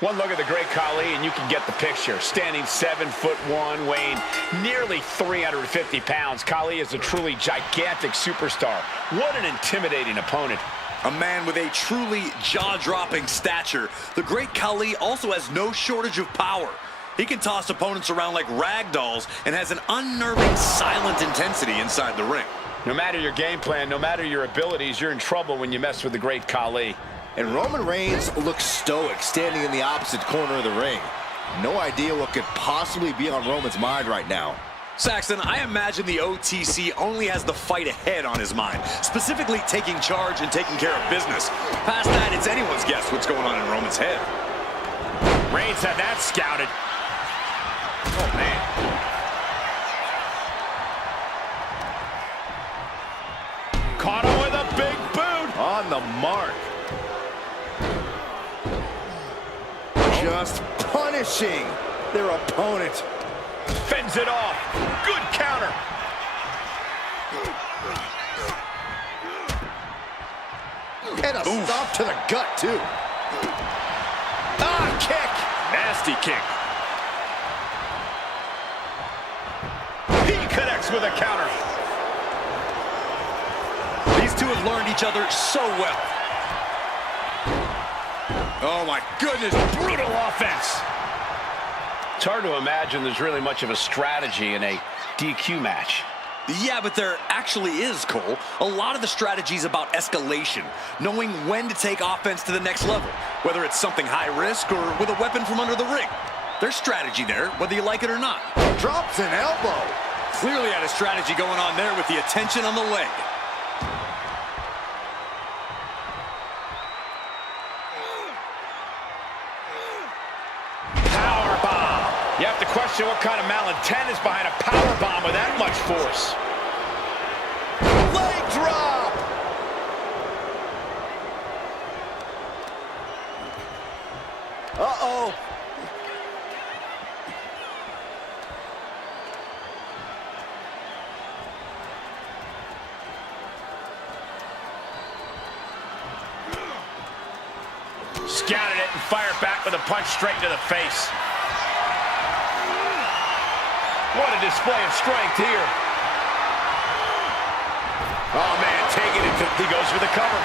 One look at the great Khali, and you can get the picture. Standing 7'1", weighing nearly 350 pounds, Khali is a truly gigantic superstar. What an intimidating opponent. A man with a truly jaw-dropping stature, the great Khali also has no shortage of power. He can toss opponents around like rag dolls and has an unnerving, silent intensity inside the ring. No matter your game plan, no matter your abilities, you're in trouble when you mess with the great Khali. And Roman Reigns looks stoic, standing in the opposite corner of the ring. No idea what could possibly be on Roman's mind right now. Saxton, I imagine the OTC only has the fight ahead on his mind, specifically taking charge and taking care of business. Past that, it's anyone's guess what's going on in Roman's head. Reigns had that scouted. Oh, man. Caught him with a big boot. On the mark. Just punishing their opponent. Fends it off. Good counter. And a stop to the gut, too. Ah, kick. Nasty kick. He connects with a counter. These two have learned each other so well. Oh, my goodness. Brutal offense. It's hard to imagine there's really much of a strategy in a DQ match. Yeah, but there actually is, Cole. A lot of the strategy is about escalation, knowing when to take offense to the next level, whether it's something high risk or with a weapon from under the ring. There's strategy there, whether you like it or not. Drops an elbow. Clearly had a strategy going on there with the attention on the leg. You have to question what kind of malintent is behind a powerbomb with that much force. Leg drop! Uh-oh. Scouted it and fired back with a punch straight to the face. What a display of strength here. Oh, man, taking it. He goes for the cover.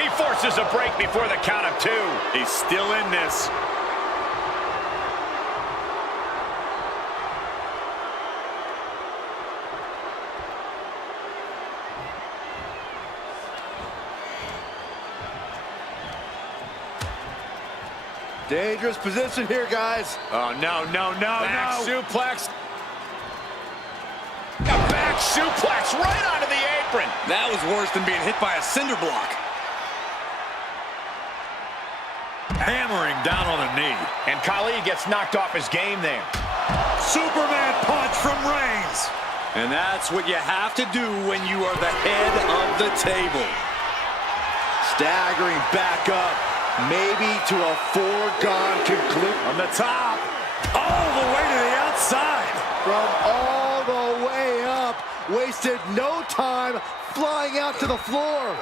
He forces a break before the count of 2. He's still in this. Dangerous position here, guys. Oh, no, no, no, Back no. suplex. A back suplex right onto the apron. That was worse than being hit by a cinder block. Hammering down on a knee. And Khali gets knocked off his game there. Superman punch from Reigns. And that's what you have to do when you are the head of the table. Staggering back up, maybe to a foregone conclusion. On the top, all the way to the outside. From all the way up, wasted no time flying out to the floor.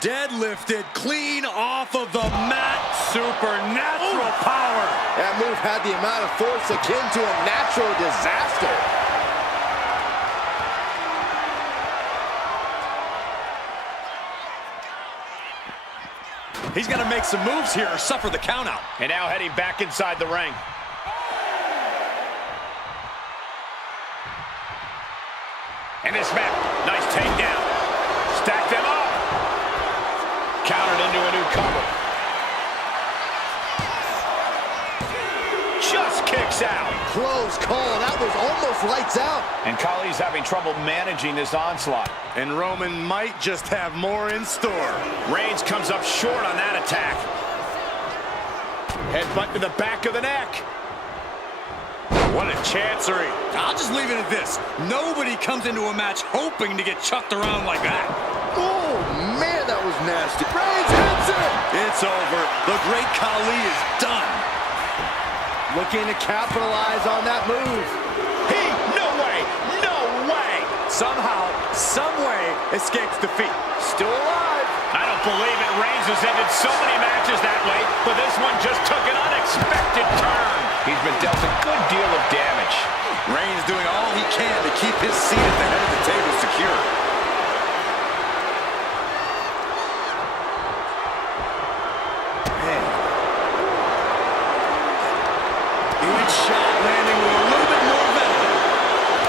Deadlifted clean off of the mat. Supernatural power. That move had the amount of force akin to a natural disaster. He's going to make some moves here or suffer the countout. And now heading back inside the ring. And this man, nice takedown. Stack them up. Countered into a new cover. Just kicks out. Close call. That was almost lights out. And Khali's having trouble managing this onslaught. And Roman might just have more in store. Reigns comes up short on that attack. Headbutt to the back of the neck. What a chancery. I'll just leave it at this. Nobody comes into a match hoping to get chucked around like that. Oh, man, that was nasty. Reigns hits it. It's over. The great Khali is done. Looking to capitalize on that move. No way, no way. Somehow, some way, escapes defeat. Still alive. I don't believe it. Reigns has ended so many matches that way, but this one just took an unexpected turn. He's been dealt a good deal of damage. Reigns doing all he can to keep his seat at the head of the table secure. Man. Each shot landing with a little bit more venom.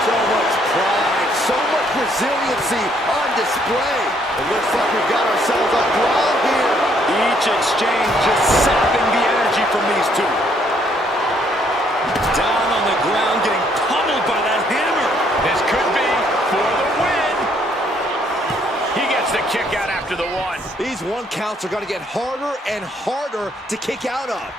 So much pride, so much resiliency on display. It looks like we've got ourselves a brawl here. Each exchange just sapping the energy from these two. Down on the ground, getting pummeled by that hammer. This could be for the win. He gets the kick out after the one. These one counts are going to get harder and harder to kick out of.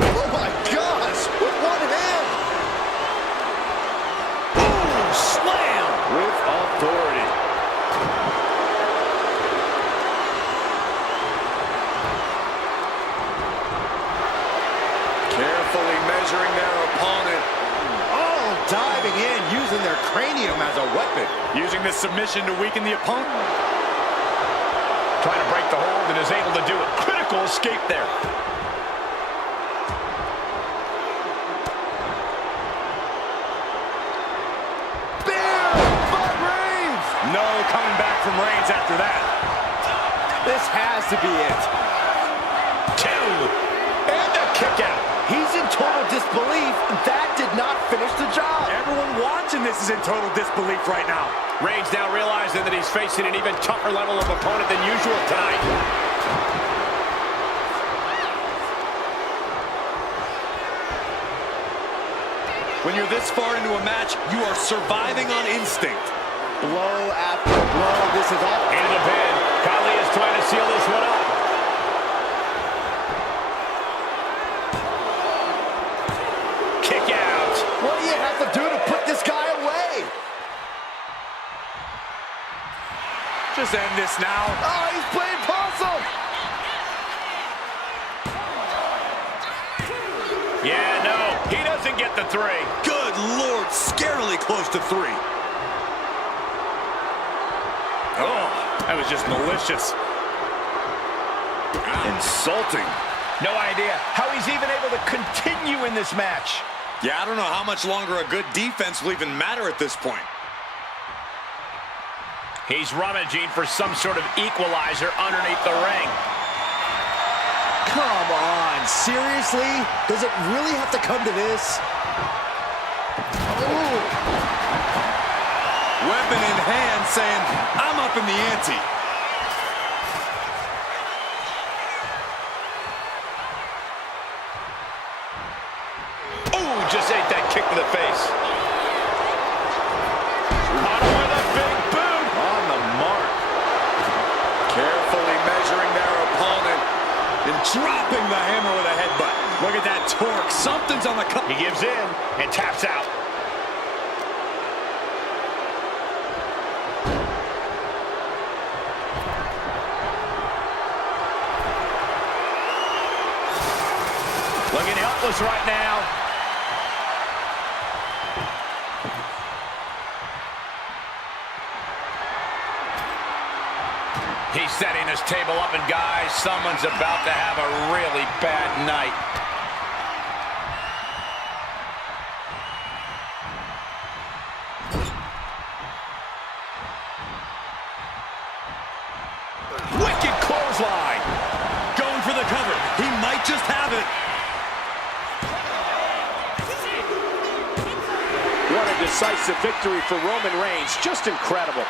Oh my gosh, with one hand. Boom, slam. With authority. Carefully measuring their opponent. Oh, diving in, using their cranium as a weapon. Using this submission to weaken the opponent. Trying to break the hold and is able to do it. Critical escape there. Bam! By Reigns! No coming back from Reigns after that. This has to be it. 2. And a kick out. He's in total disbelief. That did not finish the job. Everyone watching this is in total disbelief right now. Reigns now realizing that he's facing an even tougher level of opponent than usual tonight. When you're this far into a match, you are surviving on instinct. Blow after blow. This is all. Into the pin. Khali is trying to seal this one up. Kick out. What do you have to do to put this guy away? Just end this now. Oh, he's playing possum. Yeah, no, he doesn't get the 3. Good Lord, scarily close to 3. Oh, that was just malicious. Insulting. No idea how he's even able to continue in this match. Yeah, I don't know how much longer a good defense will even matter at this point. He's rummaging for some sort of equalizer underneath the ring. Come on, seriously? Does it really have to come to this? Oh. Weapon in hand saying, I'm up in the ante. Ooh, just ate that kick to the face. Caught him with a big boot. On the mark. Carefully measuring their opponent and dropping the hammer with a headbutt. Look at that torque. Something's on the cut. He gives in and taps out. Looking helpless right now. He's setting his table up, and guys, someone's about to have a really bad night. Wicked clothesline. Going for the cover. He might just have it. What a decisive victory for Roman Reigns. Just incredible.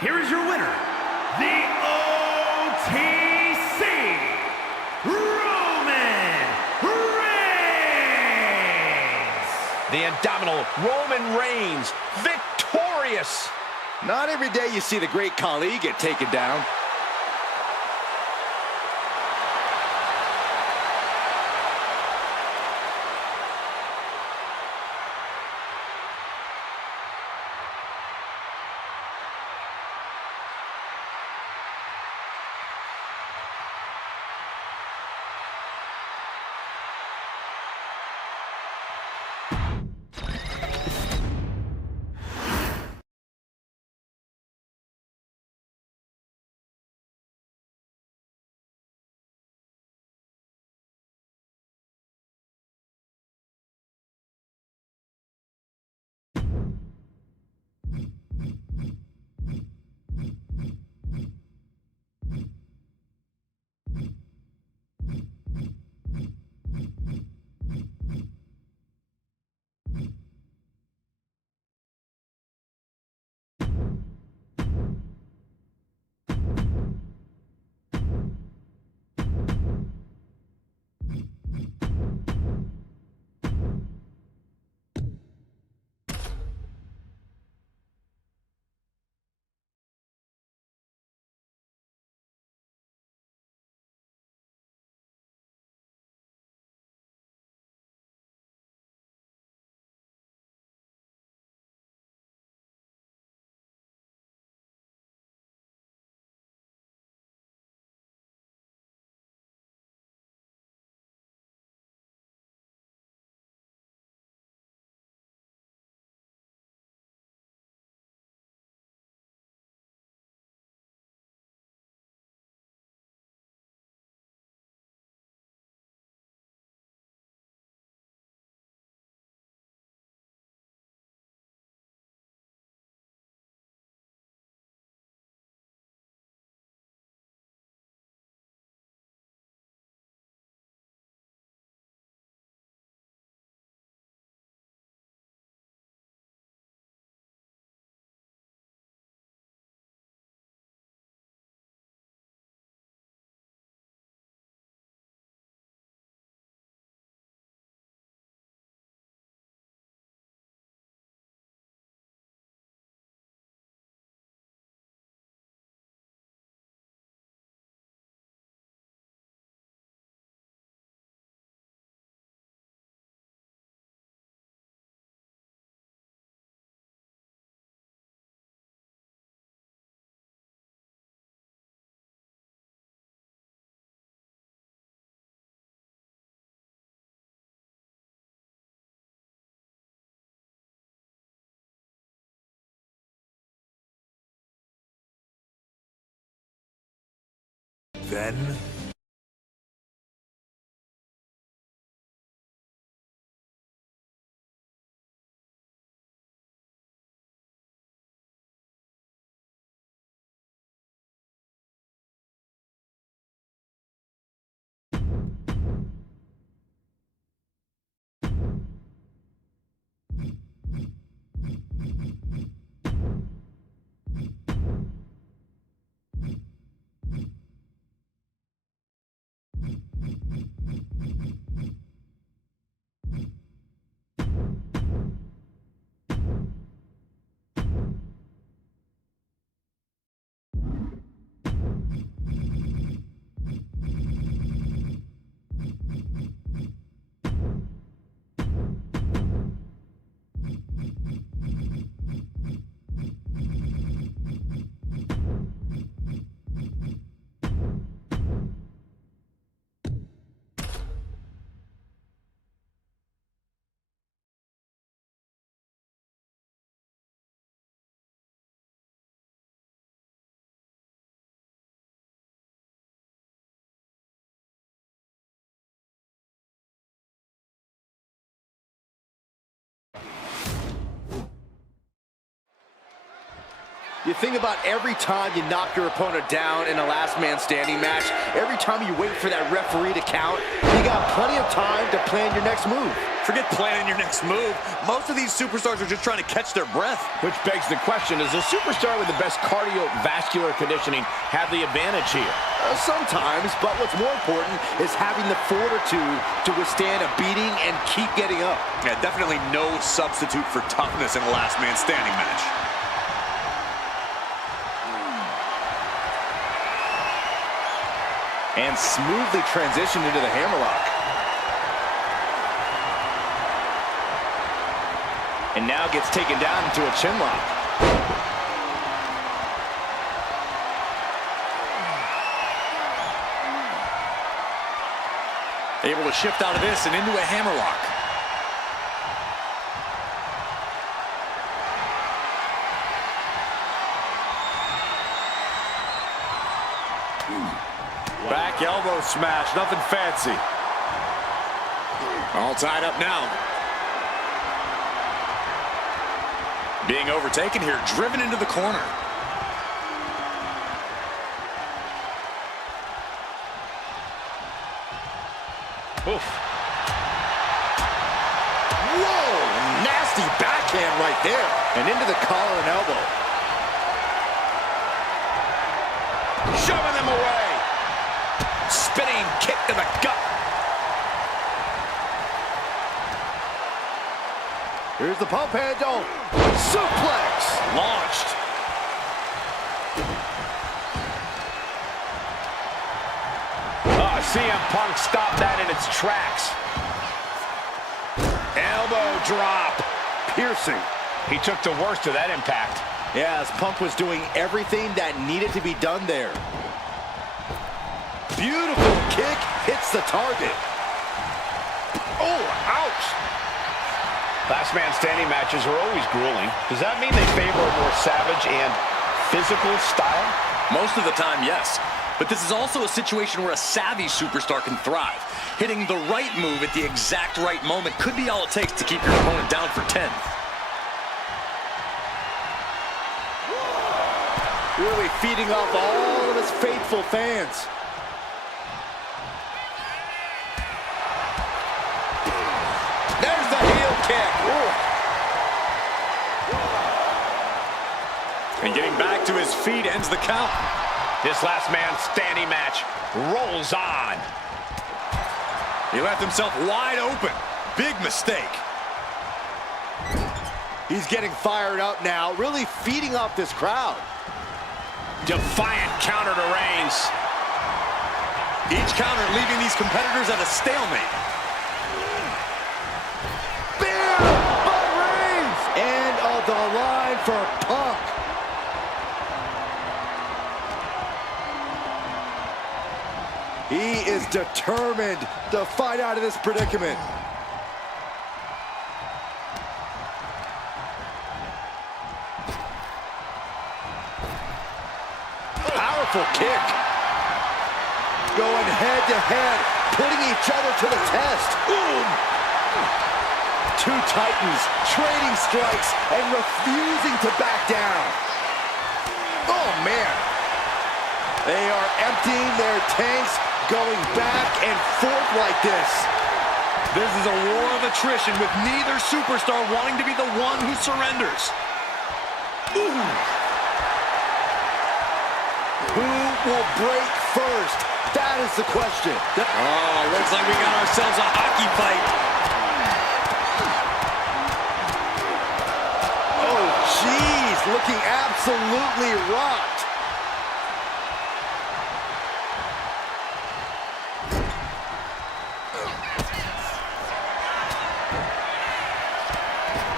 Here is your winner, the OTC, Roman Reigns. The indomitable Roman Reigns, victorious. Not every day you see the great Khali get taken down. then? You think about every time you knock your opponent down in a last man standing match, every time you wait for that referee to count, you got plenty of time to plan your next move. Forget planning your next move. Most of these superstars are just trying to catch their breath. Which begs the question, does the superstar with the best cardiovascular conditioning have the advantage here? Sometimes, but what's more important is having the fortitude to withstand a beating and keep getting up. Yeah, definitely no substitute for toughness in a last man standing match. And smoothly transitioned into the hammerlock. And now gets taken down into a chin lock. Able to shift out of this and into a hammerlock. Back elbow smash, nothing fancy. All tied up now. Being overtaken here, driven into the corner. Oof. Whoa, nasty backhand right there. And into the collar and elbow. Shoving them away. Spinning kick to the gut. Here's the pump handle. Suplex. Launched. CM Punk stopped that in its tracks. Elbow drop. Piercing. He took the worst of that impact. Yeah, as Punk was doing everything that needed to be done there. Beautiful kick hits the target. Oh, ouch. Last man standing matches are always grueling. Does that mean they favor a more savage and physical style? Most of the time, yes. But this is also a situation where a savvy superstar can thrive. Hitting the right move at the exact right moment could be all it takes to keep your opponent down for 10. Really feeding off all of his faithful fans. There's the heel kick. And getting back to his feet ends the count. This last man standing match rolls on. He left himself wide open. Big mistake. He's getting fired up now, really feeding off this crowd. Defiant counter to Reigns. Each counter leaving these competitors at a stalemate. Bam! By Reigns! And on the line for Punk. He is determined to fight out of this predicament. Powerful kick. Going head to head, putting each other to the test. Boom! Two titans trading strikes and refusing to back down. Oh, man. They are emptying their tanks, going back and forth like this. This is a war of attrition with neither superstar wanting to be the one who surrenders. Ooh. Who will break first? That is the question. Oh, looks like we got ourselves a hockey fight. Oh, jeez, looking absolutely rocked.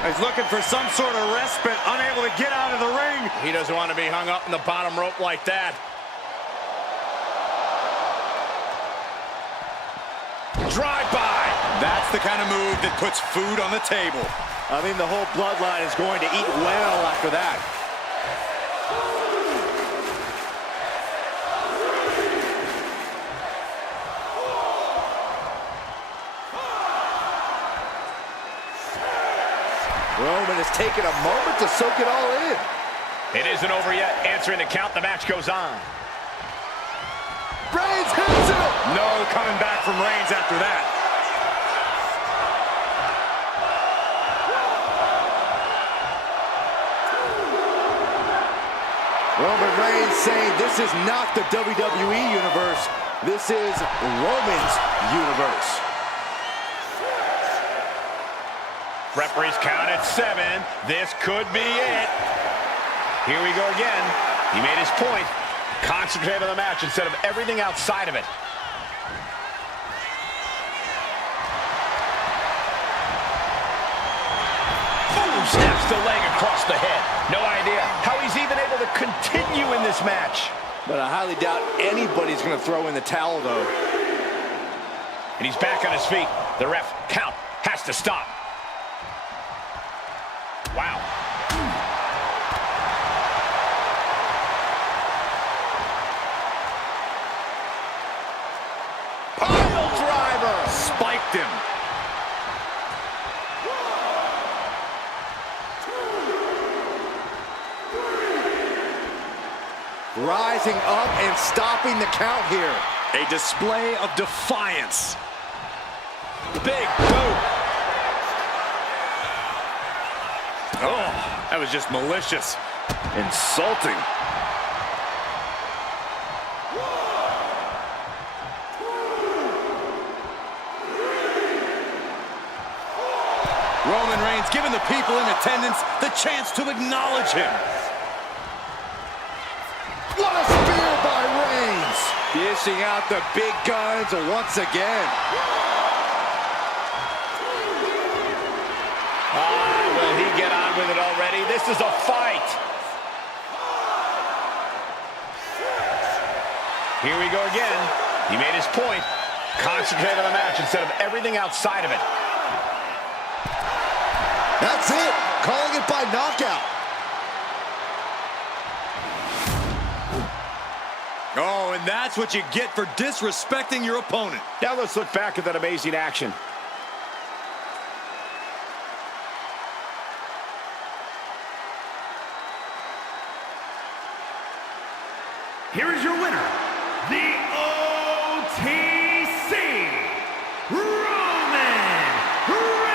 He's looking for some sort of respite, unable to get out of the ring. He doesn't want to be hung up in the bottom rope like that. Drive-by. That's the kind of move that puts food on the table. I mean, the whole bloodline is going to eat well after that. Roman has taken a moment to soak it all in. It isn't over yet. Answering the count, the match goes on. Reigns hits it! No coming back from Reigns after that. Roman Reigns saying this is not the WWE Universe. This is Roman's universe. Referee's count at 7. This could be it. Here we go again. He made his point. Concentrate on the match instead of everything outside of it. Boom! Snaps the leg across the head. No idea how he's even able to continue in this match. But I highly doubt anybody's going to throw in the towel, though. And he's back on his feet. The ref count has to stop. Wow. Pile driver! Spiked him. Rising up and stopping the count here. A display of defiance. Big boot. Oh, that was just malicious. Insulting. Roman Reigns giving the people in attendance the chance to acknowledge him. What a spear by Reigns! Dishing out the big guns once again. Will he get on with it already? This is a fight. Here we go again. He made his point. Concentrate on the match instead of everything outside of it. That's it. Calling it by knockout. Oh, and that's what you get for disrespecting your opponent. Now let's look back at that amazing action. Here is your winner, the OTC, Roman Reigns.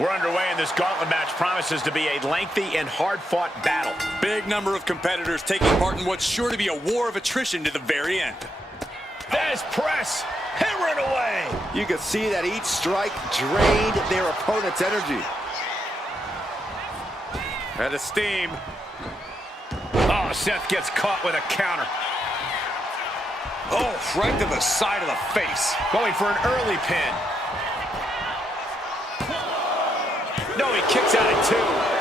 We're underway, and this gauntlet match promises to be a lengthy and hard-fought battle. Big number of competitors taking part in what's sure to be a war of attrition to the very end. There's press, hammering away. You can see that each strike drained their opponent's energy. Head of steam. Oh, Seth gets caught with a counter. Oh, right to the side of the face. Going for an early pin. No, he kicks out at 2.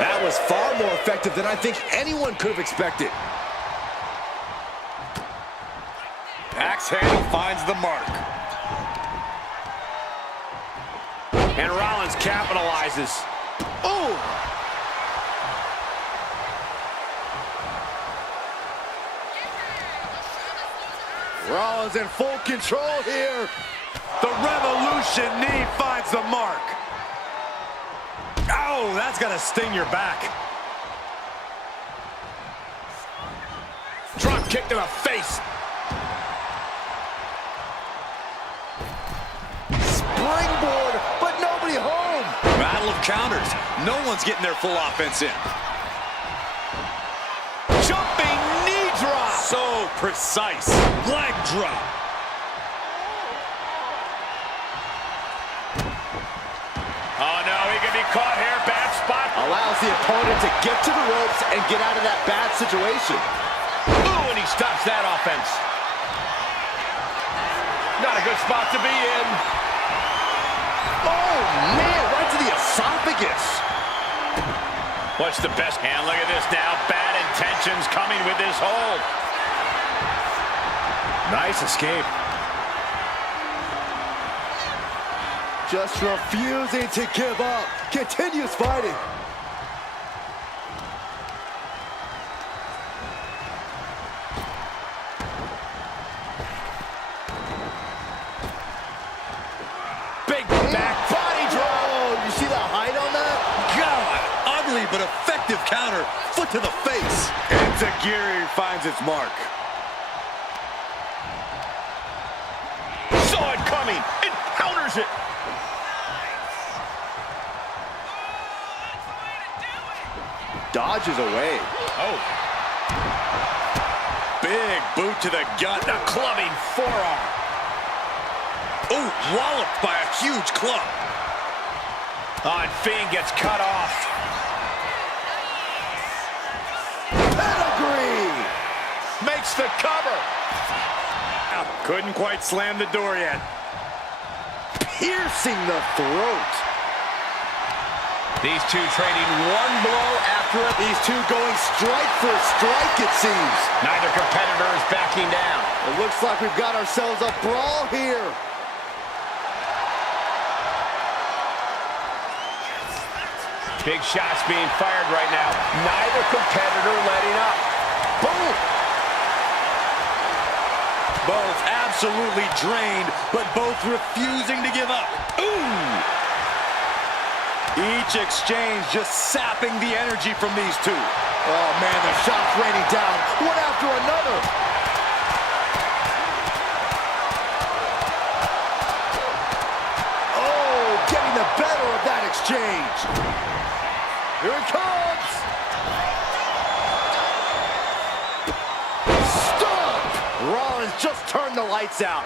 That was far more effective than I think anyone could have expected. Axe handle finds the mark. And Rollins capitalizes. Oh! Rollins in full control here. The Revolution knee finds the mark. Oh, that's gonna sting your back. Drop kick to the face. Springboard, but nobody home. Battle of counters. No one's getting their full offense in. Jumping knee drop. So precise. Leg drop. Oh, no, he can be caught here. Bad spot. Allows the opponent to get to the ropes and get out of that bad situation. Ooh, and he stops that offense. Not a good spot to be in. Oh, man, right to the esophagus. What's the best? And look at this now. Bad intentions coming with this hold. Nice escape. Just refusing to give up. Continues fighting. Big back body drop. Oh, you see the height on that? God, ugly but effective counter. Foot to the face. Enziguri finds its mark. Saw it coming and counters it. Dodges away. Oh. Big boot to the gut. The clubbing forearm. Oh, walloped by a huge club. And Fiend gets cut off. Pedigree. Makes the cover. Couldn't quite slam the door yet. Piercing the throat. These two trading one blow after it. These two going strike for strike, it seems. Neither competitor is backing down. It looks like we've got ourselves a brawl here. Big shots being fired right now. Neither competitor letting up. Boom. Both absolutely drained, but both refusing to give up. Ooh! Each exchange just sapping the energy from these two. Oh, man, the shots raining down, one after another. Oh, getting the better of that exchange. Here it comes. Stop! Rollins just turned the lights out.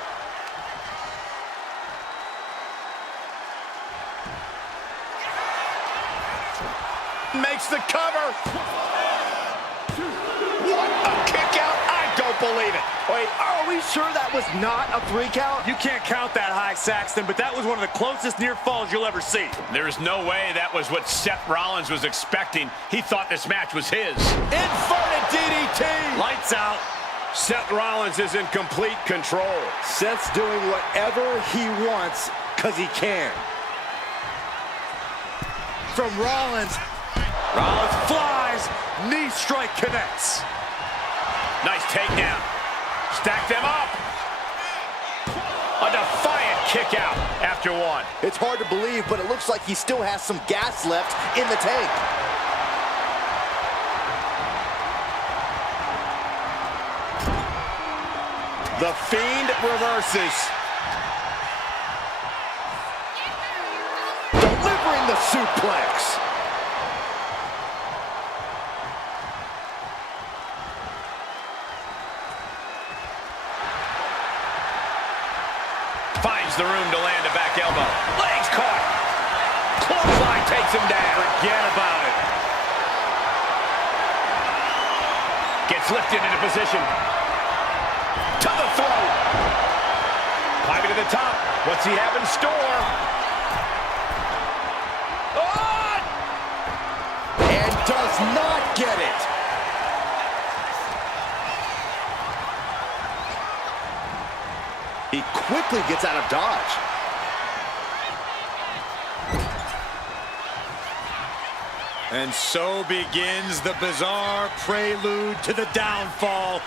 Makes the cover. What a kick out. I don't believe it. Wait, are we sure that was not a 3 count? You can't count that high, Saxton, but that was one of the closest near falls you'll ever see. There's no way that was what Seth Rollins was expecting. He thought this match was his. Inverted DDT. Lights out. Seth Rollins is in complete control. Seth's doing whatever he wants because he can. From Rollins. Rollins flies. Knee strike connects. Nice takedown. Stack them up. A defiant kick out after one. It's hard to believe, but it looks like he still has some gas left in the tank. The Fiend reverses. Delivering the suplex. Finds the room to land a back elbow. Legs caught. Clothesline takes him down. Forget about it. Gets lifted into position. To the throat. Climbing to the top. What's he have in store? Oh! And does not get it. He quickly gets out of dodge. And so begins the bizarre prelude to the downfall.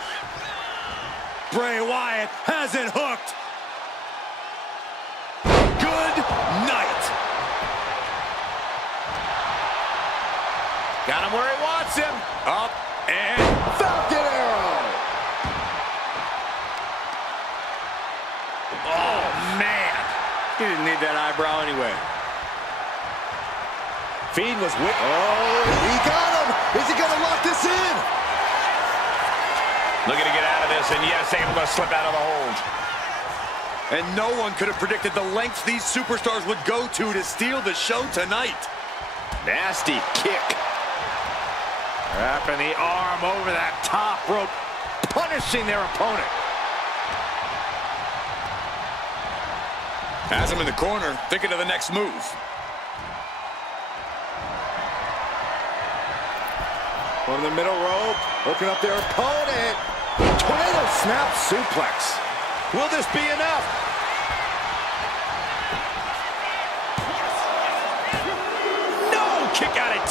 Bray Wyatt has it hooked. Good night. Got him where he wants him. Up and Falcon Arrow. oh man. He didn't need that eyebrow anyway. Fiend was with. Oh, he got him. Is he going to lock this in? Looking to get out of this, and yes, able to slip out of the hold. And no one could have predicted the lengths these superstars would go to steal the show tonight. Nasty kick. Wrapping the arm over that top rope, punishing their opponent. Has him in the corner, thinking of the next move. On the middle rope, hooking up their opponent. Tornado snap suplex. Will this be enough? No! Kick out at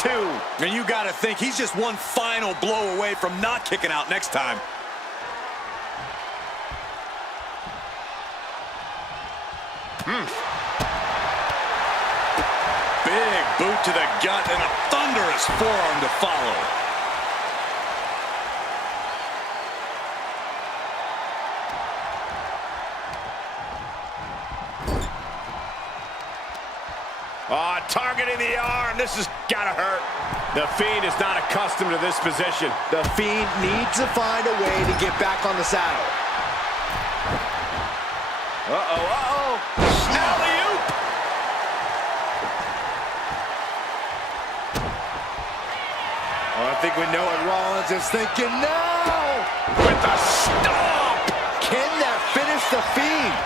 2. And you gotta think he's just one final blow away from not kicking out next time. Big boot to the gut and a thunderous forearm to follow. Oh, targeting the arm. This has got to hurt. The Fiend is not accustomed to this position. The Fiend needs to find a way to get back on the saddle. Uh-oh. Alley-oop. Oh, I think we know what Rollins is thinking now. With the stomp. Can that finish the Fiend?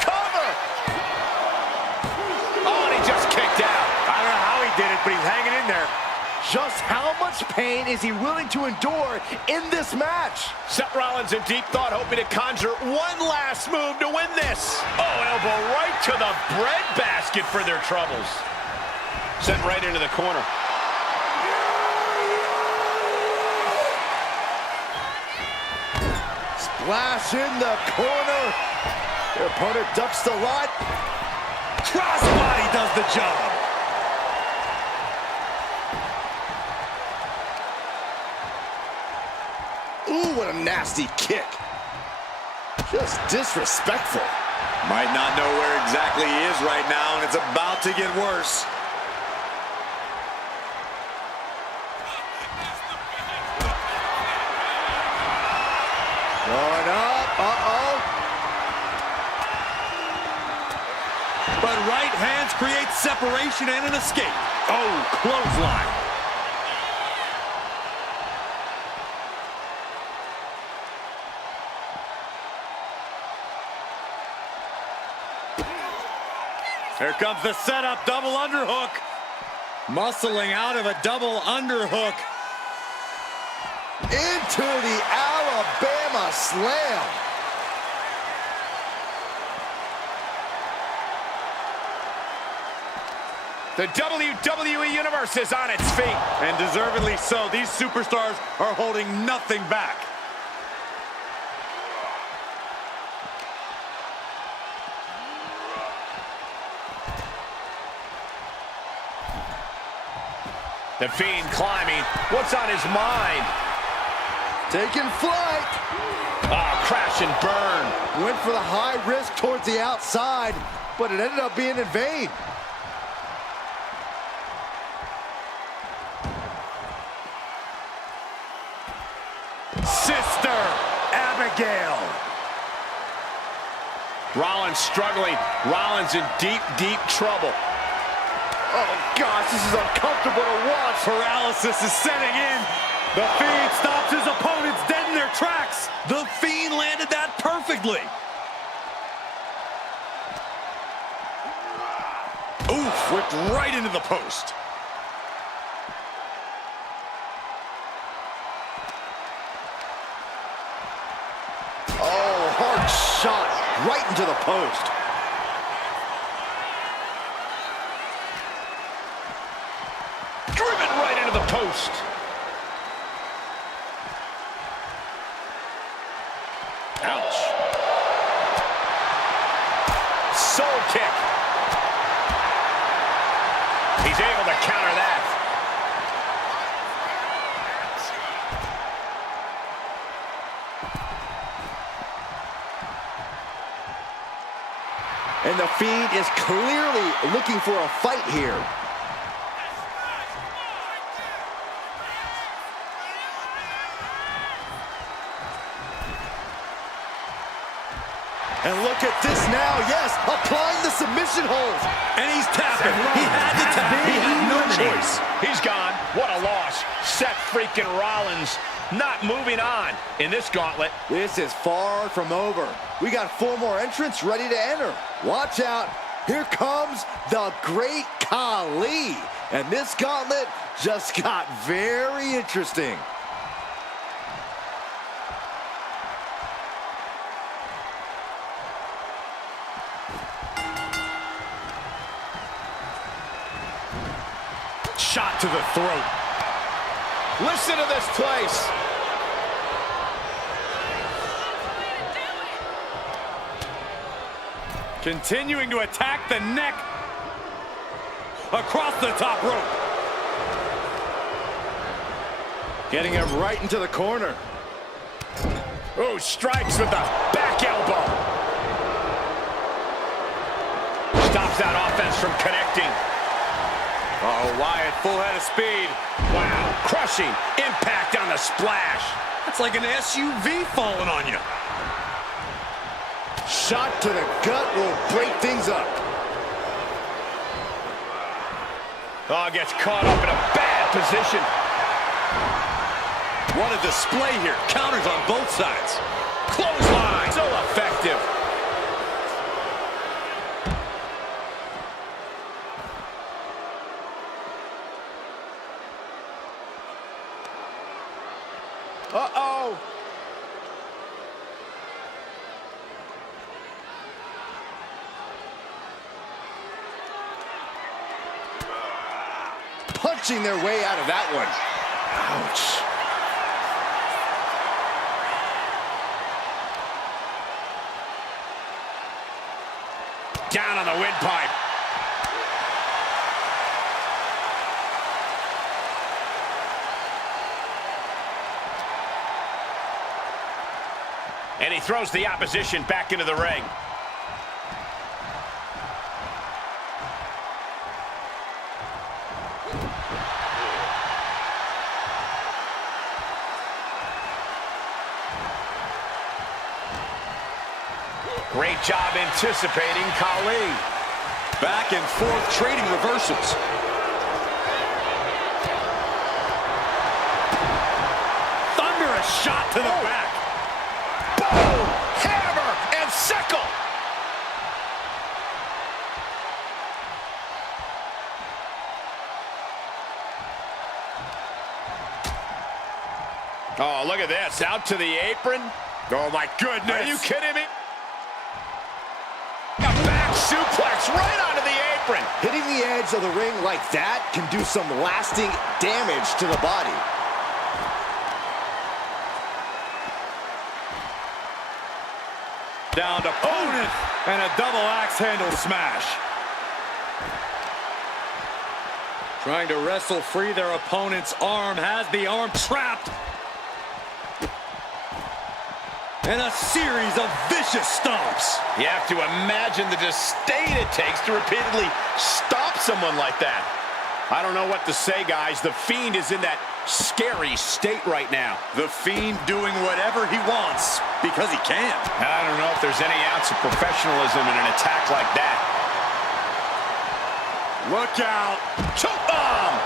Cover. Oh, and he just kicked out. I don't know how he did it, but he's hanging in there. Just how much pain is he willing to endure in this match? Seth Rollins in deep thought, hoping to conjure one last move to win this. Oh, elbow right to the breadbasket for their troubles. Sent right into the corner. Splash in the corner. Their opponent ducks the rod. Crossbody does the job. Ooh, what a nasty kick. Just disrespectful. Might not know where exactly he is right now, and it's about to get worse. Going up, But right hands create separation and an escape. Oh, clothesline. Here comes the setup, double underhook. Muscling out of a double underhook. into the Alabama Slam. The WWE Universe is on its feet. And deservedly so. These superstars are holding nothing back. The Fiend climbing. What's on his mind? Taking flight. Oh, crash and burn. Went for the high risk towards the outside, but it ended up being in vain. gale. Rollins struggling. Rollins in deep, deep trouble. Oh, gosh, this is uncomfortable to watch. Paralysis is setting in. The Fiend stops his opponents dead in their tracks. The Fiend landed that perfectly. Oof, whipped right into the post. Oh, hard shot right into the post. Driven right into the post. Ouch. Soul kick. He's able to counter that. And the Fiend is clearly looking for a fight here. And look at this now, yes, applying the submission hold. And he's tapping. He had to tap. He had no choice. He's gone. What a loss. Seth freaking Rollins not moving on in this gauntlet. This is far from over. We got 4 more entrants ready to enter. Watch out. Here comes the great Khali. And this gauntlet just got very interesting. Shot to the throat. Listen to this place. Continuing to attack the neck. Across the top rope. Getting him right into the corner. Oh, strikes with the back elbow. Stops that offense from connecting. Oh, Wyatt, full head of speed. Wow, crushing impact on the splash. That's like an SUV falling on you. Shot to the gut will break things up. Oh, gets caught up in a bad position. What a display here. Counters on both sides. Clothesline, so effective. Uh-oh. Punching their way out of that one. Ouch. Down on the windpipe. And he throws the opposition back into the ring. Great job anticipating Khali. Back and forth trading reversals. Thunderous shot to the back. Boom! Hammer and sickle. Oh, look at this. Out to the apron. Oh, my goodness. Are you kidding me? A back suplex right onto the apron. Hitting the edge of the ring like that can do some lasting damage to the body. Down to opponent and a double axe handle smash. Trying to wrestle free their opponent's arm, has the arm trapped. And a series of vicious stomps. You have to imagine the disdain it takes to repeatedly stop someone like that. I don't know what to say, guys. The Fiend is in that scary state right now. The Fiend doing whatever he wants because he can. I don't know if there's any ounce of professionalism in an attack like that. Look out. Choke bomb!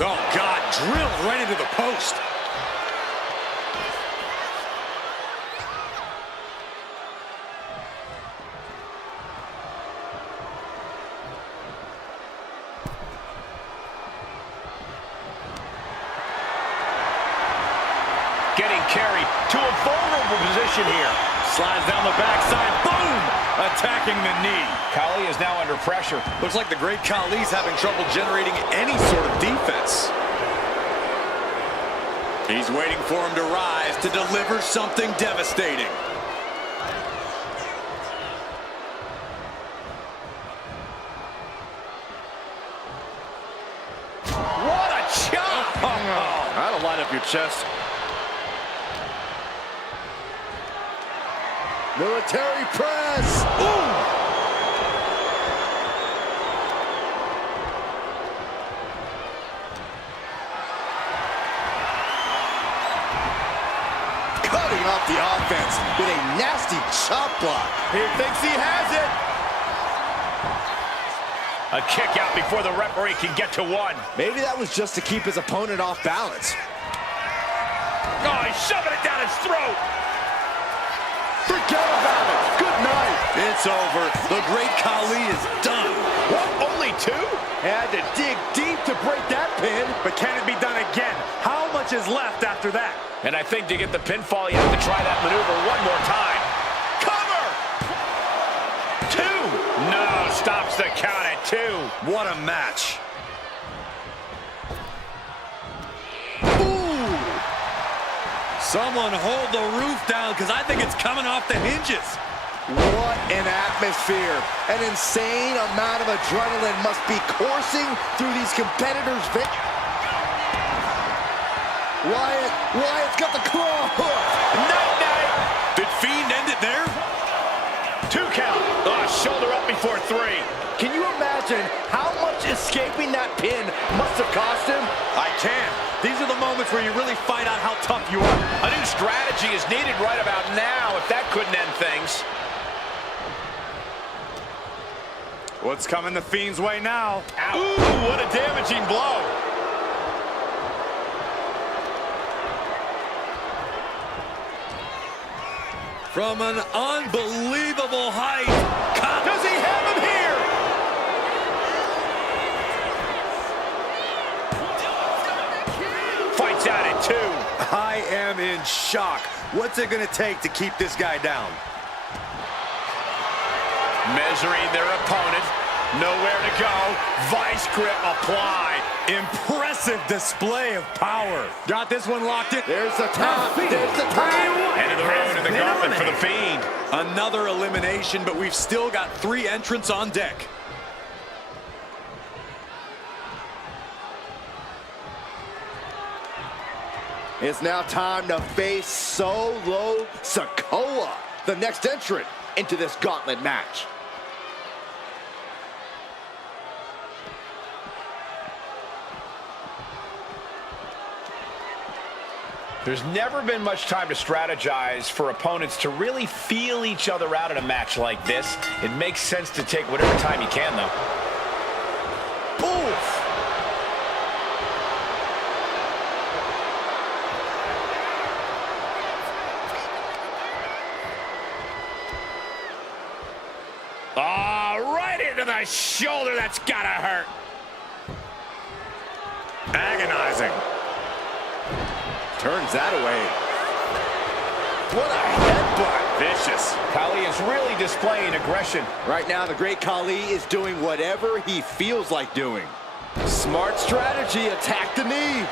Oh, God, drilled right into the post. Getting carried to a vulnerable position here. Slides down the backside, boom! Attacking the knee. Khali is now under pressure. Looks like the great Khali's having trouble generating any sort of defense. He's waiting for him to rise to deliver something devastating. What a chop! That'll light up your chest. Military press. Ooh. Cutting off the offense with a nasty chop block. He thinks he has it. A kick out before the referee can get to one. Maybe that was just to keep his opponent off balance. Oh, he's shoving it down his throat. Forget about it. Good night. It's over. The great Khali is done. What, only two? Had to dig deep to break that pin. But can it be done again? How much is left after that? And I think to get the pinfall, you have to try that maneuver one more time. Cover! Two! No, stops the count at two. What a match. Ooh. Someone hold the roof down because I think it's coming off the hinges. What an atmosphere. An insane amount of adrenaline must be coursing through these competitors' veins. Wyatt's got the claw hook. Night-night. Did Fiend end it there? Two count. Oh, shoulder up before three. Can you imagine how much escaping that pin must have cost him? I can. These are the moments where you really find out how tough you are. A new strategy is needed right about now if that couldn't end things. What's coming the Fiend's way now? Ow. Ooh, what a damaging blow. From an unbelievable height. Does he have him here? Fights out at two. I am in shock. What's it going to take to keep this guy down? Measuring their opponent. Nowhere to go. Vice grip applied. Impressive display of power. Got this one locked in. There's the top. There's the top. End of the road in the gauntlet for the Fiend. Another elimination, but we've still got 3 entrants on deck. It's now time to face Solo Sikoa, the next entrant into this gauntlet match. There's never been much time to strategize for opponents to really feel each other out in a match like this. It makes sense to take whatever time you can, though. Oof! Oh, right into the shoulder. That's gotta hurt. Agonizing. Turns that away. What a headbutt. Vicious. Khali is really displaying aggression. Right now, the great Khali is doing whatever he feels like doing. Smart strategy, attack the knee.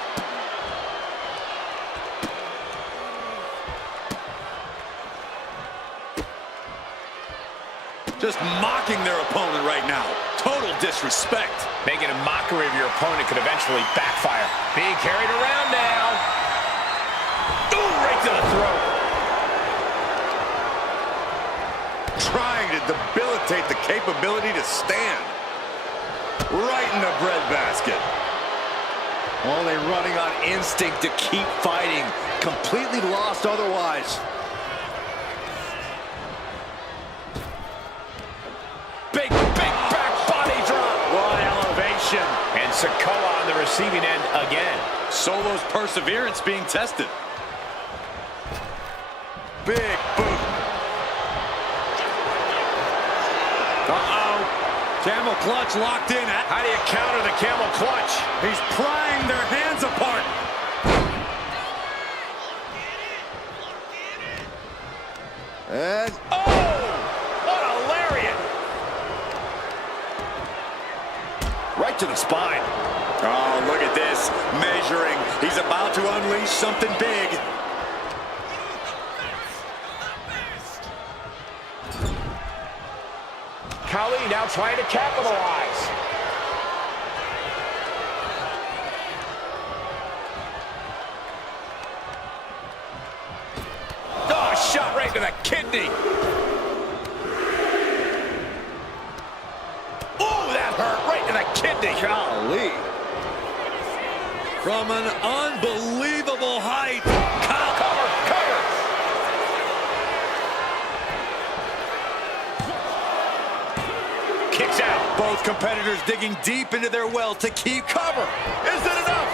Just mocking their opponent right now. Total disrespect. Making a mockery of your opponent could eventually backfire. Being carried around now. Ooh, right to the throat. trying to debilitate the capability to stand. Right in the breadbasket. Only running on instinct to keep fighting. Completely lost otherwise. Big back body drop. What elevation. And Sikoa on the receiving end again. Solo's perseverance being tested. Big boot. Uh-oh. Camel clutch locked in. How do you counter the camel clutch? He's prying their hands apart. And Oh! What a lariat! right to the spine. Oh, look at this. Measuring. He's about to unleash something big. Khali now trying to capitalize. Oh, shot right to the kidney. Oh, that hurt right to the kidney. Khali. From an unbelievable height. Cover, cover. Kicks out. Both competitors digging deep into their well to keep cover. Is it enough?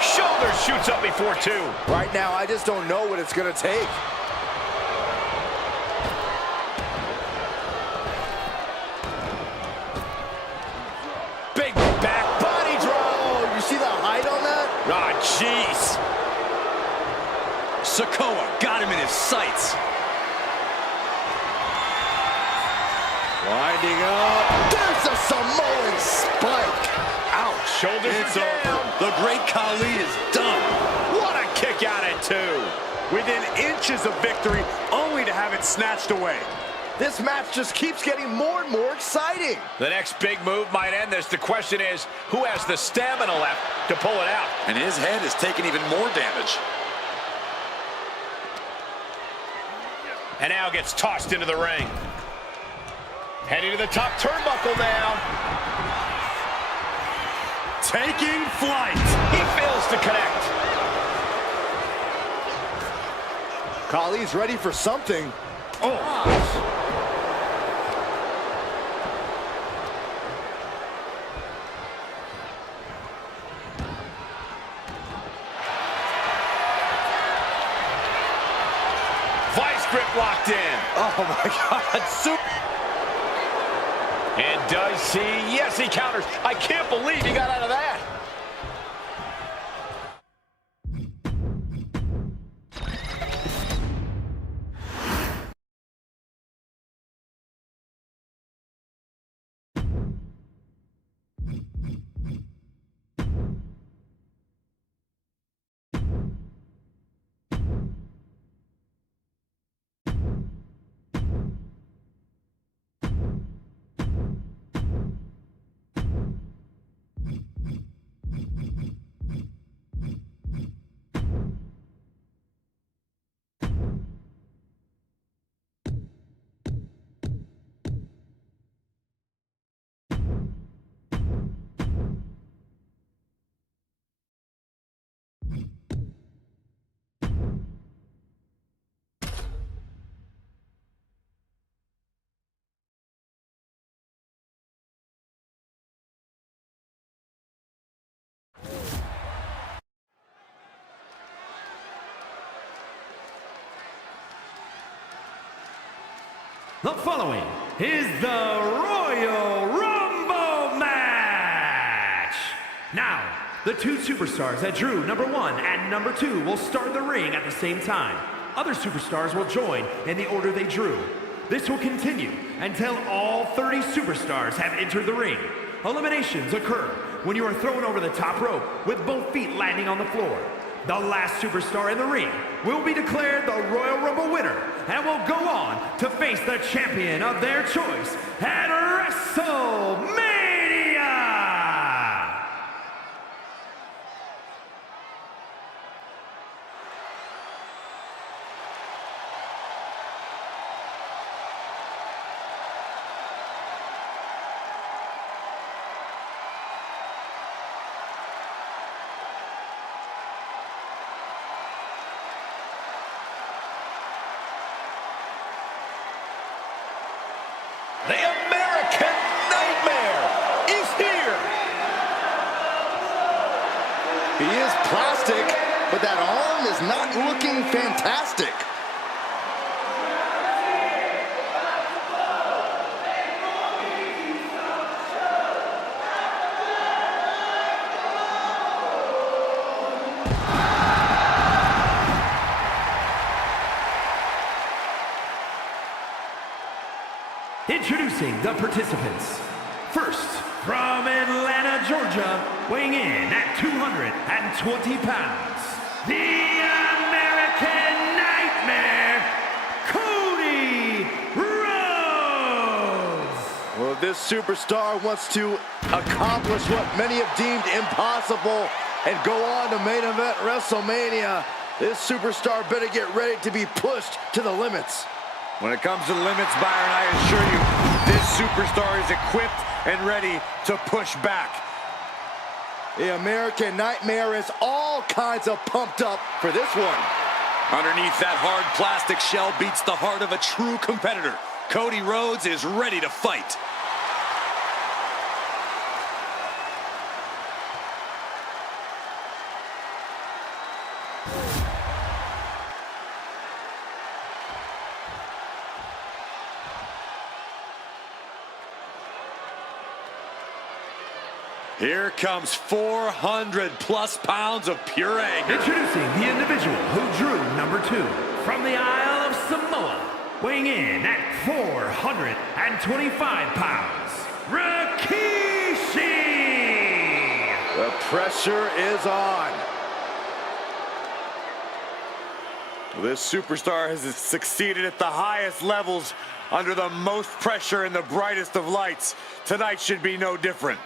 Shoulder shoots up before two. Right now, I just don't know what it's going to take. Big back body drop. Oh, you see the height on that? Ah, jeez. Sikoa got him in his sights. Winding up. There's a Samoan spike. Ouch. Shoulders It's are over. down. The great Khali is done. What a kick out at two. Within inches of victory, only to have it snatched away. This match just keeps getting more and more exciting. The next big move might end this. The question is, who has the stamina left to pull it out? And his head has taken even more damage. And now gets tossed into the ring. Heading to the top turnbuckle now. Taking flight. He fails to connect. Khali's ready for something. Oh. Vice grip locked in. Oh my God, super. And does he? Yes, he counters. I can't believe he got out of that. The following is the Royal Rumble match. Now, the two superstars that drew number 1 and number 2 will start the ring at the same time. Other superstars will join in the order they drew. This will continue until all 30 superstars have entered the ring. Eliminations occur when you are thrown over the top rope with both feet landing on the floor. The last superstar in the ring will be declared the Royal Rumble winner and will go on to face the champion of their choice at WrestleMania! He is plastic, but that arm is not looking fantastic. Introducing the participants. First, from Atlanta, Georgia, weighing in at 220 pounds, the American Nightmare, Cody Rhodes. Well, this superstar wants to accomplish what many have deemed impossible and go on to main event WrestleMania. This superstar better get ready to be pushed to the limits. When it comes to limits, Byron, I assure you, this superstar is equipped and ready to push back. The American Nightmare is all kinds of pumped up for this one. Underneath that hard plastic shell beats the heart of a true competitor. Cody Rhodes is ready to fight. Here comes 400 plus pounds of pure anger. Introducing the individual who drew number 2 from the Isle of Samoa, weighing in at 425 pounds, Rikishi! The pressure is on. This superstar has succeeded at the highest levels under the most pressure and the brightest of lights. Tonight should be no different.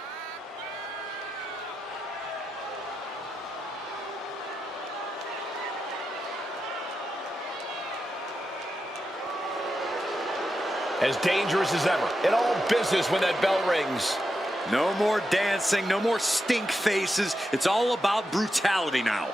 As dangerous as ever. In all business when that bell rings. No more dancing, no more stink faces. It's all about brutality now.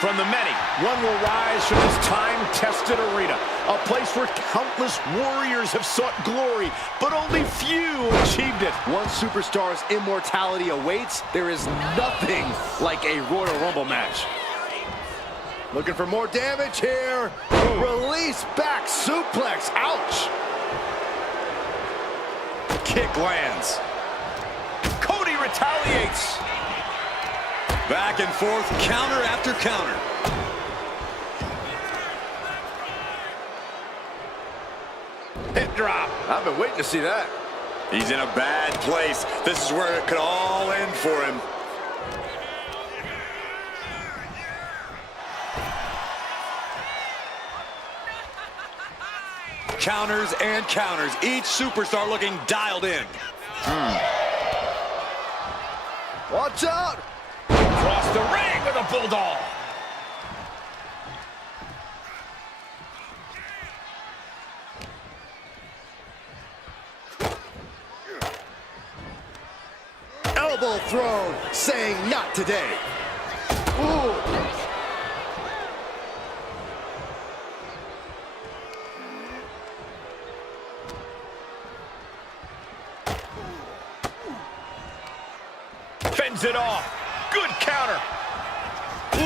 From the many, one will rise from this time-tested arena. A place where countless warriors have sought glory, but only few achieved it. One superstar's immortality awaits. There is nothing like a Royal Rumble match. Looking for more damage here. Release back suplex. Ouch. Kick lands. Cody retaliates. Back and forth, counter after counter. Hip drop. I've been waiting to see that. He's in a bad place. This is where it could all end for him. Counters and counters. Each superstar looking dialed in. Watch out. Across the ring with a bulldog. Elbow thrown, saying not today. Ooh. Fends it off. Good counter. Ooh.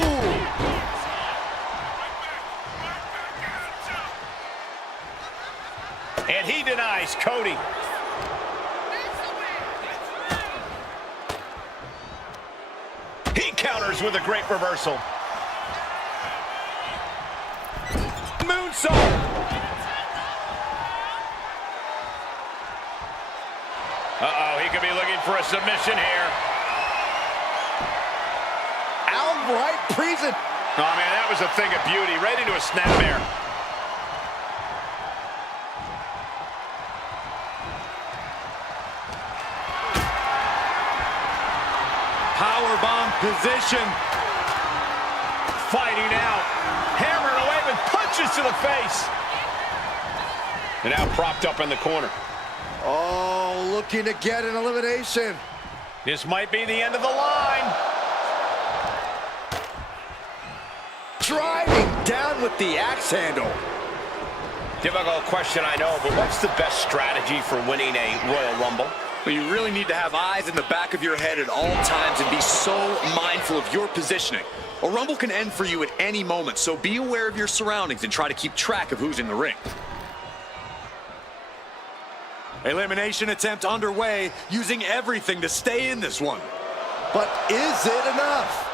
And he denies Cody. He counters with a great reversal. Moonsault. Uh-oh, he could be looking for a submission here. Outright prison. Oh, man, that was a thing of beauty. Right into a snapmare. Powerbomb position. Fighting out. Hammering away with punches to the face. And now propped up in the corner. Oh, looking to get an elimination. This might be the end of the line. Driving down with the axe handle. Difficult question, I know, but what's the best strategy for winning a Royal Rumble? Well, you really need to have eyes in the back of your head at all times and be so mindful of your positioning. A Rumble can end for you at any moment, so be aware of your surroundings and try to keep track of who's in the ring. Elimination attempt underway, using everything to stay in this one. But is it enough?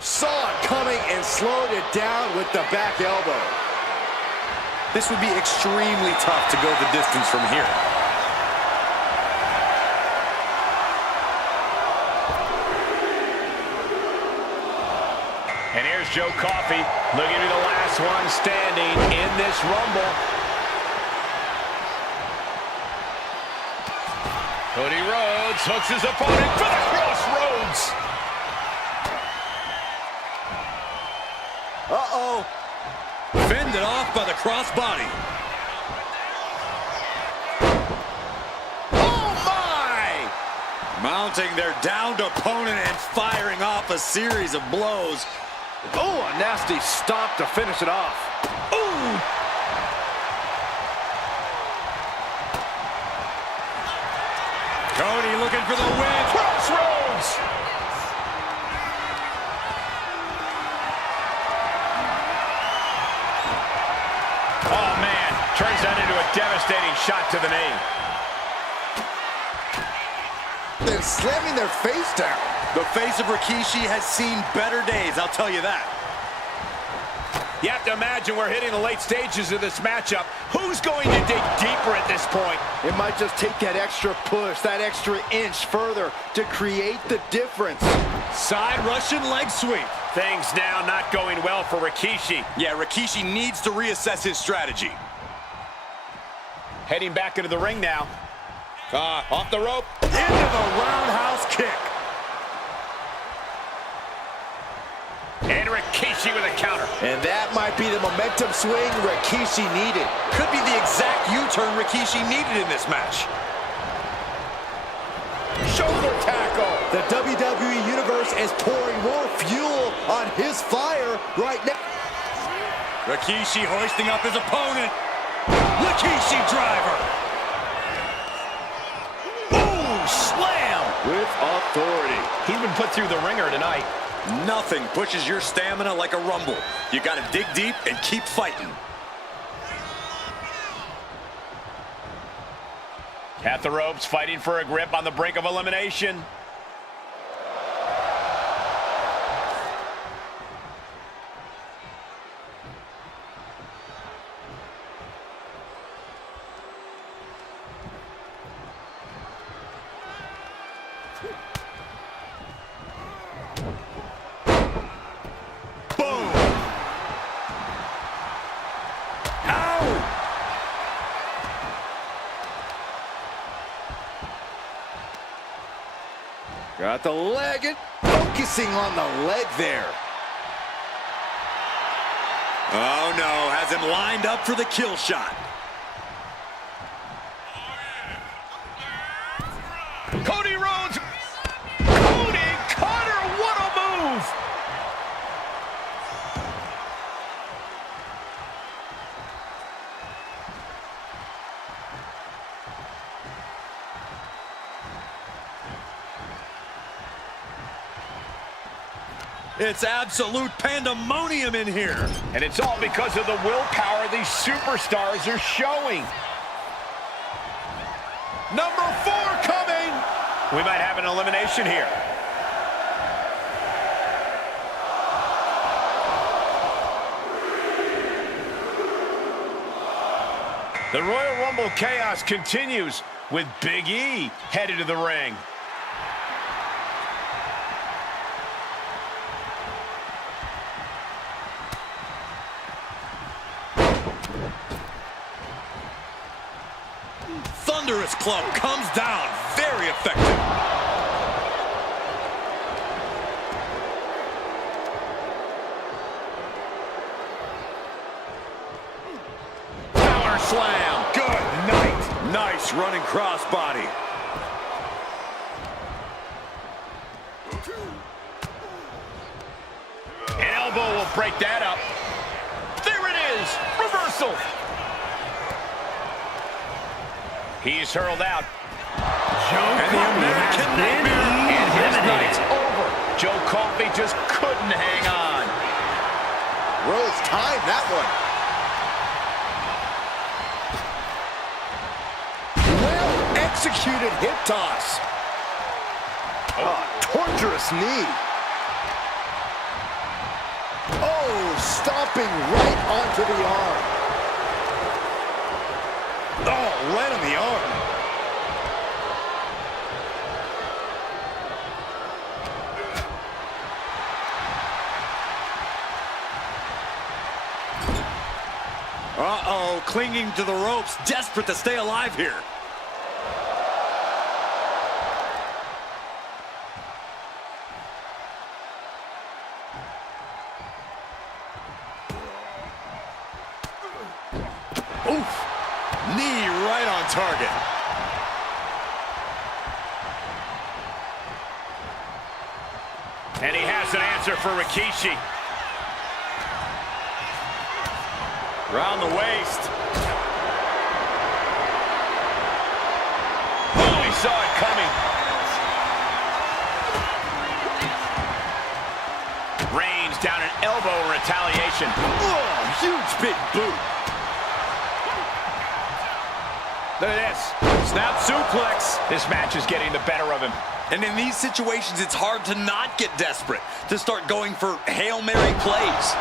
Saw it coming and slowed it down with the back elbow. This would be extremely tough to go the distance from here. And here's Joe Coffey, looking to be the last one standing in this Rumble. Cody Rhodes hooks his opponent for the crossroads. Uh-oh. Fended off by the crossbody. Oh, my! Mounting their downed opponent and firing off a series of blows. Oh, a nasty stomp to finish it off. Ooh! Cody looking for the win. Crossroads. Oh, man. Turns that into a devastating shot to the knee. They're slamming their face down. The face of Rikishi has seen better days, I'll tell you that. You have to imagine we're hitting the late stages of this matchup. Who's going to dig deeper at this point? It might just take that extra push, that extra inch further to create the difference. Side Russian leg sweep. Things now not going well for Rikishi. Yeah, Rikishi needs to reassess his strategy. Heading back into the ring now. Off the rope. Into the roundhouse kick. And Rikishi with a counter. And that might be the momentum swing Rikishi needed. Could be the exact U-turn Rikishi needed in this match. Shoulder tackle. The WWE Universe is pouring more fuel on his fire right now. Rikishi hoisting up his opponent. Rikishi driver. Ooh, slam. With authority. He's been put through the ringer tonight. Nothing pushes your stamina like a Rumble. You gotta dig deep and keep fighting. At the ropes, fighting for a grip on the brink of elimination. Got the leg and focusing on the leg there. Oh no, has him lined up for the kill shot. Cody Rhodes. Cody Cutter, what a move. It's absolute pandemonium in here. And it's all because of the willpower these superstars are showing. Number 4 coming. We might have an elimination here. The Royal Rumble chaos continues with Big E headed to the ring. Thunderous club comes down, very effective. Power slam. Good night. Nice running crossbody. An elbow will break that up. There it is. Reversal. He's hurled out. And the American Nightmare. And his night's over. Joe Coffey just couldn't hang on. Rose timed that one. Well executed hip toss. Torturous knee. Oh, stomping right onto the arm. Oh, right on the arm. Uh-oh, clinging to the ropes, desperate to stay alive here. Oof, knee right on target. And he has an answer for Rikishi. Round the waist. Oh, he saw it coming. Reigns down an elbow in retaliation. Oh, huge big boot. Look at this. Snap suplex. This match is getting the better of him. And in these situations, it's hard to not get desperate, to start going for Hail Mary plays.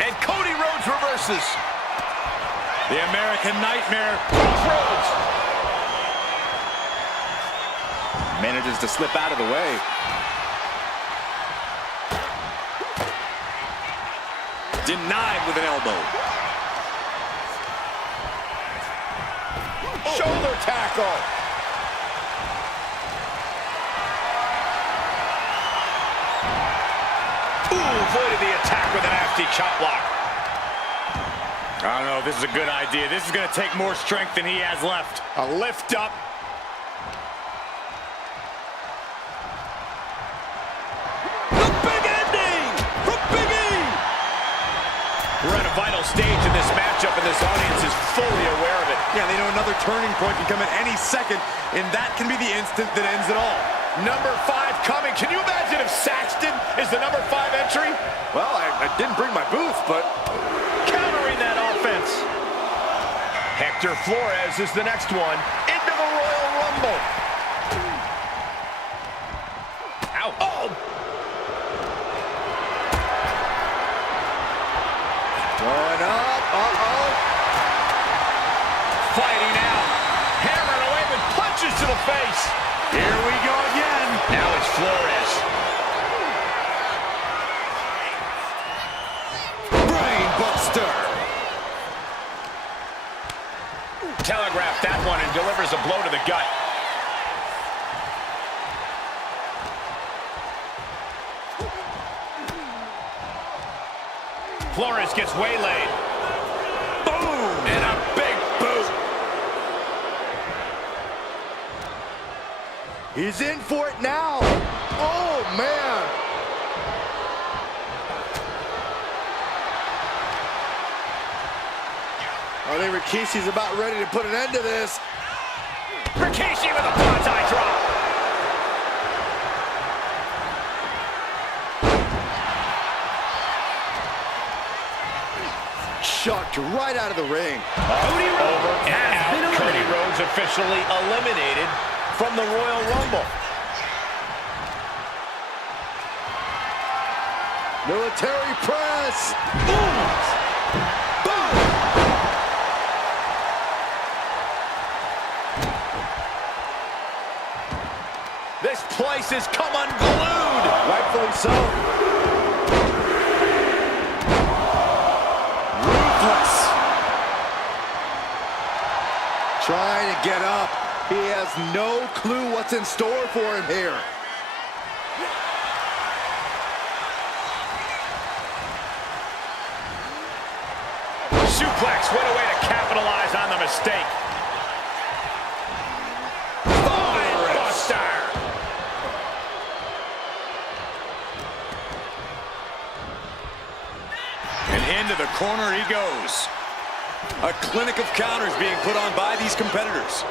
And Cody Rhodes reverses. The American Nightmare. Rhodes. Manages to slip out of the way. Denied with an elbow. Shoulder tackle. Ooh, avoided the attack with a nasty chop block. I don't know if this is a good idea. This is going to take more strength than he has left. A lift up. The big ending from Big E. We're at a vital stage in this matchup, and this audience is fully aware of it. Yeah, they know another turning point can come at any second, and that can be the instant that ends it all. Number 5 coming. Can you imagine if Saxton is the number 5 entry? Well, I didn't bring my booth, but Countering that offense. Hector Flores is the next one into the Royal Rumble. Ow. Oh. going up. Fighting out. Hammering away with punches to the face. Here we go again. Now it's Flores. Brainbuster. Telegraphed that one and delivers a blow to the gut. Flores gets waylaid. Boom! And a big boot. He's in for it now. Oh, man. I think Rikishi's about ready to put an end to this. Rikishi with a bonsai drop. Chucked right out of the ring. Cody Rhodes Over and has out. been Cody eliminated. Rhodes officially eliminated from the Royal Rumble. Military press. Boom. Boom. This place has come unglued. Rightfully so. Ruthless. Trying to get up. He has no clue what's in store for him here. Suplex, what a way to capitalize on the mistake. Buster. corner he goes. A clinic of counters being put on by these competitors.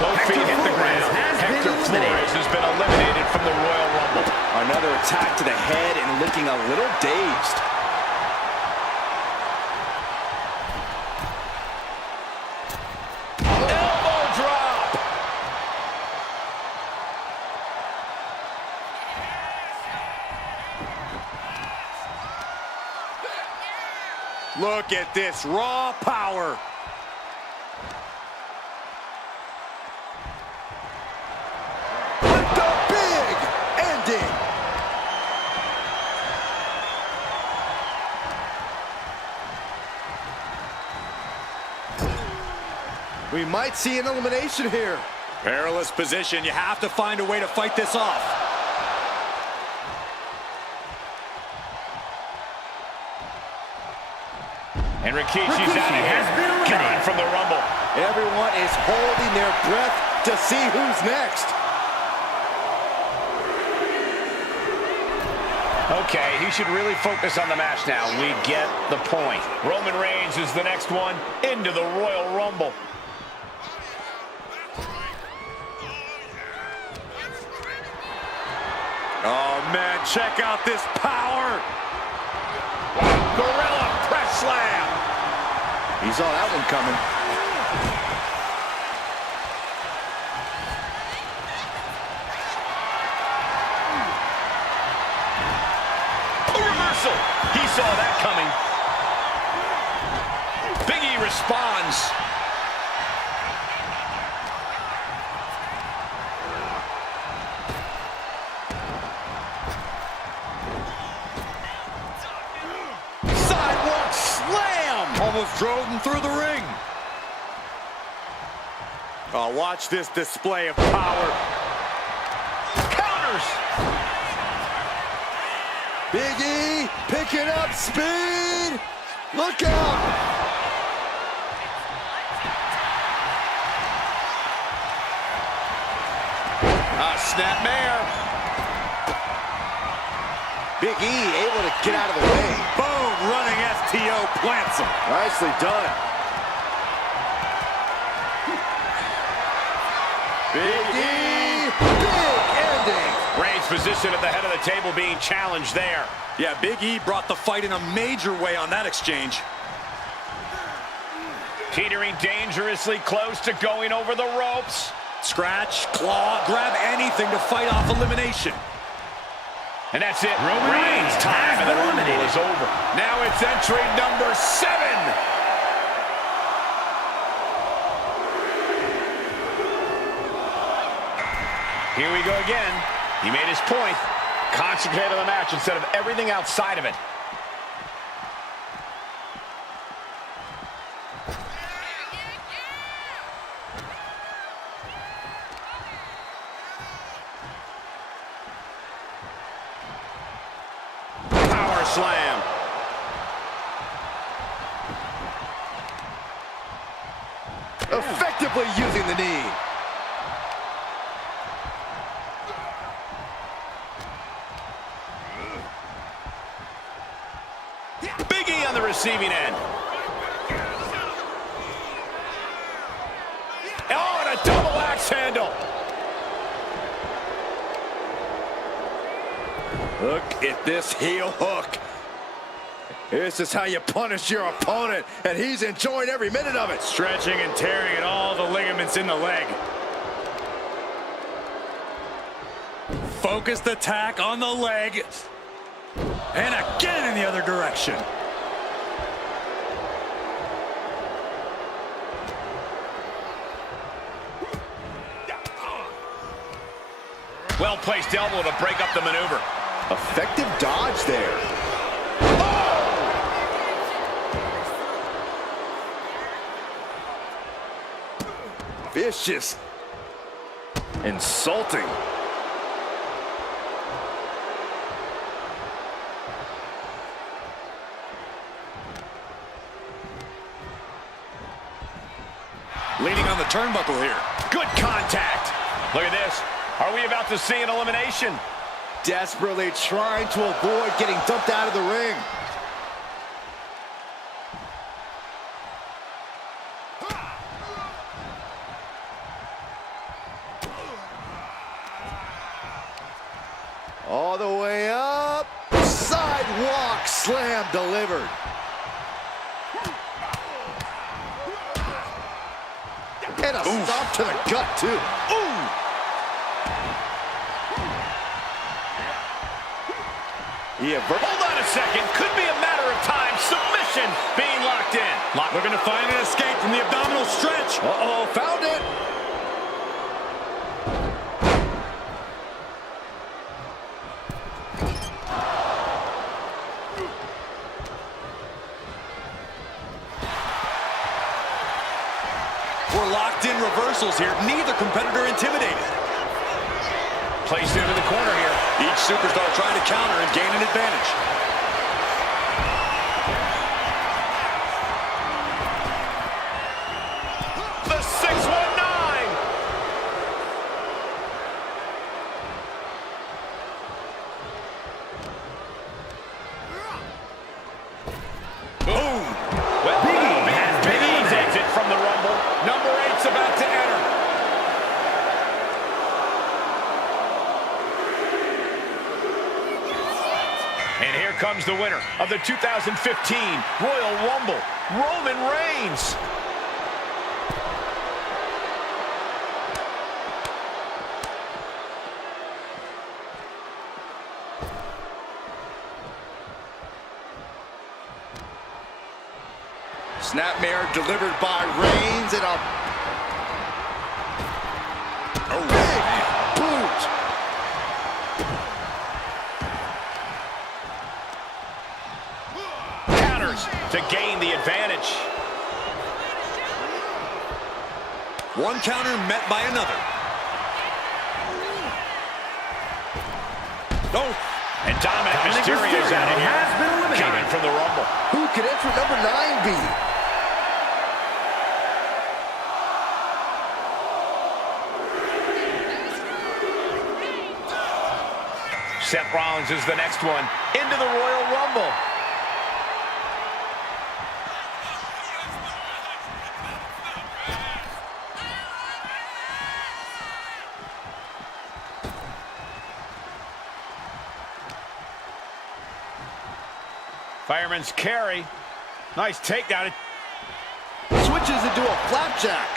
Both feet hit the ground. Hector Flores has been eliminated from the Royal Rumble. Another attack to the head and looking a little dazed. Elbow drop. Look at this raw power. With the big ending. We might see an elimination here. Perilous position. You have to find a way to fight this off. And Rikishi's out of here. Gone from the Rumble. Everyone is holding their breath to see who's next. Okay, he should really focus on the match now. We get the point. Roman Reigns is the next one into the Royal Rumble. Oh, man, check out this power. Gorilla press slam. He saw that one coming. A reversal. He saw that coming. Big E responds. Sidewalk slam! Almost drove him through the ring. Oh, watch this display of power. Counters. Big E picking up speed. Look out. Snapmare. Big E able to get out of the way. Boom, running STO plants him. Nicely done. Big E, big ending. Reigns' position at the head of the table being challenged there. Yeah, Big E brought the fight in a major way on that exchange. Teetering dangerously close to going over the ropes. Scratch, claw, grab anything to fight off elimination. And that's it. Roman Reigns time, and the Rumble eliminated. is over. Now it's entry number 7. Here we go again. He made his point. Concentrate on the match instead of everything outside of it. Power slam. Effectively using the knee. Big E on the receiving end. Oh, and a double axe handle. Look at this heel hook. This is how you punish your opponent, and he's enjoying every minute of it. Stretching and tearing at all the ligaments in the leg. Focused attack on the leg. And again in the other direction. Well-placed elbow to break up the maneuver. Effective dodge there. Vicious. Insulting. Leaning on the turnbuckle here. Good contact. Look at this. Are we about to see an elimination? desperately trying to avoid getting dumped out of the ring. All the way up. Sidewalk slam delivered. And a stop to the gut, too. Ooh! Hold on a second. Could be a matter of time. Submission being locked in. Looking to find an escape from the abdominal stretch. Uh-oh, found it. We're locked in reversals here. Neither competitor intimidated. Placed into the corner here. Each superstar trying to counter and gain an advantage. The 619. Boom. Well, Big E's exit from the Rumble. Number 8's about to enter. And here comes the winner of the 2015 Royal Rumble, Roman Reigns. Snapmare delivered by Reigns and a big boot. Counters to gain the advantage. One counter met by another. Oh, and Dominic Mysterio's out of here. Has been eliminated. Coming from the Rumble. Who could enter number 9 be? Seth Rollins is the next one into the Royal Rumble. Fireman's carry. Nice takedown. Switches into a flapjack.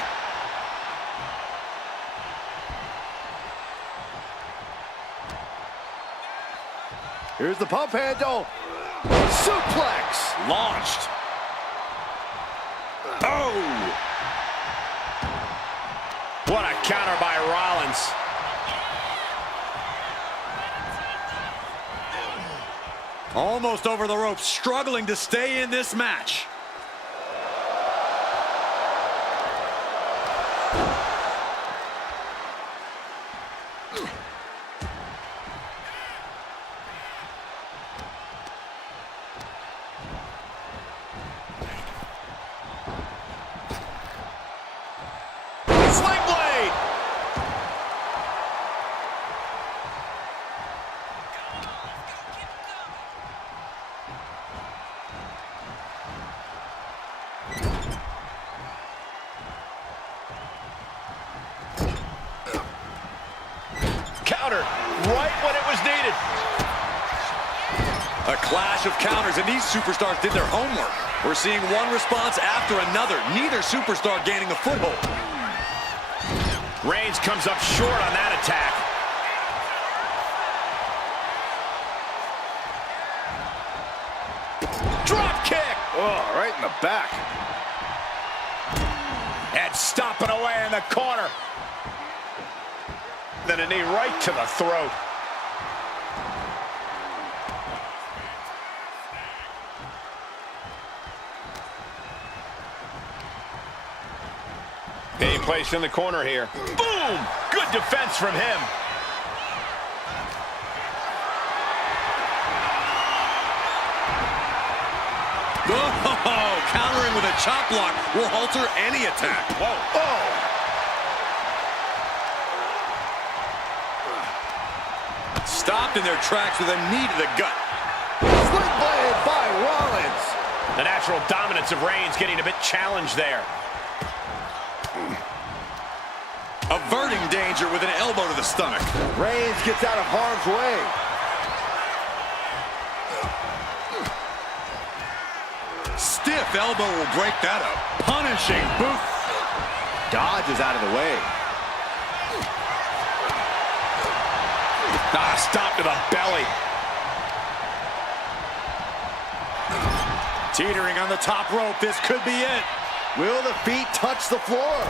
Here's the pump handle. Suplex. Launched. Oh! What a counter by Rollins. Almost over the ropes, struggling to stay in this match. Sling blade. Counter right when it was needed. A clash of counters, and these superstars did their homework. We're seeing one response after another, neither superstar gaining a foothold. Reigns comes up short on that attack. Drop kick. Oh, right in the back. And stomping away in the corner. Then a knee right to the throat. Being placed in the corner here. Boom! Good defense from him. Oh, countering with a chop block will alter any attack. Whoa. Oh! stopped in their tracks with a knee to the gut. Split blade by Rollins. The natural dominance of Reigns getting a bit challenged there. Averting danger with an elbow to the stomach. Reigns gets out of harm's way. Stiff elbow will break that up. Punishing boot. Dodges out of the way. Stop to the belly. Teetering on the top rope. This could be it. Will the feet touch the floor?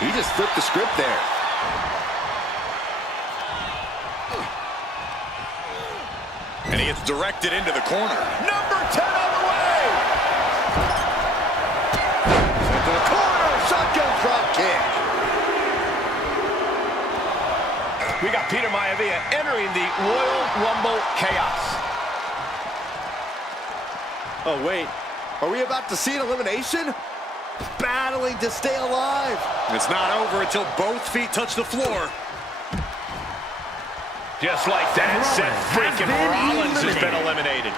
He just flipped the script there. And he gets directed into the corner. Number 10 on the way. Into the corner. Shotgun drop kick. We got Peter Maivia entering the Royal Rumble chaos. Oh, wait. Are we about to see an elimination? Battling to stay alive. It's not over until both feet touch the floor. Just like that, Seth freaking Rollins has been eliminated.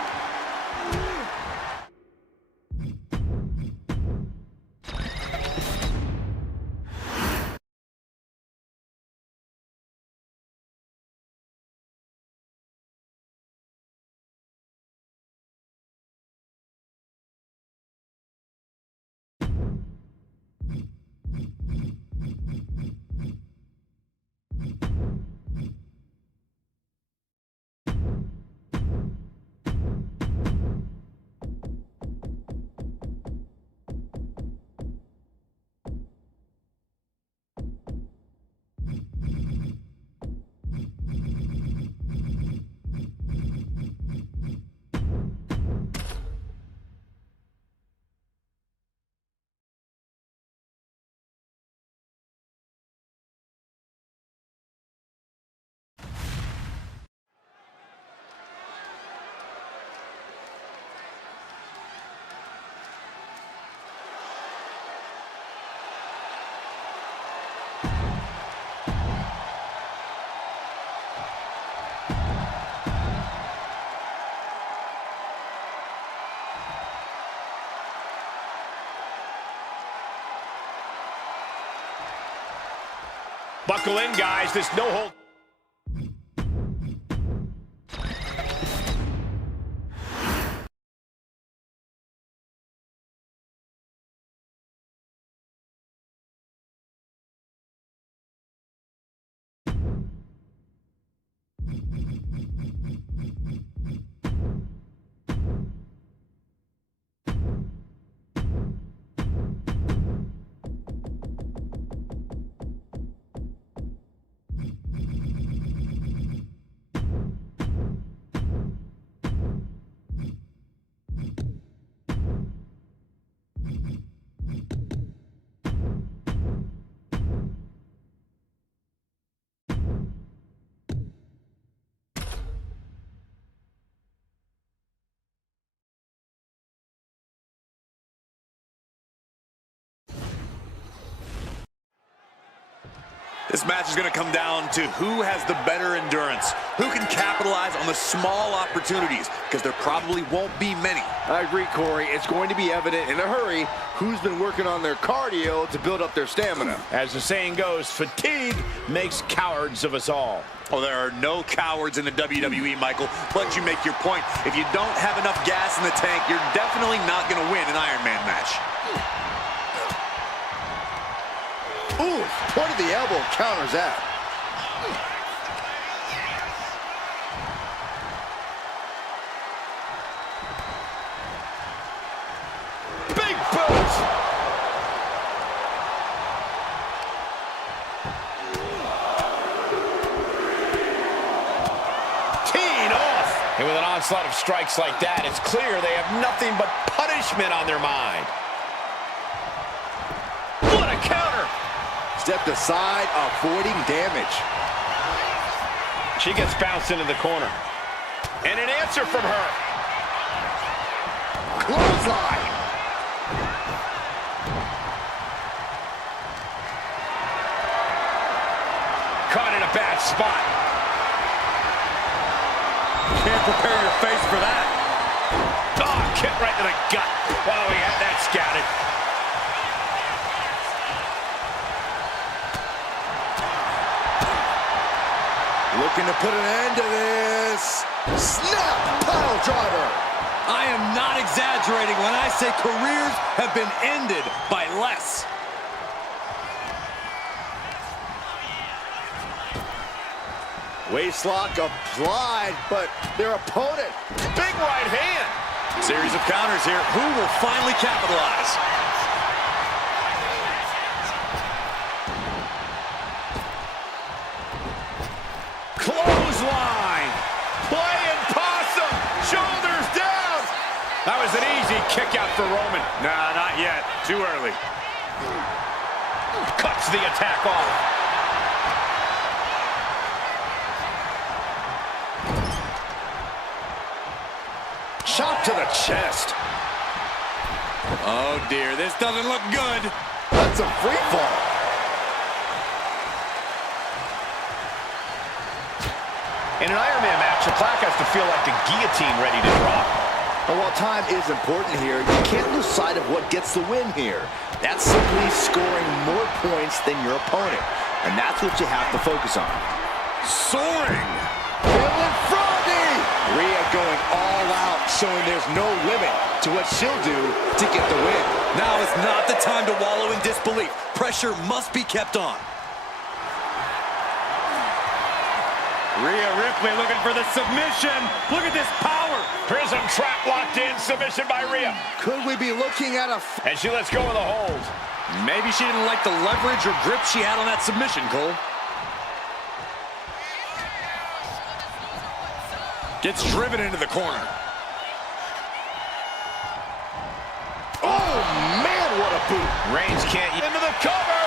Buckle in, guys. This no-hold. This match is going to come down to who has the better endurance, who can capitalize on the small opportunities, because there probably won't be many. I agree, Corey. It's going to be evident in a hurry who's been working on their cardio to build up their stamina. As the saying goes, fatigue makes cowards of us all. Oh, there are no cowards in the WWE, Michael, but you make your point. If you don't have enough gas in the tank, you're definitely not going to win an Iron Man match. Ooh, point of the elbow counters that. Big boot! Teeing off! And with an onslaught of strikes like that, it's clear they have nothing but punishment on their mind. What a counter! Stepped aside, avoiding damage. She gets bounced into the corner. And an answer from her. Clothesline. Caught in a bad spot. Can't prepare your face for that. Oh, kick right to the gut. Oh, he had that scouted. Looking to put an end to this. Snap pile driver. I am not exaggerating when I say careers have been ended by less. Waistlock applied, but their opponent. Big right hand. Series of counters here. Who will finally capitalize? Clothesline. Playing possum. Shoulders down. That was an easy kick out for Roman. Nah, not yet. Too early. Cuts the attack off. Shot to the chest. Oh dear, this doesn't look good. That's a free fall. In an Iron Man match, the clock has to feel like the guillotine ready to drop. And while time is important here, you can't lose sight of what gets the win here. That's simply scoring more points than your opponent. And that's what you have to focus on. Soaring. Villain Froggy! Rhea going all out, showing there's no limit to what she'll do to get the win. Now is not the time to wallow in disbelief. Pressure must be kept on. Rhea Ripley looking for the submission. Look at this power. Prism trap locked in. Submission by Rhea. Could we be looking at a... And she lets go of the hold. Maybe she didn't like the leverage or grip she had on that submission, Cole. Gets driven into the corner. Oh, man, what a boot. Reigns can't... Into the cover.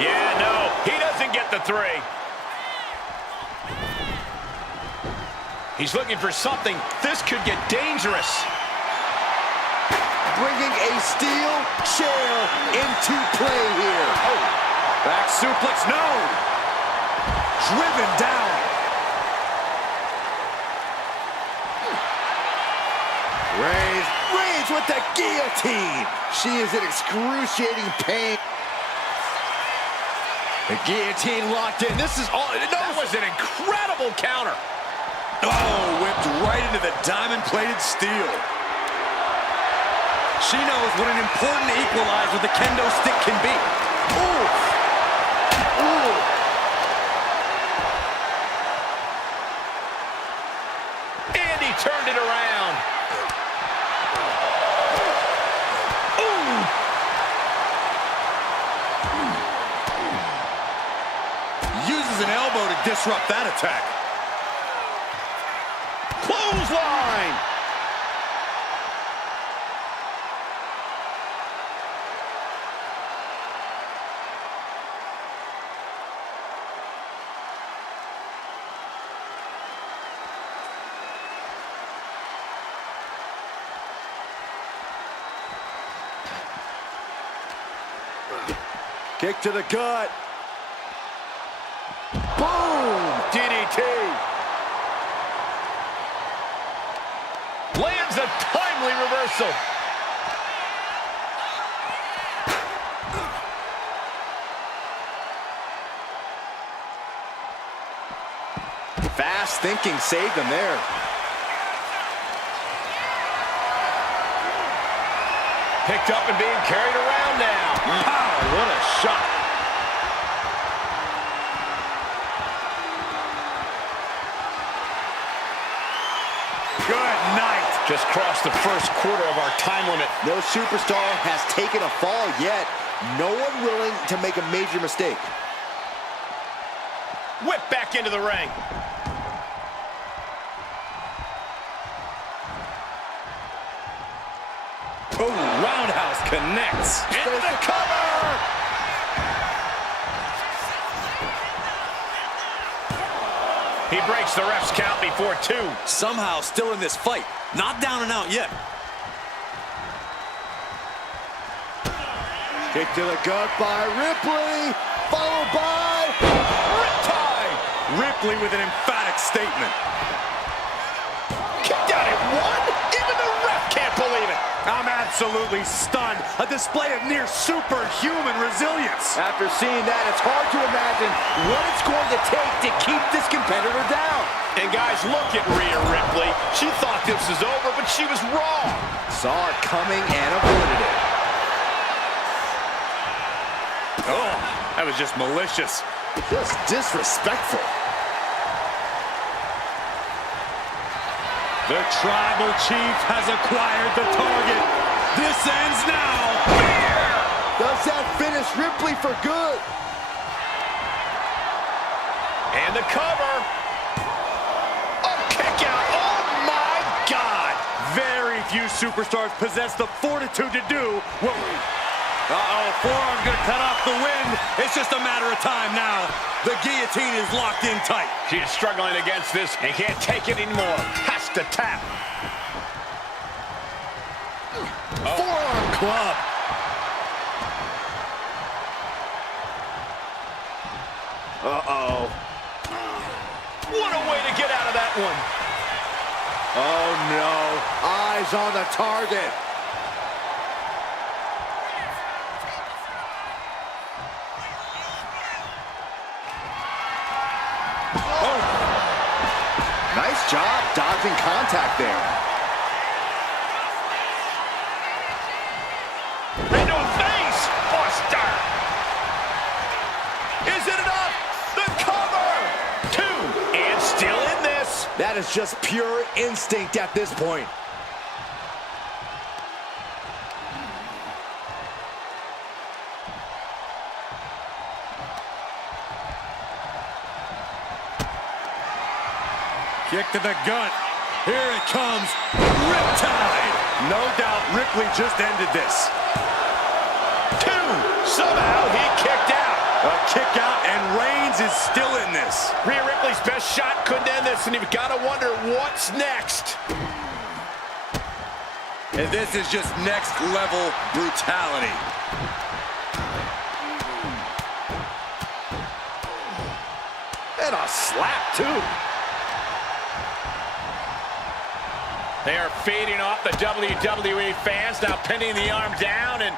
Yeah, no. He doesn't get the three. He's looking for something. This could get dangerous. Bringing a steel chair into play here. Oh, back suplex, no. Driven down. Reigns with the guillotine. She is in excruciating pain. The guillotine locked in. This is all. That was an incredible counter. Oh, whipped right into the diamond-plated steel. She knows what an important equalizer the kendo stick can be. Ooh. Ooh. And he turned it around. Uses an elbow to disrupt that attack. Clothesline. Kick to the gut. Boom! DDT. Lands a timely reversal. Fast thinking saved them there. Picked up and being carried around now. Wow, what a shot. Good night. Just crossed the first quarter of our time limit. No superstar has taken a fall yet. No one willing to make a major mistake. Whip back into the ring. Oh, roundhouse connects. Into the cover. He breaks the ref's count before 2. Somehow still in this fight. Not down and out yet. Kick to the gut by Ripley, followed by Riptide. Ripley with an emphatic statement. Kicked out at 1? Even the ref can't believe it. I'm absolutely stunned. A display of near superhuman resilience. After seeing that, it's hard to imagine what it's going to take to keep this competitor down. And guys, look at Rhea Ripley. She thought this was over, but she was wrong. Saw it coming and avoided it. Oh, that was just malicious. Just disrespectful. The tribal chief has acquired the target. This ends now. Does that finish Ripley for good? And the cover. Oh, kick out. Oh, my God. Very few superstars possess the fortitude to do what forearm's gonna cut off the wind. It's just a matter of time now. The guillotine is locked in tight. She is struggling against this and can't take it anymore. Has to tap. Forearm club. Uh-oh. What a way to get out of that one. Oh, no. Eyes on the target. Nice job dodging contact there. Into a face. Buster. Is it enough? The cover. 2. And still in this. That is just pure instinct at this point. Kick to the gut. Here it comes. Riptide. No doubt Ripley just ended this. 2. Somehow he kicked out. A kick out, and Reigns is still in this. Rhea Ripley's best shot couldn't end this, and you've got to wonder what's next. And this is just next level brutality. And a slap, too. They are feeding off the WWE fans, now pinning the arm down, and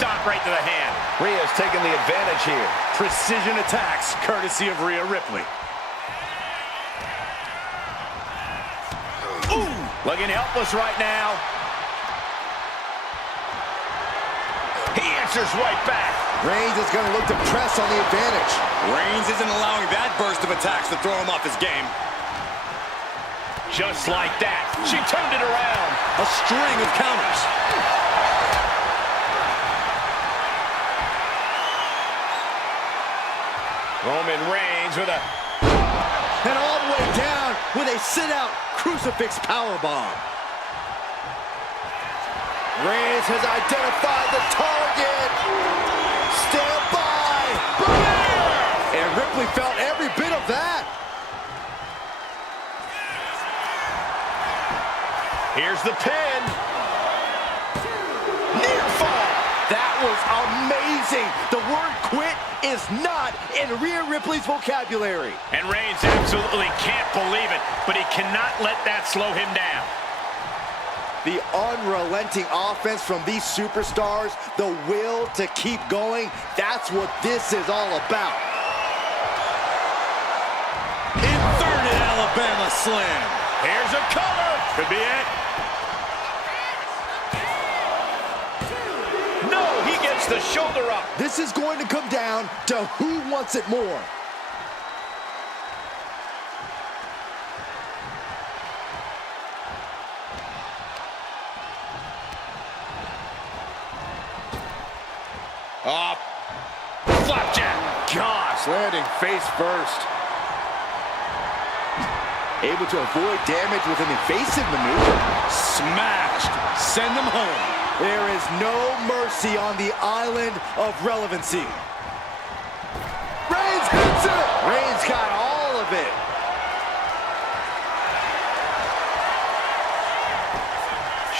stop right to the hand. Rhea's taking the advantage here. Precision attacks, courtesy of Rhea Ripley. Looking helpless right now. He answers right back. Reigns is going to look to press on the advantage. Reigns isn't allowing that burst of attacks to throw him off his game. Just like that, she turned it around. A string of counters. Roman Reigns with a... And all the way down with a sit-out crucifix powerbomb. Reigns has identified the target. Stand by. And Ripley felt every bit of that. Here's the pin. Near fall. That was amazing. The word quit is not in Rhea Ripley's vocabulary. And Reigns absolutely can't believe it, but he cannot let that slow him down. The unrelenting offense from these superstars, the will to keep going, that's what this is all about. Inverted Alabama slam. Here's a cover. Could be it. No, he gets the shoulder up. This is going to come down to who wants it more. Flapjack. Gosh, landing face first. Able to avoid damage with an evasive maneuver. Smashed. Send them home. There is no mercy on the island of relevancy. Reigns hits it. Reigns got all of it.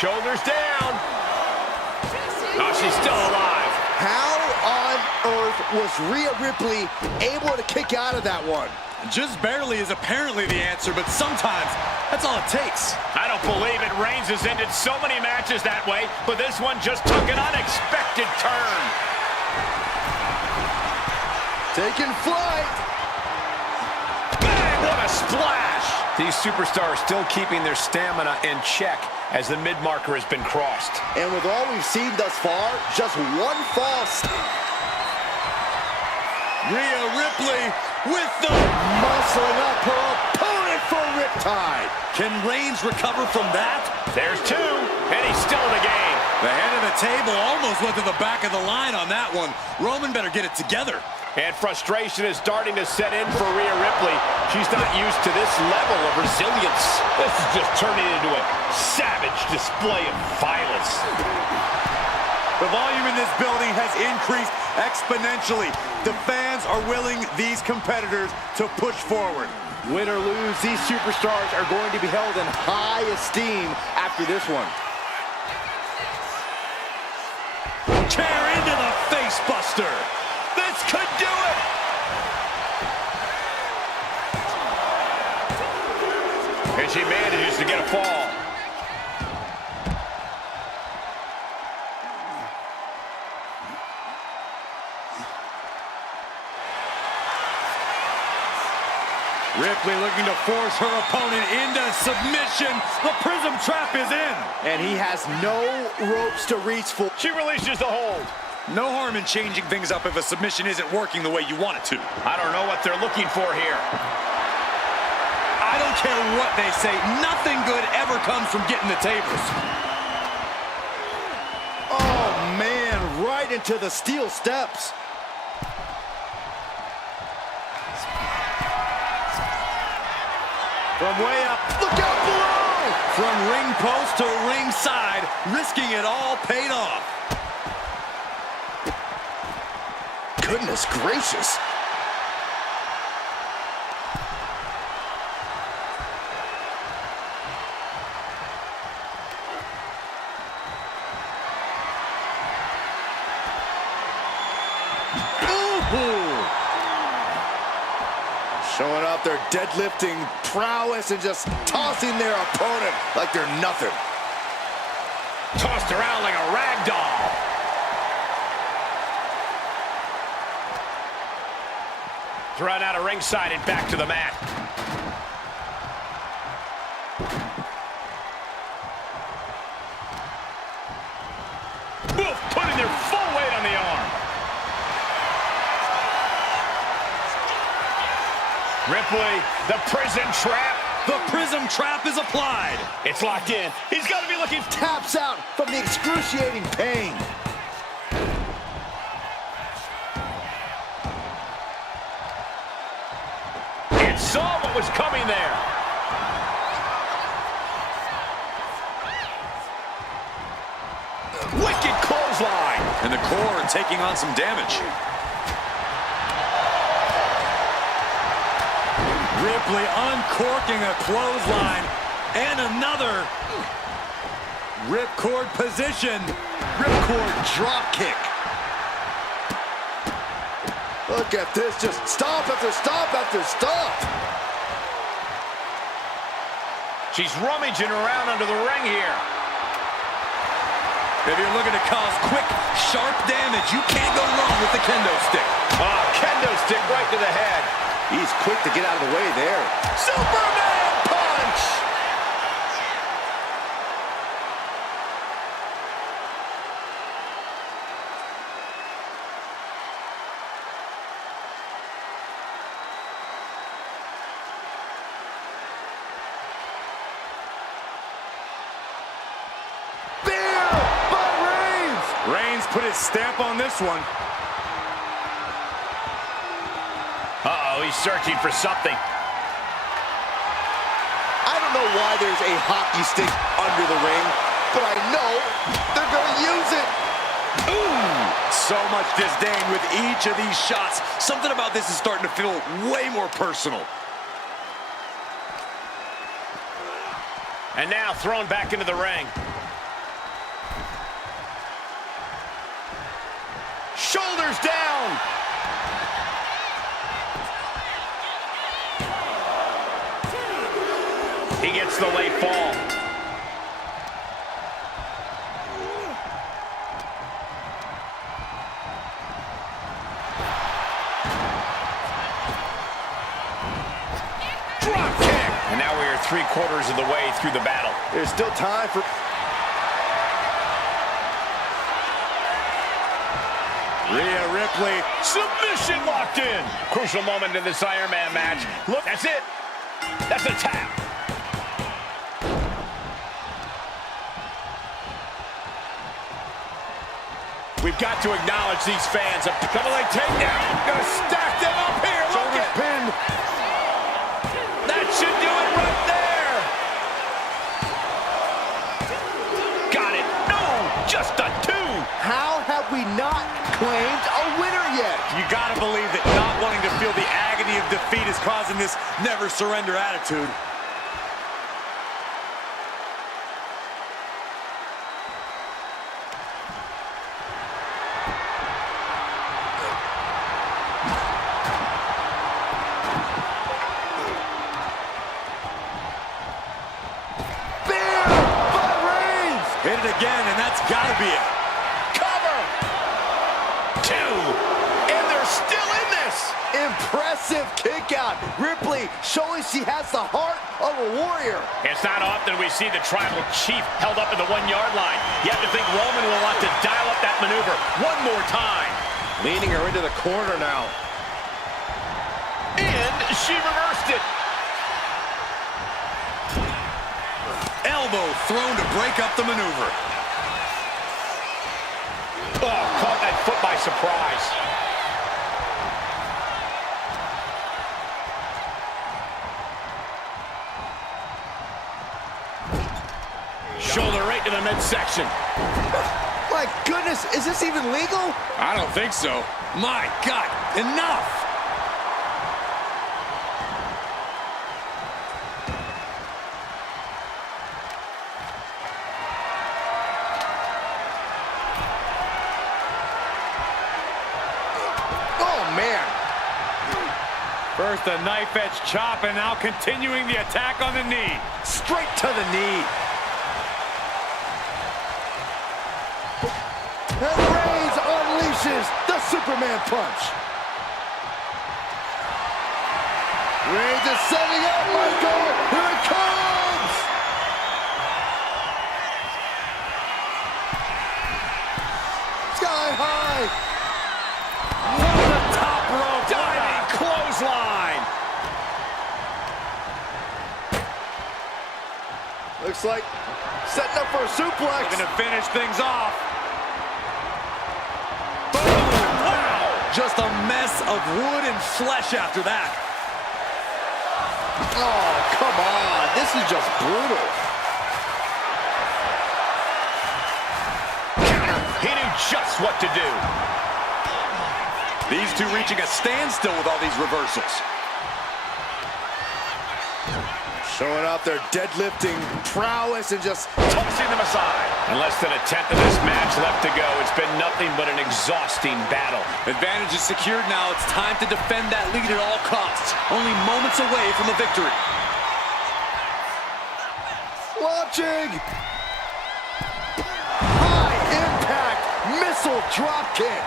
Shoulders down. Oh, she's still alive. How on earth was Rhea Ripley able to kick out of that one? Just barely is apparently the answer, but sometimes that's all it takes. I don't believe it. Reigns has ended so many matches that way, but this one just took an unexpected turn. Taking flight. Bang, what a splash. These superstars still keeping their stamina in check as the mid-marker has been crossed. And with all we've seen thus far, just one false. Rhea Ripley with the Muscling up her opponent for a riptide. Can Reigns recover from that? There's two, and he's still in the game. The head of the table almost went to the back of the line on that one. Roman better get it together. And frustration is starting to set in for Rhea Ripley. She's not used to this level of resilience. This is just turning into a savage display of violence. The volume in this building has increased exponentially. The fans are willing these competitors to push forward. Win or lose, these superstars are going to be held in high esteem after this one. Chair into the face buster. This could do it. And she manages to get a fall. Ripley looking to force her opponent into submission. The prism trap is in. And he has no ropes to reach for. She releases the hold. No harm in changing things up if a submission isn't working the way you want it to. I don't know what they're looking for here. I don't care what they say. Nothing good ever comes from getting the tables. Oh, man, right into the steel steps. From way up, look out below! From ring post to ringside, risking it all paid off. Goodness gracious. Showing off their deadlifting prowess and just tossing their opponent like they're nothing. Tossed around like a rag doll. Thrown out of ringside and back to the mat. Oof, putting their full weight on the arm. Ripley, the prison trap. The prism trap is applied. It's locked in. He's got to be looking. Taps out from the excruciating pain. And saw what was coming there. Wicked clothesline. And the core taking on some damage. Ripley uncorking a clothesline. And another. Ripcord position. Ripcord drop kick. Look at this, just stop after stop after stop. She's rummaging around under the ring here. If you're looking to cause quick, sharp damage, you can't go wrong with the kendo stick. Oh, kendo stick right to the head. He's quick to get out of the way there. Superman punch! Reigns put his stamp on this one. Uh-oh, he's searching for something. I don't know why there's a hockey stick under the ring, but I know they're going to use it. Ooh! So much disdain with each of these shots. Something about this is starting to feel way more personal. And now thrown back into the ring. gets the late fall. Drop kick. And now we are 3/4 of the way through the battle. There's still time for... Rhea Ripley, submission locked in. Crucial moment in this Iron Man match. Look, that's it. That's a tap. We've got to acknowledge these fans. A double leg takedown. Gonna stack them up here. Look at pin. That should do it right there. Got it. No, just a 2. How have we not claimed a winner yet? You gotta believe that not wanting to feel the agony of defeat is causing this never surrender attitude. Hit it again, and that's gotta be it. Cover. 2. And they're still in this. Impressive kick out. Ripley showing she has the heart of a warrior. It's not often we see the tribal chief held up at the 1-yard line. You have to think Roman will want to dial up that maneuver one more time. Leaning her into the corner now. And she reversed it. Elbow thrown to break up the maneuver. Oh, caught that foot by surprise. Shoulder right to the midsection. My goodness, is this even legal? I don't think so. My God, enough! First a knife edge chop, and now continuing the attack on the knee. Straight to the knee. And Reigns unleashes the Superman punch. Reigns is setting up, Michael. Here it comes. Sky high. From the top rope. Diving clothesline. Looks like setting up for a suplex. Going to finish things off. Boom! Wow! Just a mess of wood and flesh after that. Oh, come on. This is just brutal. Counter. He knew just what to do. These two reaching a standstill with all these reversals. Showing off their deadlifting prowess and just Tossing them aside. In less than a 10th of this match left to go, it's been nothing but an exhausting battle. Advantage is secured now. It's time to defend that lead at all costs. Only moments away from a victory. launching. High impact missile drop kick.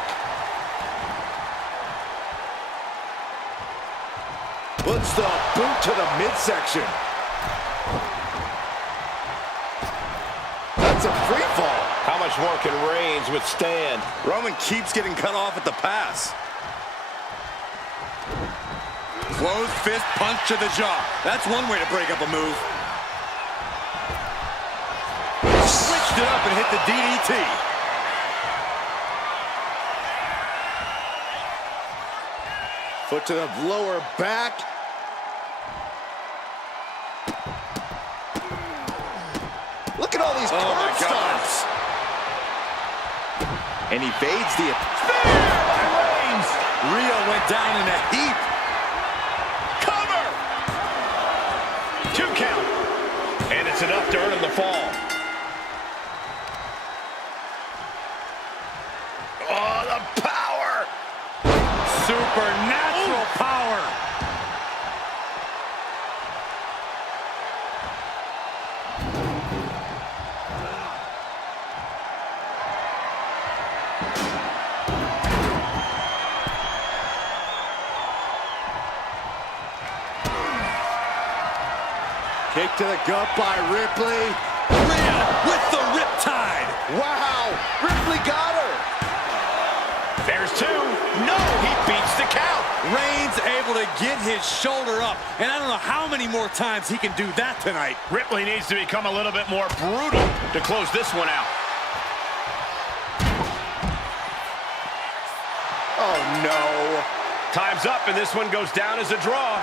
Puts the boot to the midsection. That's a free fall. How much more can Reigns withstand? Roman keeps getting cut off at the pass. Closed fist punch to the jaw. That's one way to break up a move. Switched it up and hit the DDT. Foot to the lower back. Look at all these curb stops. And evades the... Spear by Reigns. Rhea went down in a heap. Cover. 2 count. And it's enough to earn him the fall. Oh, the power. Supernatural power. Kick to the gut by Ripley. Rhea with the riptide. Wow, Ripley got her. There's two. No, he beats the count. Reigns able to get his shoulder up, and I don't know how many more times he can do that tonight. Ripley needs to become a little bit more brutal to close this one out. Oh, no. Time's up, and this one goes down as a draw.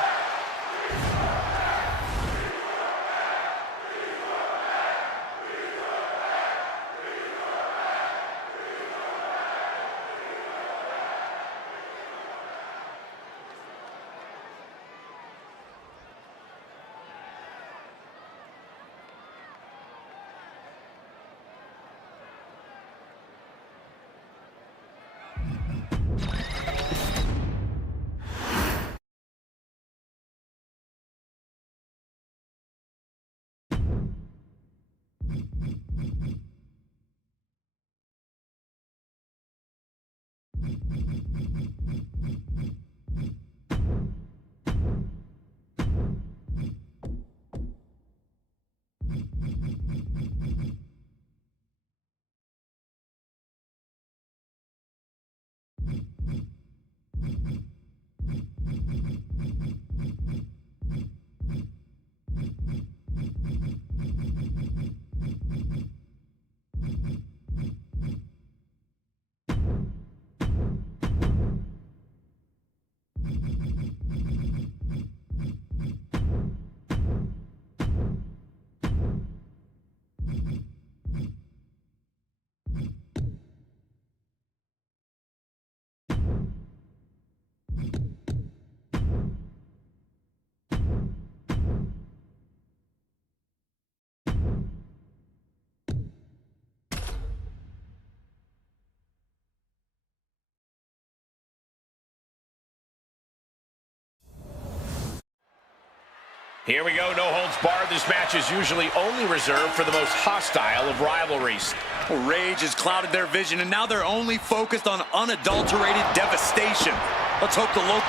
Here we go, no holds barred. This match is usually only reserved for the most hostile of rivalries. Well, rage has clouded their vision, and now they're only focused on unadulterated devastation. Let's hope the local...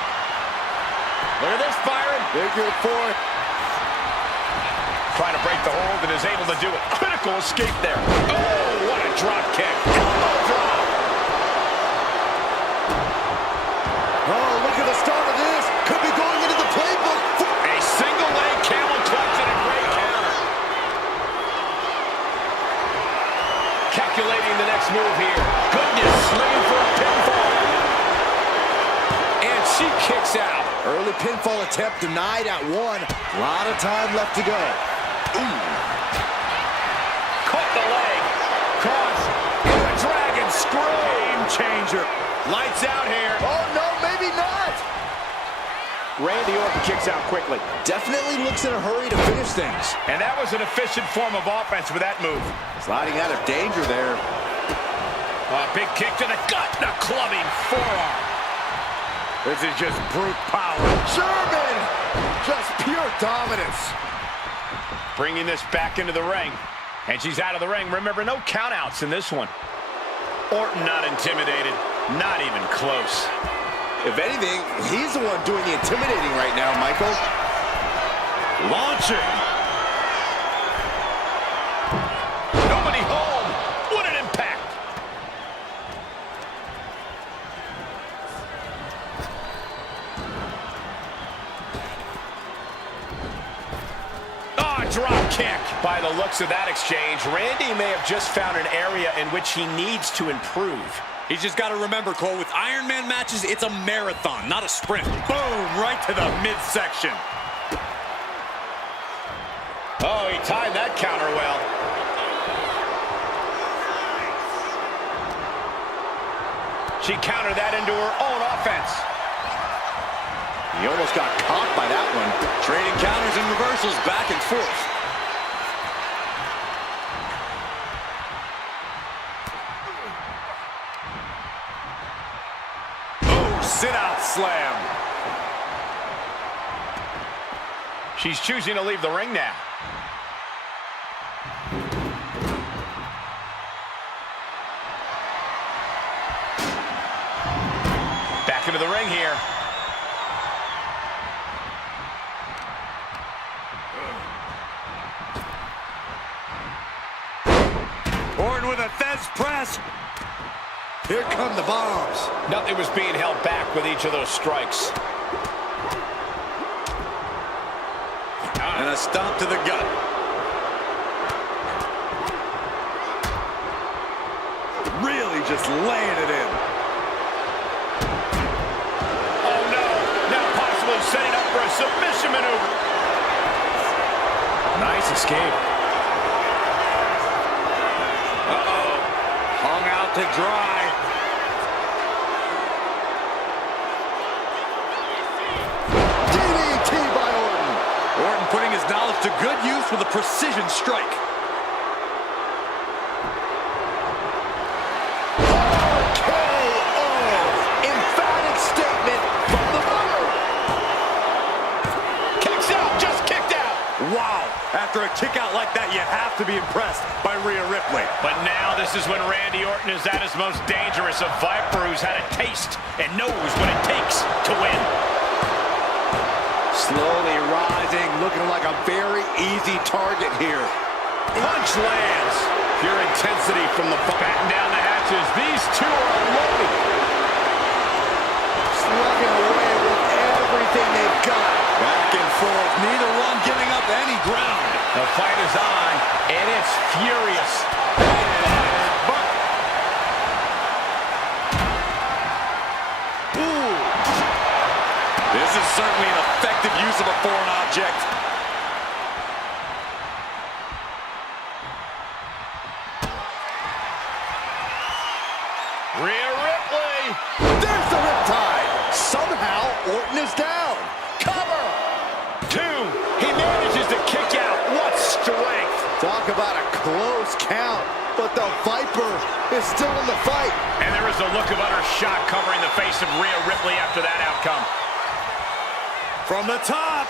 Look at this, Byron. They're good for it. Trying to break the hold and is able to do it. Critical escape there. Oh, what a drop kick. Elbow drop. Oh, look at the start of this. Could be going into the playbook. A single leg camel clutch and a great counter. Calculating the next move here. Goodness, looking for a pinfall. And she kicks out. Early pinfall attempt denied at one. A lot of time left to go. Ooh. Caught the leg. Cross. And the dragon screw. Game changer. Lights out here. Oh, no, maybe not. Randy Orton kicks out quickly. Definitely looks in a hurry to finish things. And that was an efficient form of offense with that move. Sliding out of danger there. A big kick to the gut. The clubbing forearm. This is just brute power. German! Just pure dominance. Bringing this back into the ring. And she's out of the ring. Remember, no countouts in this one. Orton not intimidated. Not even close. If anything, he's the one doing the intimidating right now, Michael. Launching. Nobody home. What an impact. Drop kick. By the looks of that exchange, Randy may have just found an area in which he needs to improve. He's just got to remember, Cole, with Iron Man matches, it's a marathon, not a sprint. Boom, right to the midsection. Oh, he timed that counter well. She countered that into her own offense. He almost got caught by that one. Trading counters and reversals back and forth. Oh, sit-out slam. She's choosing to leave the ring now. Back into the ring here. Orton with a Fez press. Here come the bombs. Nothing was being held back with each of those strikes. And a stomp to the gut. Really just laying it in. Oh no, now possibly setting up for a submission maneuver. Nice escape. Uh-oh. Hung out to dry. DDT by Orton. Orton putting his knowledge to good use with a precision strike. KO. Emphatic statement from the mother. Kicks out, just kicked out. Wow. After a kick out like that, you have to be impressed by Rhea Ripley. But now this is when Randy Orton is at his most dangerous, a Viper who's had a taste and knows what it takes to win. Slowly rising, looking like a very easy target here. Punch lands. Pure intensity from the batten down the hatches. These two are unloading. Slugging away with everything they've got. Back and forth, neither one giving up any ground. The fight is on, and it's furious. Ooh. This is certainly an effective use of a foreign object. Rhea Ripley. There's the riptide. Somehow, Orton is down. Cover. 2. He manages to kick out. What strength. Talk about a close count, but the Viper is still in the fight. And there is a look of utter shock covering the face of Rhea Ripley after that outcome. From the top.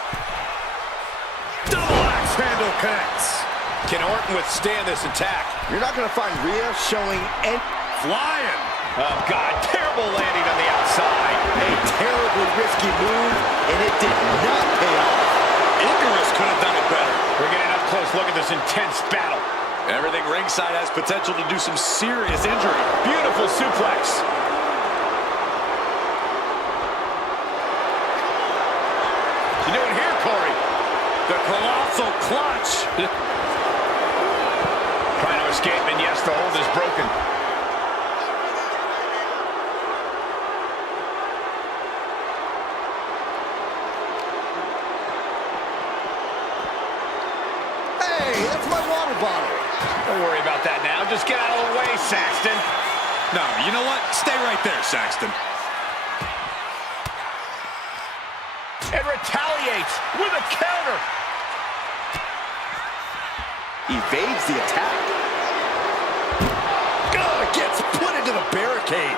Double axe handle connects. Can Orton withstand this attack? You're not going to find Rhea showing any... Flying. Oh, God. Terrible landing on the outside. A terribly risky move, and it did not pay off. Icarus could have done it better. We're getting up close look at this intense battle. Everything ringside has potential to do some serious injury. Beautiful suplex. What you doing here, Corey? The colossal clutch. Trying to escape, and yes, the hold is broken. Hey, that's my water bottle. Don't worry about that now. Just get out of the way, Saxton. No, you know what? Stay right there, Saxton. And retaliates with a counter. Evades the attack. Oh, gets put into the barricade.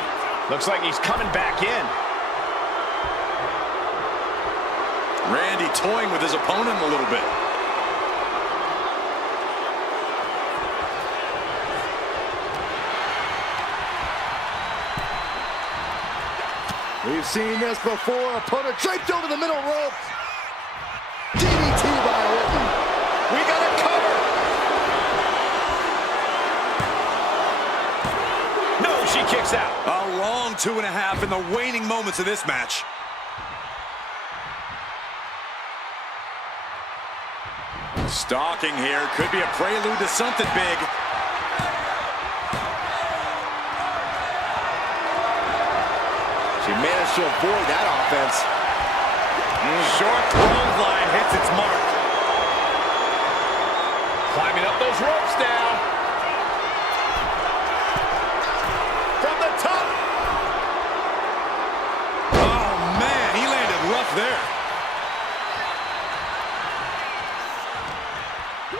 Looks like he's coming back in. Randy toying with his opponent a little bit. We've seen this before. Opponent draped over the middle rope. DDT by Orton. We got a cover. No, she kicks out. A long 2.5 in the waning moments of this match. Stalking here could be a prelude to something big. She managed to avoid that offense. Short clothesline hits its mark. Climbing up those ropes now. From the top. Oh, man, he landed rough there.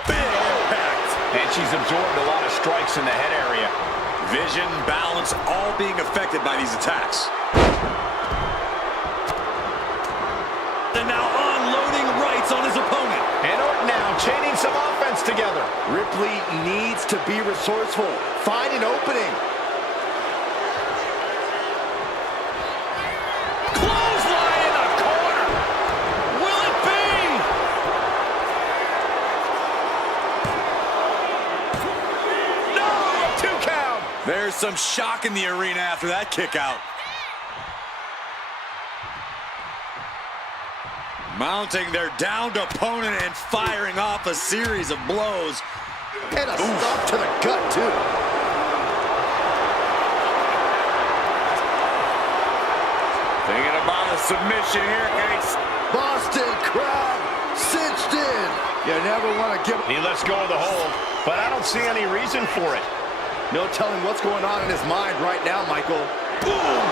Big impact. And she's absorbed a lot of strikes in the head area. Vision, balance, all being affected by these attacks. And now unloading rights on his opponent. And Orton now chaining some offense together. Ripley needs to be resourceful. Find an opening. Clothesline in the corner. Will it be? No! 2 count. There's some shock in the arena after that kick out. Mounting their downed opponent and firing off a series of blows. And a stop to the gut, too. Thinking about a submission here, Kane. Boston crab cinched in. You never want to give... He lets go of the hold, but I don't see any reason for it. No telling what's going on in his mind right now, Michael. Boom!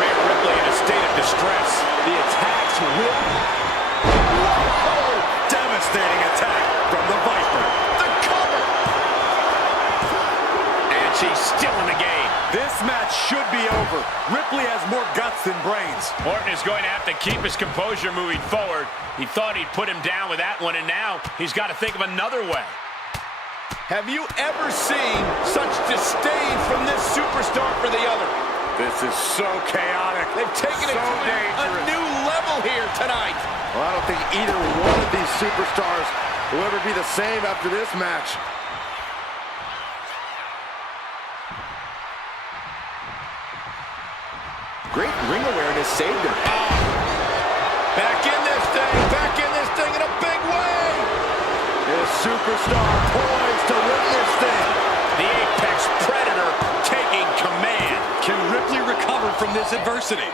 Rhea Ripley in a state of distress. The attacks will... Whoa! Devastating attack from the Viper. The cover! And she's still in the game. This match should be over. Ripley has more guts than brains. Orton is going to have to keep his composure moving forward. He thought he'd put him down with that one, and now he's got to think of another way. Have you ever seen such disdain from this superstar for the other? This is so chaotic. They've taken it to a new level here tonight. Well, I don't think either one of these superstars will ever be the same after this match. Great ring awareness saved her. Back in this thing in a big way. This superstar poised to win this thing. The Apex Predator taking command. Can Ripley recover from this adversity?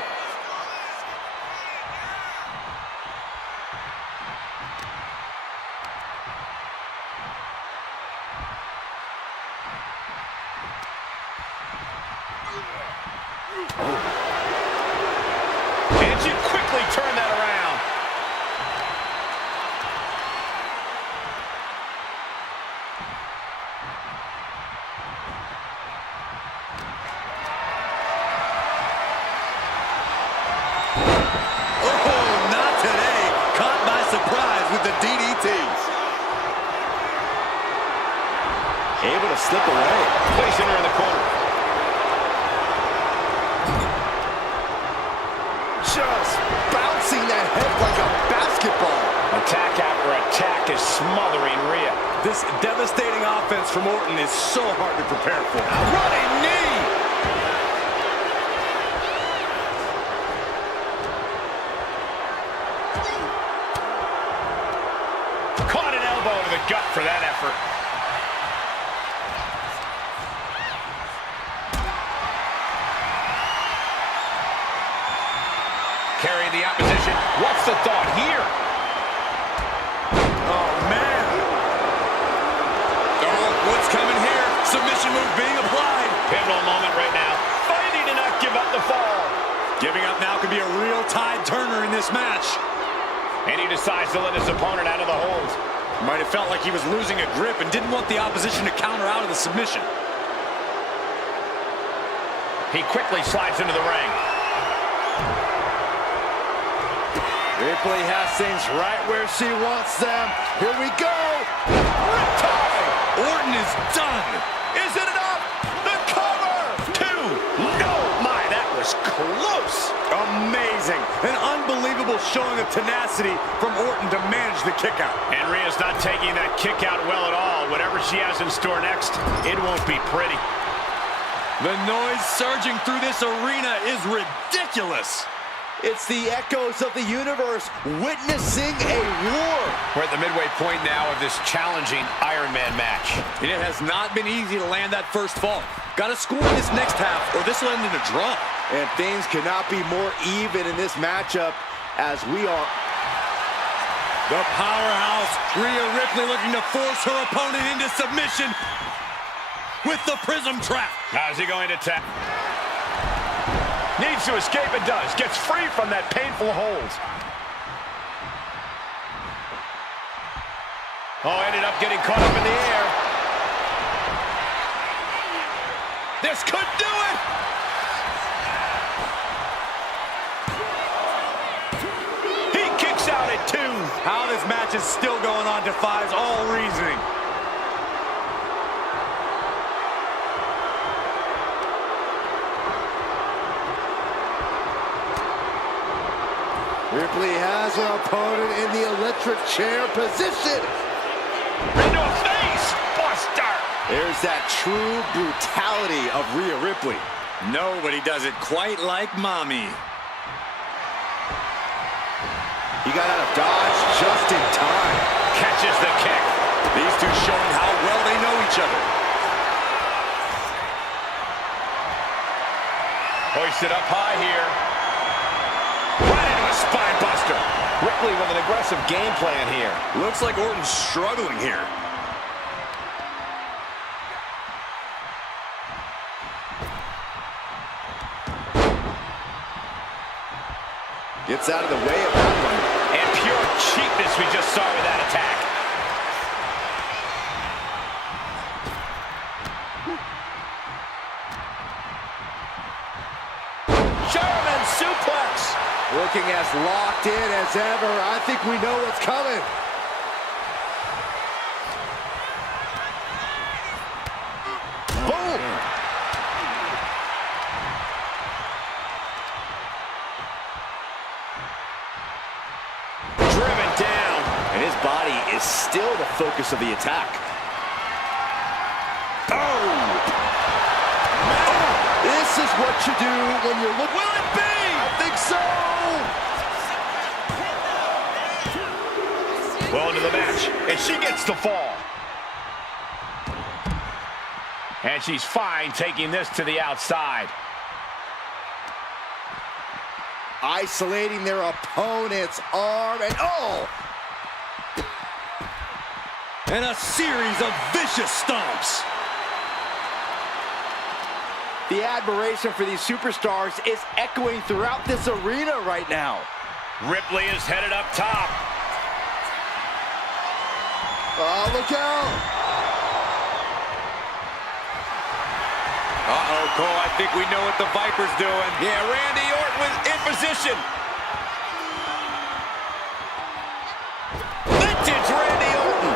And she quickly turned that around. Oh, not today. Caught by surprise with the DDTs. Able to slip away. Placing her in the corner. Just bouncing that head like a basketball. Attack after attack is smothering Rhea. This devastating offense from Orton is so hard to prepare for. Running knee. Caught an elbow to the gut for that effort. Carrying the opposition. What's the thought here? Oh, man. Oh, what's coming here? Submission move being applied. Pivotal moment right now. Fighting to not give up the fall. Giving up now could be a real tide turner in this match. And he decides to let his opponent out of the hold. Might have felt like he was losing a grip and didn't want the opposition to counter out of the submission. He quickly slides into the ring. Ripley has things right where she wants them. Here we go. Riptide. Orton is done. Is it enough? The cover. 2. No, my, that was close. Amazing. An unbelievable showing of tenacity from Orton to manage the kick out. And Rhea's not taking that kick out well at all. Whatever she has in store next, it won't be pretty. The noise surging through this arena is ridiculous. It's the echoes of the universe witnessing a war. We're at the midway point now of this challenging Iron Man match. And it has not been easy to land that first fall. Got to score in this next half or this will end in a draw. And things cannot be more even in this matchup as we are... The powerhouse, Rhea Ripley, looking to force her opponent into submission with the prism trap. How's he going to tap? Needs to escape and does. Gets free from that painful hold. Oh, ended up getting caught up in the air. This could do it. He kicks out at 2. How this match is still going on defies all reasoning. Ripley has her opponent in the electric chair position. Into a face buster. There's that true brutality of Rhea Ripley. Nobody does it quite like Mommy. He got out of dodge just in time. Catches the kick. These two showing how well they know each other. Hoisted up high here. Right into a spine buster. Ripley with an aggressive game plan here. Looks like Orton's struggling here. Gets out of the way of that one. And pure cheapness we just saw with that attack. German suplex. Looking as locked in as ever. I think we know what's coming. Boom! Driven down. And his body is still the focus of the attack. Oh! This is what you do when you're looking. Will it be? I think so! Well into the match, and she gets the fall. And she's fine taking this to the outside. Isolating their opponent's arm, and oh! And a series of vicious stomps. The admiration for these superstars is echoing throughout this arena right now. Ripley is headed up top. Oh, look out! Uh-oh, Cole, I think we know what the Viper's doing. Yeah, Randy Orton was in position. Vintage Randy Orton.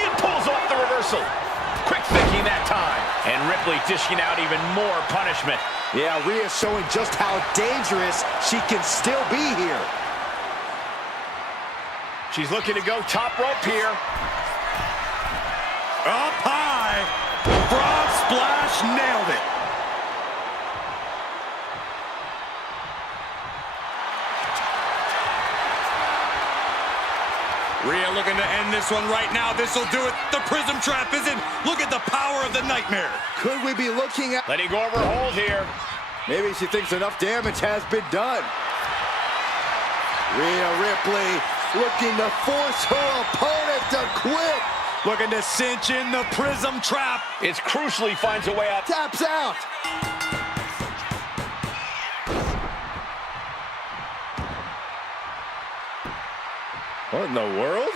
It pulls off the reversal. Quick thinking that time. And Ripley dishing out even more punishment. Yeah, Rhea's showing just how dangerous she can still be here. She's looking to go top rope here. Up high. Frog splash, nailed it. Rhea looking to end this one right now. This will do it. The prism trap is in. Look at the power of the nightmare. Could we be looking at... Letting go of her hold here. Maybe she thinks enough damage has been done. Rhea Ripley looking to force her opponent to quit. Looking to cinch in the prism trap. It's crucially finds a way out. Taps out. What in the world?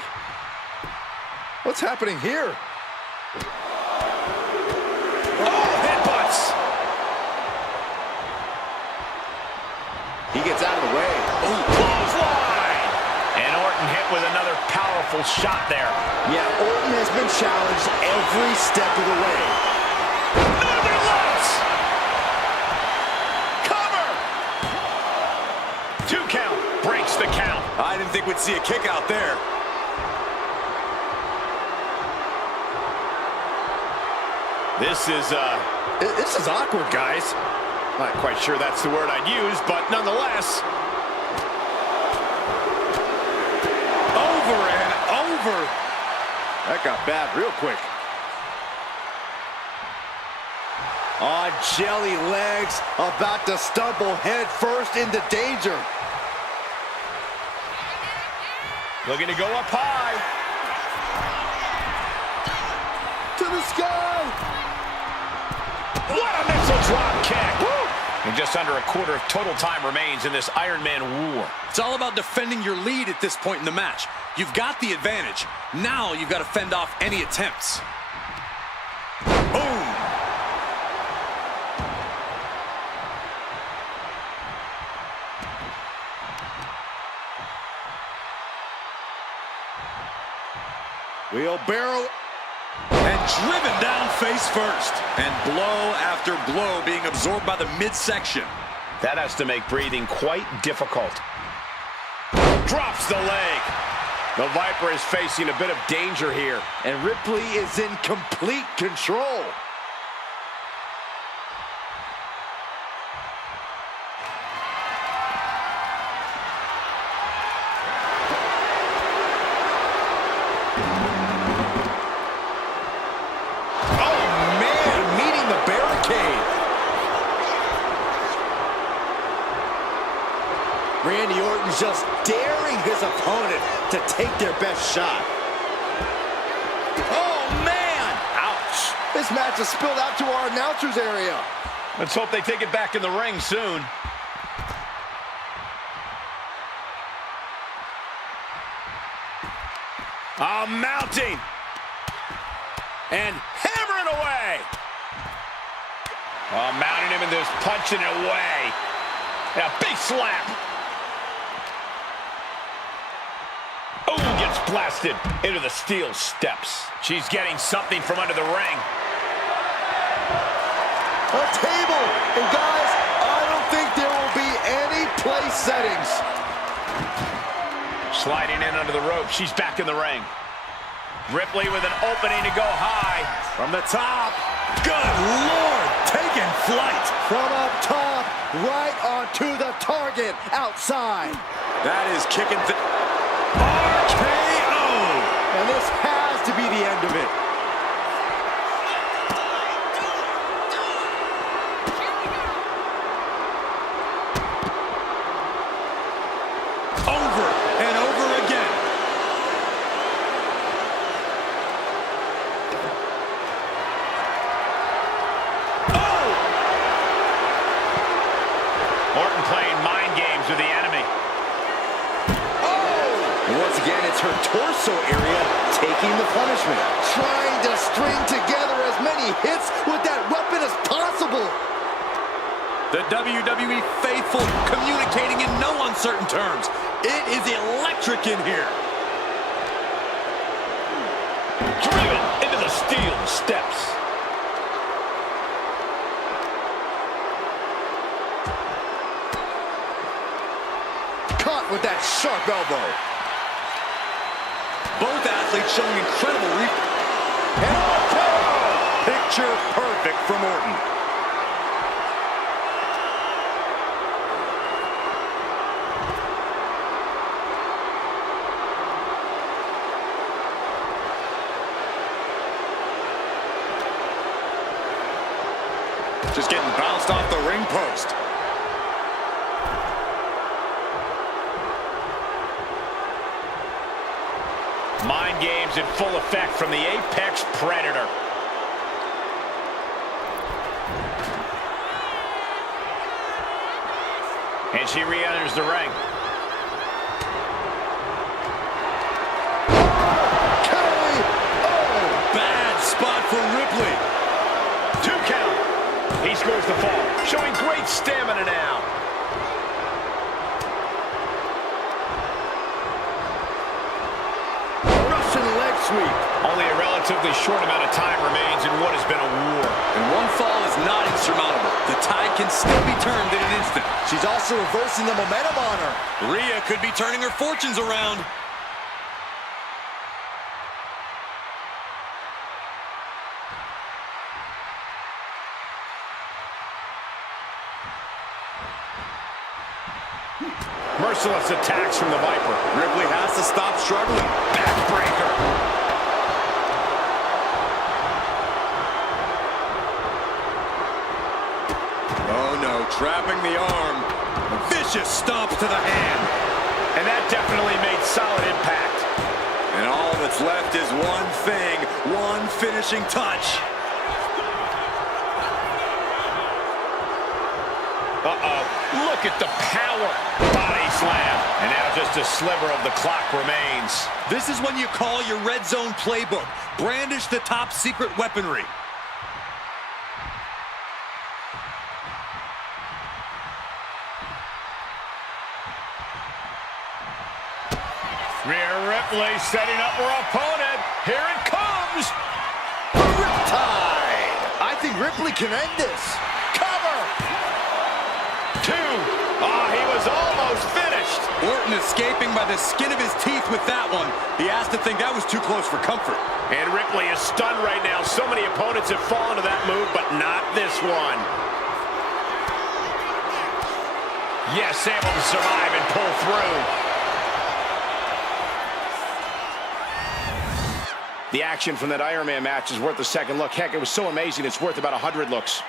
What's happening here? Oh, headbutts. He gets out of the way. Ooh, clothesline. And Orton hit with another powerful shot there. Yeah, Orton has been challenged every step of the way. Northern Lights. Cover. 2 count. Breaks the count. I didn't think we'd see a kick out there. This is awkward, guys. Not quite sure that's the word I'd use, but nonetheless. Over and over. That got bad real quick. On jelly legs, about to stumble head first into danger. Looking to go up high. To the sky. What a missile drop kick. Woo! And just under a quarter of total time remains in this Iron Man war. It's all about defending your lead at this point in the match. You've got the advantage. Now you've got to fend off any attempts. Boom! Wheelbarrow. And driven down face first. And blow after blow being absorbed by the midsection. That has to make breathing quite difficult. Drops the leg. The Viper is facing a bit of danger here. And Ripley is in complete control. Randy Orton's just daring his opponent to take their best shot. Oh, man! Ouch. This match has spilled out to our announcer's area. Let's hope they take it back in the ring soon. Mounting. And hammering away. Mounting him and just punching it away. Yeah, big slap. Oh, gets blasted into the steel steps. She's getting something from under the ring. A table. And guys, I don't think there will be any place settings. Sliding in under the rope. She's back in the ring. Ripley with an opening to go high. From the top. Good Lord, taking flight. From up top, right onto the target outside. That is kicking the RKO. And this has to be the end of it. Over and over again. Oh! Orton playing mind games with the enemy. And once again, it's her torso area taking the punishment. Trying to string together as many hits with that weapon as possible. The WWE faithful communicating in no uncertain terms. It is electric in here. Driven into the steel steps. Caught with that sharp elbow. Both athletes showing incredible picture perfect from Orton. Just getting bounced off the ring post. Mind games in full effect from the Apex Predator. And she re-enters the ring. Khali! Oh! Bad spot for Ripley. 2 count. He scores the fall, showing great stamina now. Russian leg sweep. Only a relatively short amount of time remains in what has been a war. And one fall is not insurmountable. The tide can still be turned in an instant. She's also reversing the momentum on her. Rhea could be turning her fortunes around. Merciless attacks from the Viper. Ripley has to stop struggling. Backbreaker. Oh no, trapping the arm. A vicious stomp to the hand. And that definitely made solid impact. And all that's left is one thing, one finishing touch. Uh-oh. Look at the power. Body slam. And now just a sliver of the clock remains. This is when you call your red zone playbook. Brandish the top secret weaponry. Rhea Ripley setting up her opponent. Here it comes. Ripley can end this. Cover! 2. Oh, he was almost finished. Orton escaping by the skin of his teeth with that one. He has to think that was too close for comfort. And Ripley is stunned right now. So many opponents have fallen to that move, but not this one. Yes, able to survive and pull through. The action from that Iron Man match is worth a second look. Heck, it was so amazing, it's worth about 100 looks.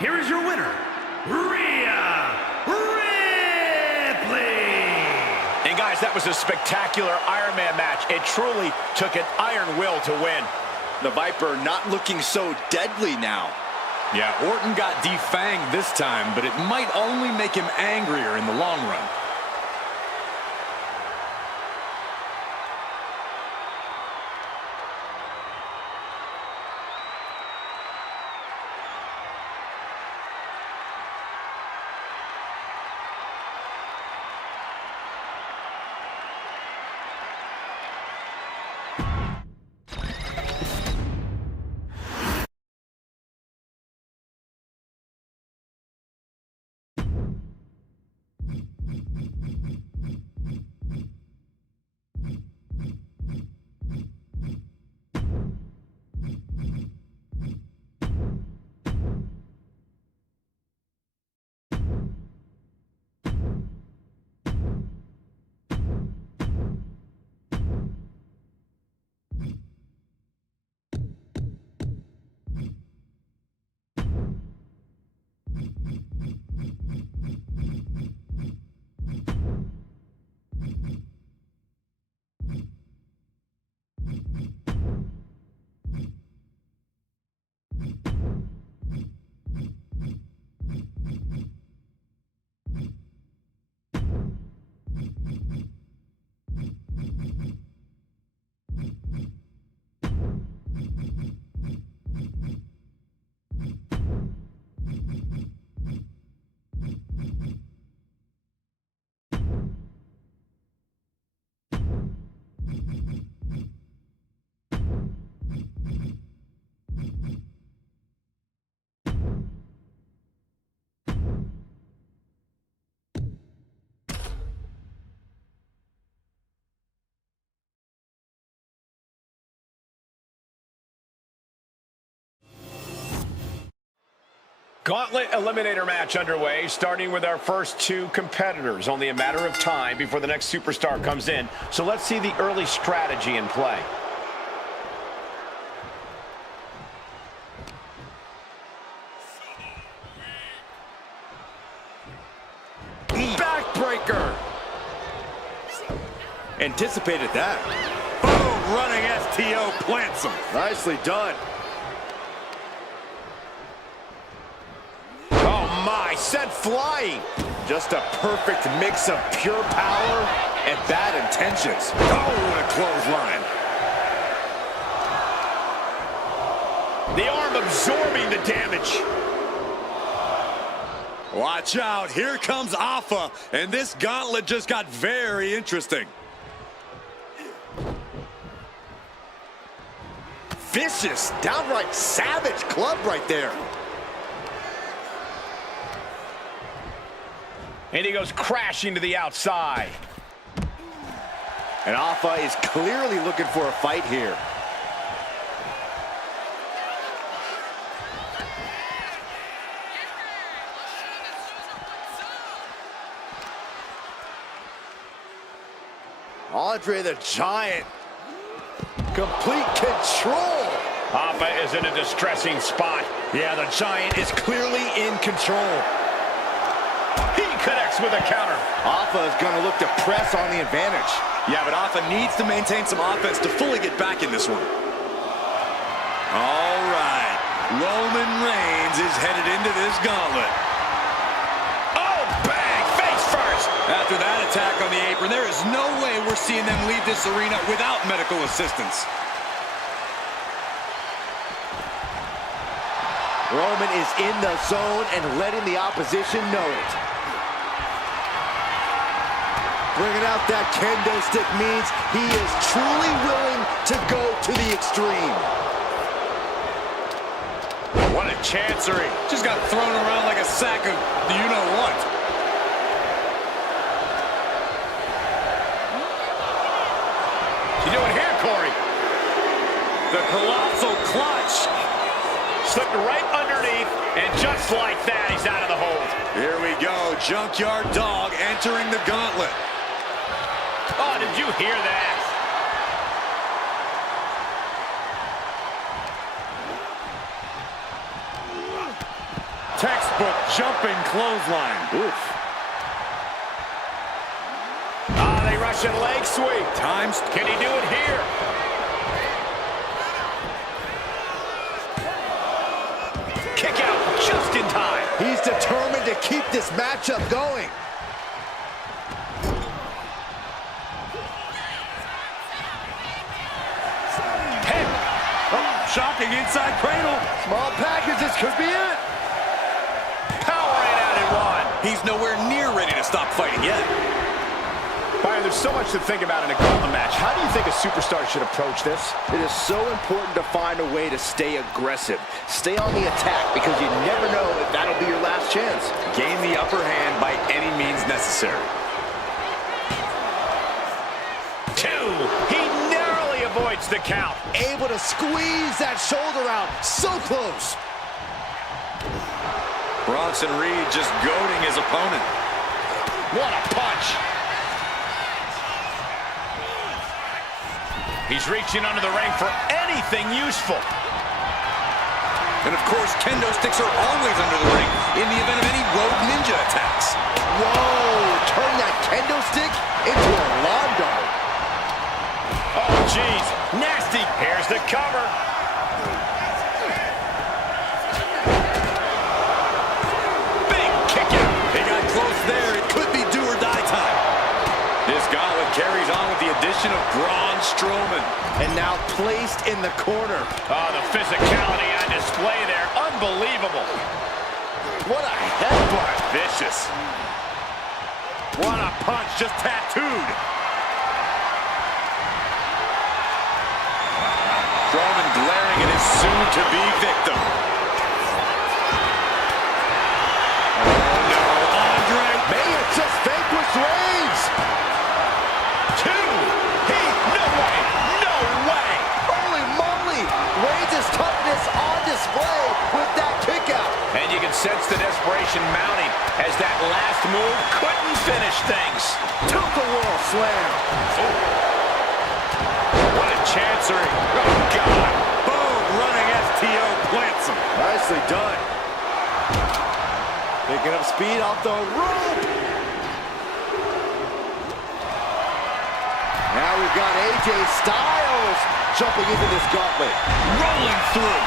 Here is your winner, Rhea Ripley. And guys, that was a spectacular Iron Man match. It truly took an iron will to win. The Viper not looking so deadly now. Yeah, Orton got defanged this time, but it might only make him angrier in the long run. Gauntlet eliminator match underway, starting with our first 2 competitors. Only a matter of time before the next superstar comes in. So let's see the early strategy in play. Backbreaker. Anticipated that. Boom, running STO plants him. Nicely done. Sent flying. Just a perfect mix of pure power and bad intentions. Oh, what a clothesline. The arm absorbing the damage. Watch out, here comes Alpha, and this gauntlet just got very interesting. Vicious, downright savage club right there. And he goes crashing to the outside. And Alpha is clearly looking for a fight here. Andre the Giant. Complete control. Alpha is in a distressing spot. Yeah, the Giant is clearly in control. He connects with a counter. Alpha is going to look to press on the advantage. Yeah, but Alpha needs to maintain some offense to fully get back in this one. All right. Roman Reigns is headed into this gauntlet. Oh, bang! Face first. After that attack on the apron, there is no way we're seeing them leave this arena without medical assistance. Roman is in the zone and letting the opposition know it. Bringing out that kendo stick means he is truly willing to go to the extreme. What a chancery. Just got thrown around like a sack of you-know-what. What you doing here, Corey? The colossal clutch. Slipped right underneath, and just like that, he's out of the hold. Here we go. Junkyard Dog entering the gauntlet. Oh, did you hear that? Textbook jumping clothesline. Oof. Ah, they Russian leg sweep. Times. Can he do it here? Kick out just in time. He's determined to keep this matchup going. Shocking inside cradle. Small package, this could be it. Powering out in one. He's nowhere near ready to stop fighting yet. Byron, there's so much to think about in a gauntlet match. How do you think a superstar should approach this? It is so important to find a way to stay aggressive. Stay on the attack because you never know if that'll be your last chance. Gain the upper hand by any means necessary. Two. He narrowly avoids the count. Able to squeeze that shoulder out. So close. Bronson Reed just goading his opponent. What a punch. He's reaching under the ring for anything useful. And of course, kendo sticks are always under the ring in the event of any road ninja attacks. Whoa, turn that kendo stick into a lawn dart. Oh, jeez, nasty. Here's the cover. Big kick out. They got close there. It could be do or die time. This gauntlet carries on with the addition of Braun Strowman. And now placed in the corner. Oh, the physicality on display there. Unbelievable. What a headbutt. Vicious. What a punch, just tattooed. Strowman glaring at his soon-to-be victim. Oh, no. Andre. May have just vanquished Reigns. Two. No way. No way. Holy moly. Reigns' toughness on display with that kick out. And you can sense the desperation mounting as that last move couldn't finish things. Tilt-a-whirl slam. What a chancery. Oh, God. Boom, running STO plants him. Nicely done. Picking up speed off the rope. Now we've got AJ Styles jumping into this gauntlet. Rolling through.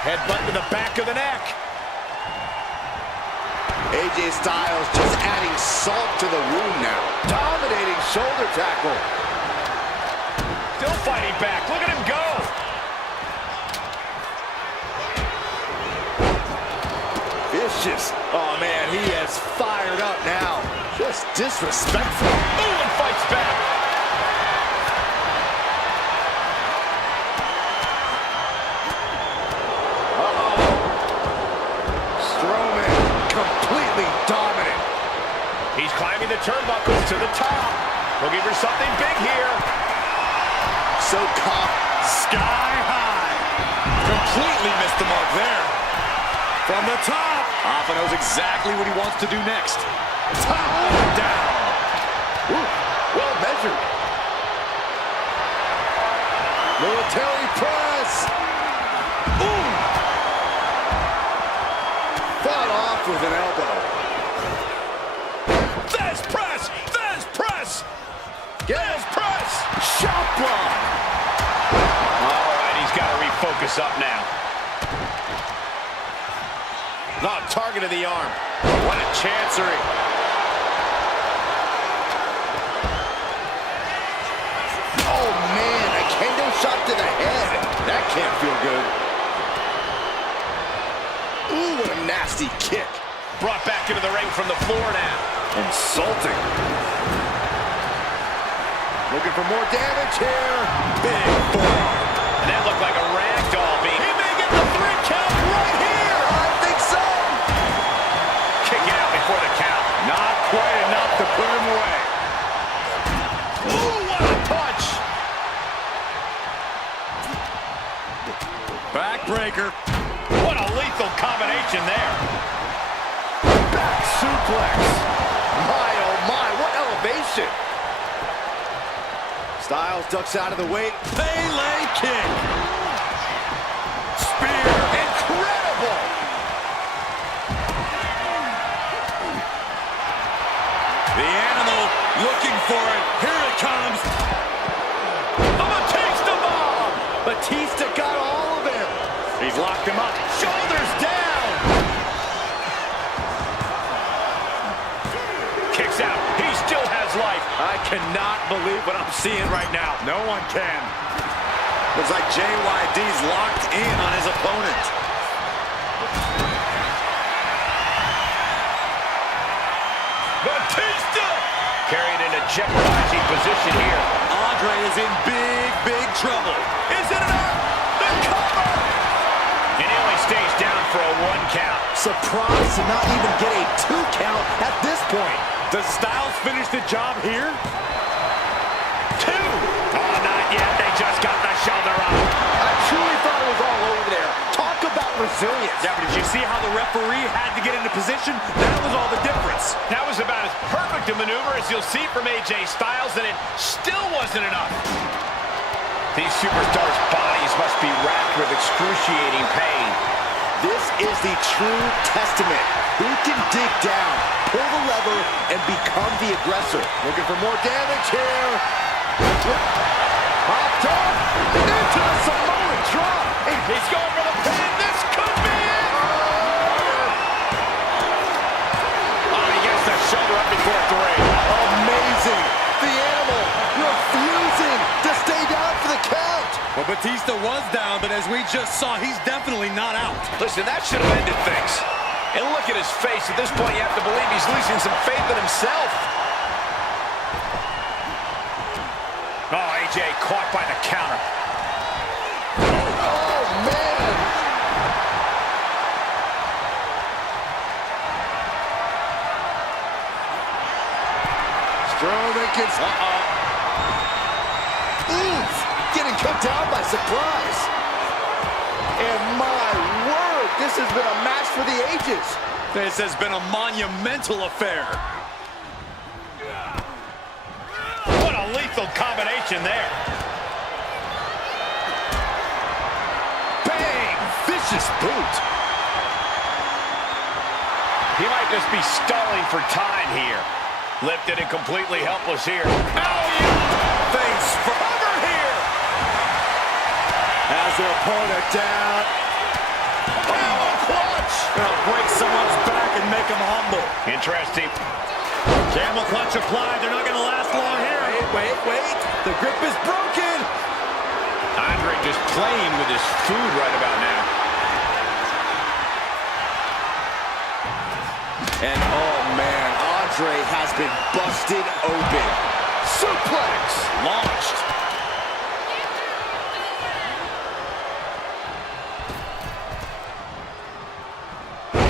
Headbutt to the back of the neck. AJ Styles just adding salt to the wound now. Dominating shoulder tackle. Still fighting back. Look at him go. Vicious. Oh, man, he is fired up now. Just disrespectful. Ooh, and fights back. Strowman He's climbing the turnbuckles to the top. Looking for something big here. So Sky high. Completely missed the mark there. From the top. Alpha knows exactly what he wants to do next. Top down. Ooh, well measured. Military press. Ooh. Fought off with an elbow. Fez press! Fez press! Fez press! Shot block. All right, he's got to refocus up now. Not target of the arm. What a chancery. Oh, man, a kendo shot to the head. That can't feel good. Ooh, what a nasty kick. Brought back into the ring from the floor now. Insulting. Looking for more damage here. Big forearm. And that looked like a ragdoll beam. He may get the 3 count right here. I think so. Kicking out before the count. Not quite enough to put him away. Ooh, what a punch. Backbreaker. What a lethal combination there. Back suplex. My, oh my, what elevation. Styles ducks out of the way. Pele kick. Spear. Incredible. The animal looking for it. Here it comes. A Batista bomb. Batista got all of him. He's locked him up. Shoulders down. Kicks out. He still has life. I cannot believe what I'm seeing right now. No one can. Looks like JYD's locked in on his opponent. Batista! Carried in a jeopardizing position here. Andre is in big trouble. Is it enough? The cover! And he only stays down for a 1 count. Surprised to not even get a 2 count at this point. Does Styles finish the job here? 2! Oh, not yet. They just got the shoulder up. I truly thought it was all over there. Talk about resilience. Yeah, but did you see how the referee had to get into position? That was all the difference. That was about as perfect a maneuver as you'll see from AJ Styles, and it still wasn't enough. These superstars' bodies must be racked with excruciating pain. This is the true testament. Who can dig down, pull the lever, and become the aggressor? Looking for more damage here. Hopped up into the Samoan drop. He's going for the pin. This could be it. Oh, he gets the shoulder up before 3. Amazing. The animal refusing to stay down for the count. Well, Batista was down, but as we just saw, he's definitely not out. Listen, that should have ended things. And look at his face. At this point, you have to believe he's losing some faith in himself. Oh, AJ caught by the counter. Oh, man. Strowman gets... Oof! Getting cut down by surprise. And my word, this has been a match for the ages. This has been a monumental affair. What a lethal combination there. Bang! Vicious boot. He might just be stalling for time here. Lifted and completely helpless here. Oh, yeah! Face Over here! Has their opponent down. Camel clutch! Gonna break someone's back and make him humble. Interesting. Camel clutch applied. They're not gonna last long here. Wait. The grip is broken. Andre just playing with his food right about now. And oh man, Andre has been busted open. Suplex Launched.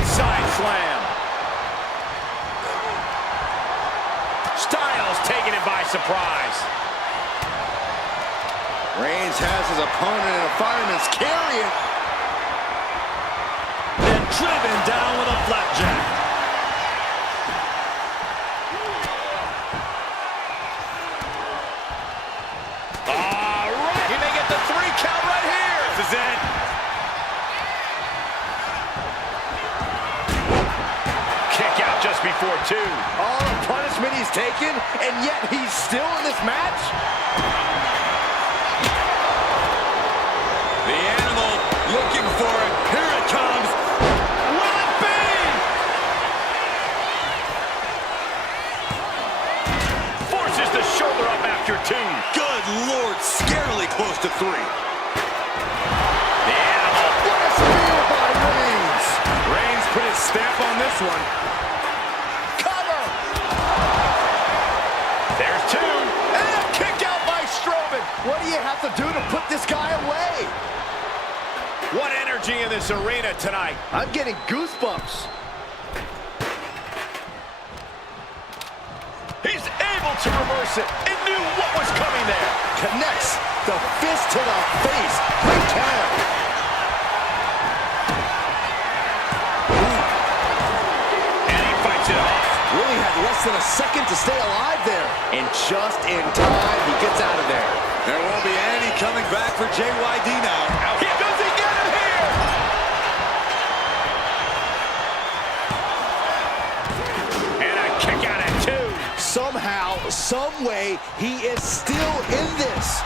Side slam. Styles taking him by surprise. Reigns has his opponent in a fireman's carry. And driven down with a flapjack. All right. He may get the 3 count right here. This is it. Kick out just before 2. All the punishment he's taken, and yet he's still in this match? The animal looking for it. Here it comes. Will it be? Forces the shoulder up after 2. Good Lord, scarily close to 3. The animal. What a spear by Reigns! Reigns put his stamp on this one. Cover! There's 2. And a kick out by Strowman! What do you have to do to put this guy away? What energy in this arena tonight. I'm getting goosebumps. He's able to reverse it and knew what was coming there. Connects the fist to the face. Great count. And he fights it off. Really had less than a second to stay alive there. And just in time, he gets out of there. There won't be any coming back for JYD now. He doesn't get him here. And a kick out at 2. Somehow, some way, he is still in this.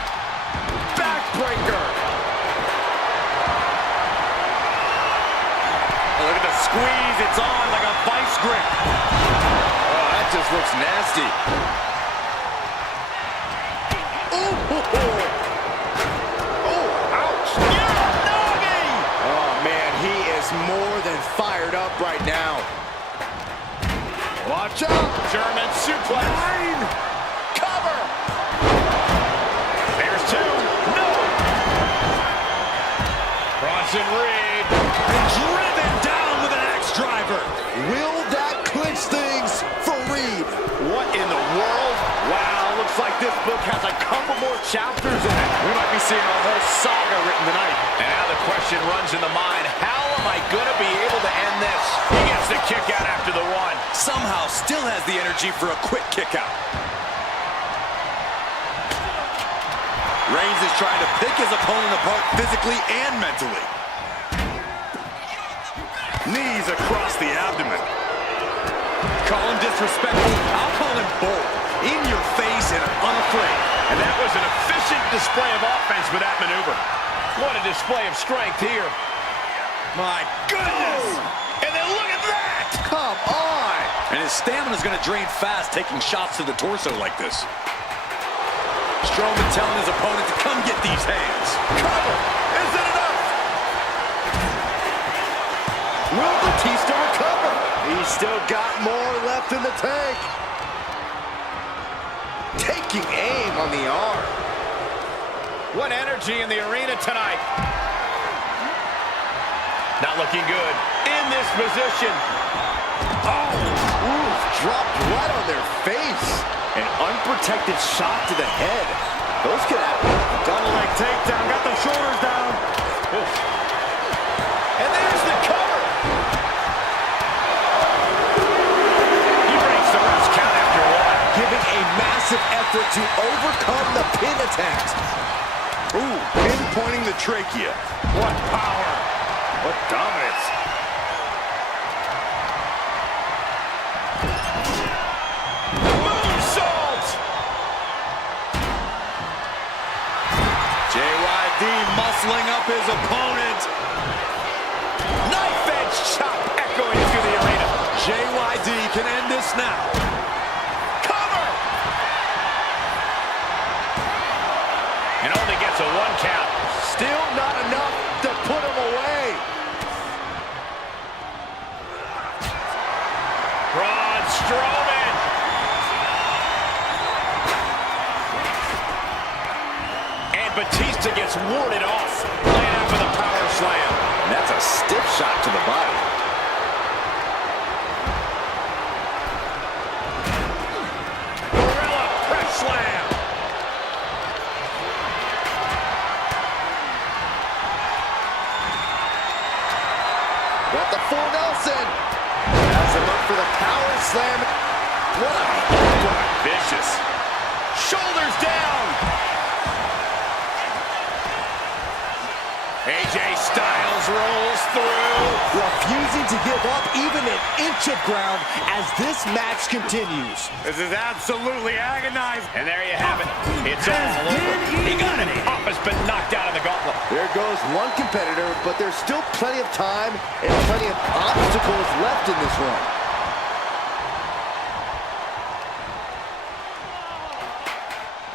Backbreaker. Look at the squeeze. It's on like a vice grip. Oh, that just looks nasty. More than fired up right now. Watch out! German suplex. Cover! There's 2. No! Bronson Reed. And driven down with an axe driver. Will that clinch things for Reed? What in the world? Wow, looks like this book has a couple more chapters in it. We might be seeing a whole saga written tonight. And now the question runs in the mind, how am I going to be able to end this? He gets the kick out after the 1. Somehow still has the energy for a quick kick out. Reigns is trying to pick his opponent apart physically and mentally. Knees across the abdomen. Call him disrespectful, I'll call him bold. In your face and unafraid. And that was an efficient display of offense with that maneuver. What a display of strength here. My goodness! And then look at that! Come on! And his stamina is going to drain fast taking shots to the torso like this. Strowman telling his opponent to come get these hands. Cover! Is it enough? Will Batista recover? He's still got more left in the tank. Taking aim on the arm. What energy in the arena tonight. Not looking good in this position. Oh, ooh, dropped right on their face. An unprotected shot to the head. Those could happen. Double leg takedown. Got the shoulders down. Oof. And there's the cover. He breaks the ref's count after 1. Giving a massive effort to overcome the pin attempt. Ooh, pinpointing the trachea. What power. What dominance. Moonsault! JYD muscling up his opponent. Knife edge chop echoing through the arena. JYD can end this now. Cover! And only gets a 1 count. Still not enough to put him away. Braun Strowman. And Batista gets warded off. Laying out with a power slam. And that's a stiff shot to the body. refusing to give up even an inch of ground as this match continues. This is absolutely agonizing. And there you have it. It's all over. He got it. Pop has been knocked out of the gauntlet. There goes one competitor, but there's still plenty of time and plenty of obstacles left in this run.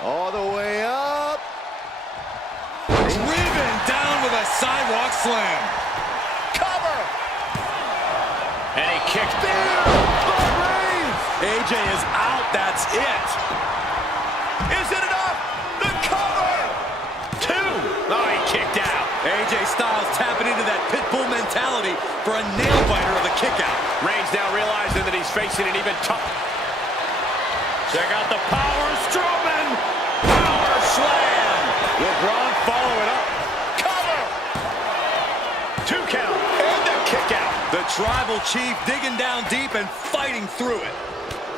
All the way up. Driven down with a sidewalk slam. Cover. And he kicks down. AJ is out. That's it. Is it enough? The cover. 2. Oh, he kicked out. AJ Styles tapping into that pit bull mentality for a nail-biter of a kick-out. Reigns now realizing that he's facing an even tougher. Check out the power. Strowman. Power slam. Will Braun follow it up? Cover. 2 count. And the kick out. The tribal chief digging down deep and fighting through it.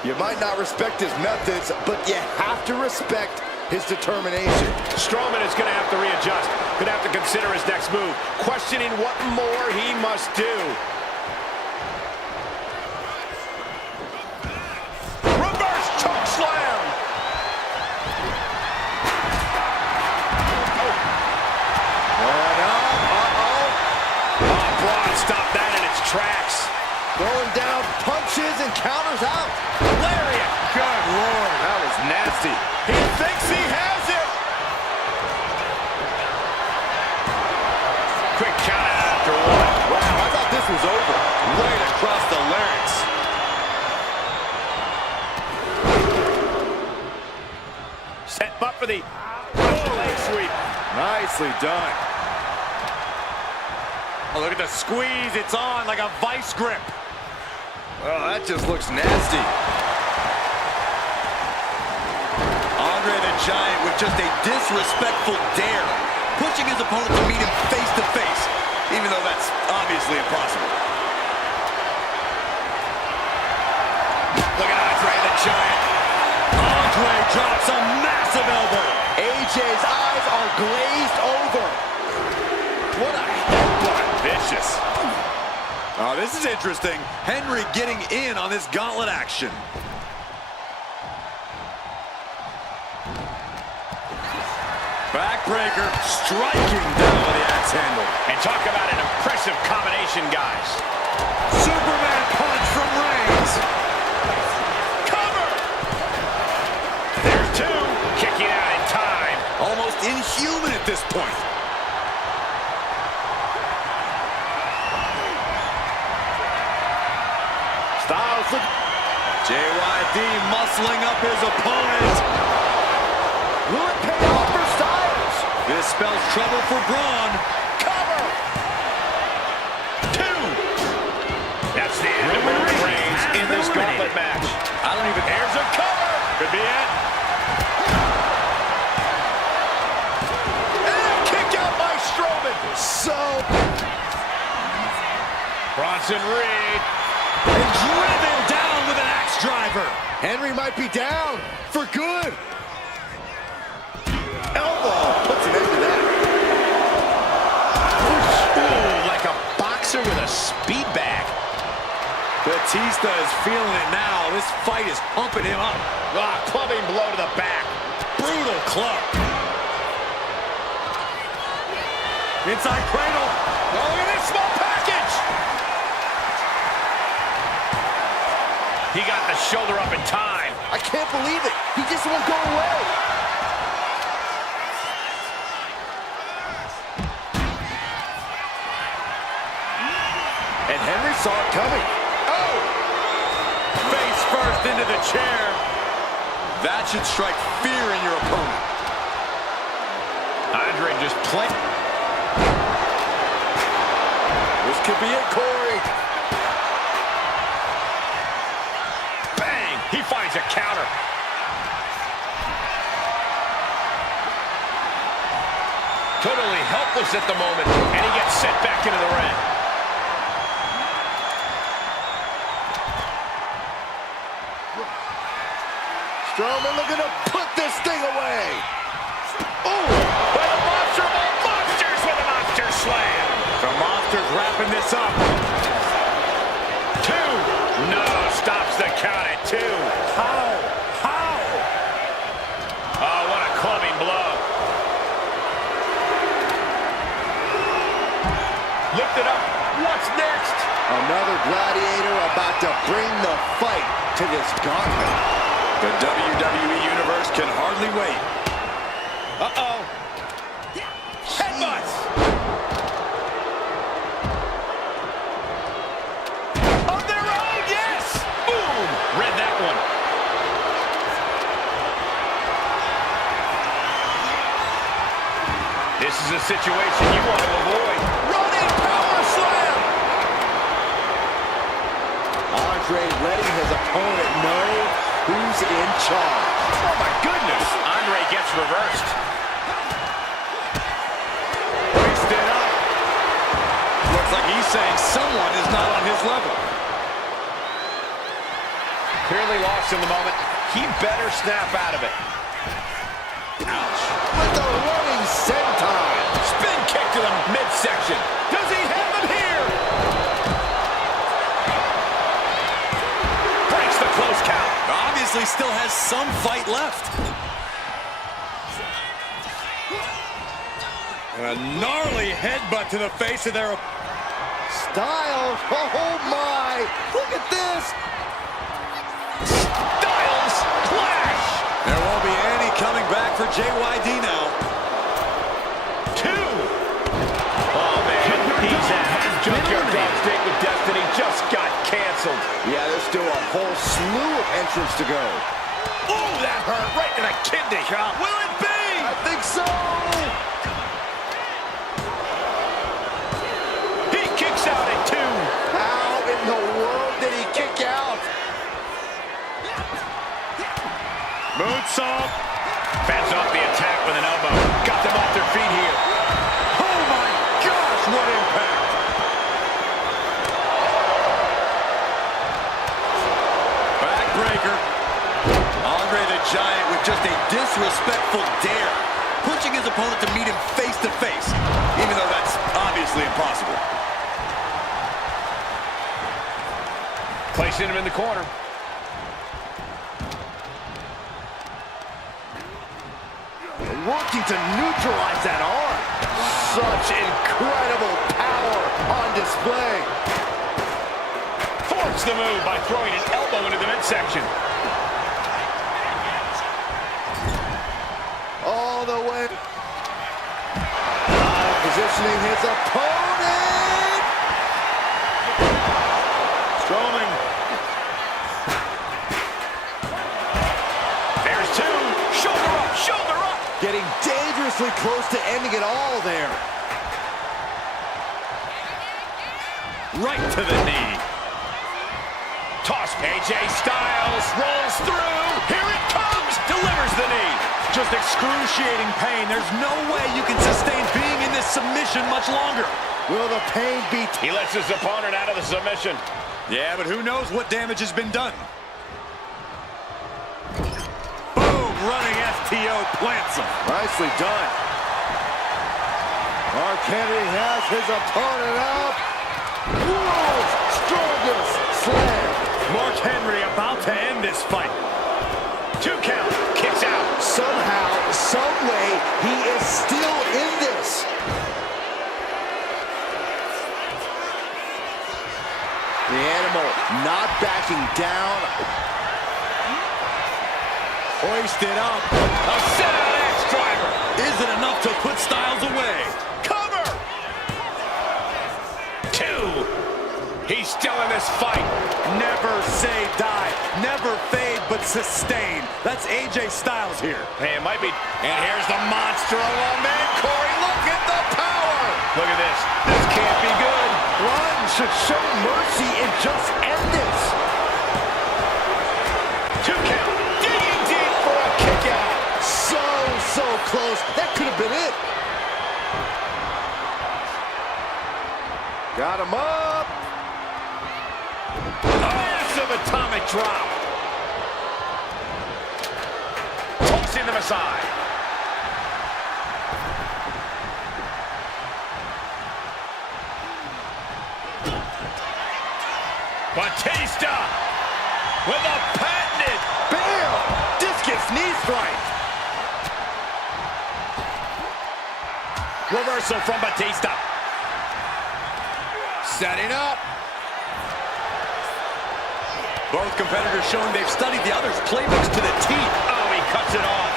You might not respect his methods, but you have to respect his determination. Strowman is going to have to readjust. Going to have to consider his next move. Questioning what more he must do. Reverse choke slam. Braun stopped that in its tracks. Throwing down punches and counters out. Lariat. Good Lord. That was nasty. He thinks he has it. Quick count out after 1. Wow, I thought this was over. Right across the larynx. Set up for the leg sweep. Nicely done. Oh, look at the squeeze. It's on like a vice grip. Oh, that just looks nasty. Andre the Giant with just a disrespectful dare, pushing his opponent to meet him face to face, even though that's obviously impossible. Look at Andre the Giant. Andre drops a massive elbow. AJ's eyes are glazed over. What a headbutt. Vicious. Oh, this is interesting. Henry getting in on this gauntlet action. Backbreaker, striking down with the axe handle. And talk about an impressive combination, guys. Superman punch from Reigns. Cover! There's 2. Kicking out in time. Almost inhuman at this point. Styles look. JYD muscling up his opponent. Will it pay off for Styles? This spells trouble for Braun. Cover! 2. That's the end of Reigns in this gauntlet match. I don't even... There's a cover! Could be it. And a kick out by Strowman. So. Bronson Reed. And driven down with an axe driver. Henry might be down for good. Elbow puts an end to that. Ooh, like a boxer with a speed bag. Batista is feeling it now. This fight is humping him up. Clubbing blow to the back. Brutal club. Inside cradle. Oh, look at this small package. He got the shoulder up in time. I can't believe it. He just won't go away. And Henry saw it coming. Oh! Face first into the chair. That should strike fear in your opponent. Andre just played. This could be it, Corey. Bang! He finds a counter. Totally helpless at the moment, and he gets sent back into the ring. Strowman looking to put this thing away. Ooh! By the monster of all monsters with a monster slam. The Monster's wrapping this up. count at 2. How? Oh, what a clubbing blow. Lift it up. What's next? Another gladiator about to bring the fight to this gauntlet. The WWE Universe can hardly wait. Uh-oh. Headbutts. Of their own, yes! Boom! Read that one. This is a situation you want to avoid. Running power slam! Andre letting his opponent know who's in charge. Oh, my goodness. Andre gets reversed. Hoisted up. Looks like he's saying someone is not on his level. Clearly lost in the moment. He better snap out of it. Ouch. With the running senton. Spin kick to the midsection. Does he have him here? Breaks the close count. Obviously still has some fight left. And a gnarly headbutt to the face of their... Styles, oh my! Look at this! Styles clash. There won't be any coming back for JYD now. 2. Oh, man. He's at Junkyard Dog Steak with Destiny just got canceled. Yeah, there's still a whole slew of entrants to go. Ooh, that hurt right in the kidney. Will it be? I think so! He kicks out at 2. How in the world did he kick out? Moonsault. Fends off the attack with an elbow. Got them off their feet here. Oh my gosh, what impact. Backbreaker. Andre the Giant with just a disrespectful dare. Pushing his opponent to meet him face to face, even though that's obviously impossible. Placing him in the corner. Working to neutralize that arm. Such incredible power on display. Force the move by throwing an elbow into the midsection. All the way. Positioning his opponent. Strowman. There's 2. Shoulder up, shoulder up. Getting dangerously close to ending it all there. Right to the knee. Toss. AJ Styles rolls through. Here it comes. Delivers the knee. Just excruciating pain. There's no way you can sustain being in this submission much longer. Will the pain be... He lets his opponent out of the submission. Yeah, but who knows what damage has been done. Boom, running FTO plants him. Nicely done. Mark Henry has his opponent up. World's strongest slam. Mark Henry about to end this fight. 2 count. Kicks out. Somehow, some way, he is still in this. The animal not backing down. Hoisted up. A set-out axe driver. Is it enough to put Styles away? Cover. 2. He's still in this fight. Never say die. Never fade, but sustain. That's AJ Styles here. Hey, it might be. And here's the monster of a man, Corey. Look at the power. Look at this. This can't be good. One should show mercy and just end this. 2 count. Digging deep for a kick out. So close. That could have been it. Got him up. Massive atomic drop. Tossing them aside. Batista. with a patented. Bam! Discus knee strike. Reversal from Batista. Setting up. Both competitors showing they've studied the other's playbooks to the teeth. Oh, he cuts it off.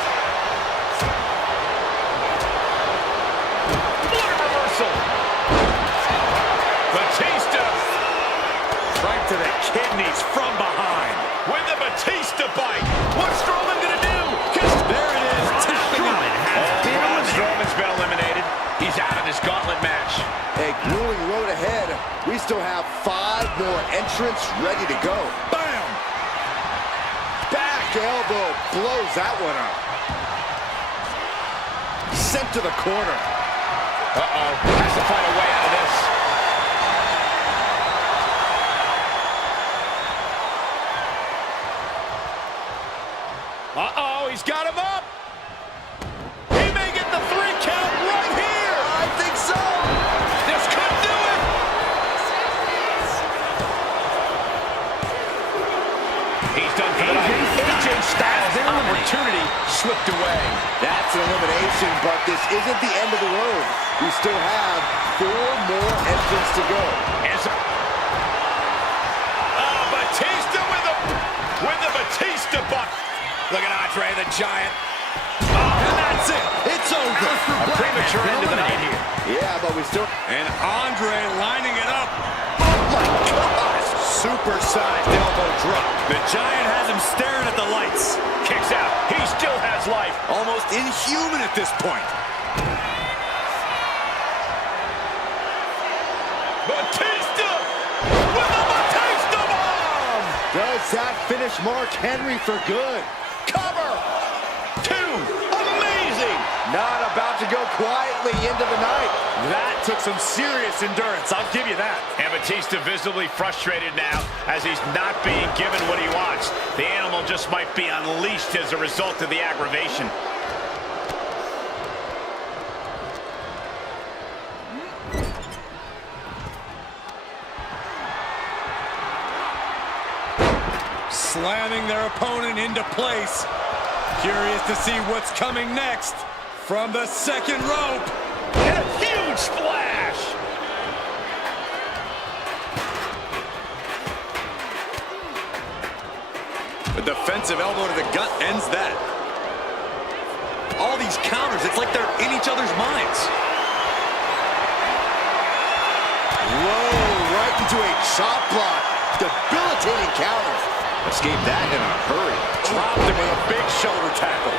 What a reversal. Batista. Right to the kidneys from behind. With the Batista bite. What's Strowman gonna do? There it is. Tapping out. Braun Strowman's been eliminated. He's out of this gauntlet match. A grueling road ahead. We still have 5 more entrants ready to go. Bam! Back elbow blows that one up. Sent to the corner. Uh-oh. Has to find a way out of this. Uh-oh. He's got him up. He may get the 3 count right here. I think so. This could do it. He's done for the night. AJ Styles' opportunity slipped away. That's an elimination, but this isn't the end of the road. We still have 4 more entrants to go. Batista with the Batista buck. Look at Andre the Giant. And that's it. It's over. A premature end to the night here. Yeah, but we still... And Andre lining it up. Oh, my gosh! Supersized elbow drop. The Giant has him staring at the lights. Kicks out. He still has life. Almost inhuman at this point. Batista with a Batista bomb. Does that finish Mark Henry for good? Cover. 2. Amazing. Not about to go quietly into the night. That took some serious endurance, I'll give you that. And Batista visibly frustrated now as he's not being given what he wants. The animal just might be unleashed as a result of the aggravation. Slamming their opponent into place. Curious to see what's coming next from the second rope. And a huge splash. A defensive elbow to the gut ends that. All these counters, it's like they're in each other's minds. Whoa, right into a chop block. Debilitating counter. Escaped that in a hurry. Dropped him with a big shoulder tackle.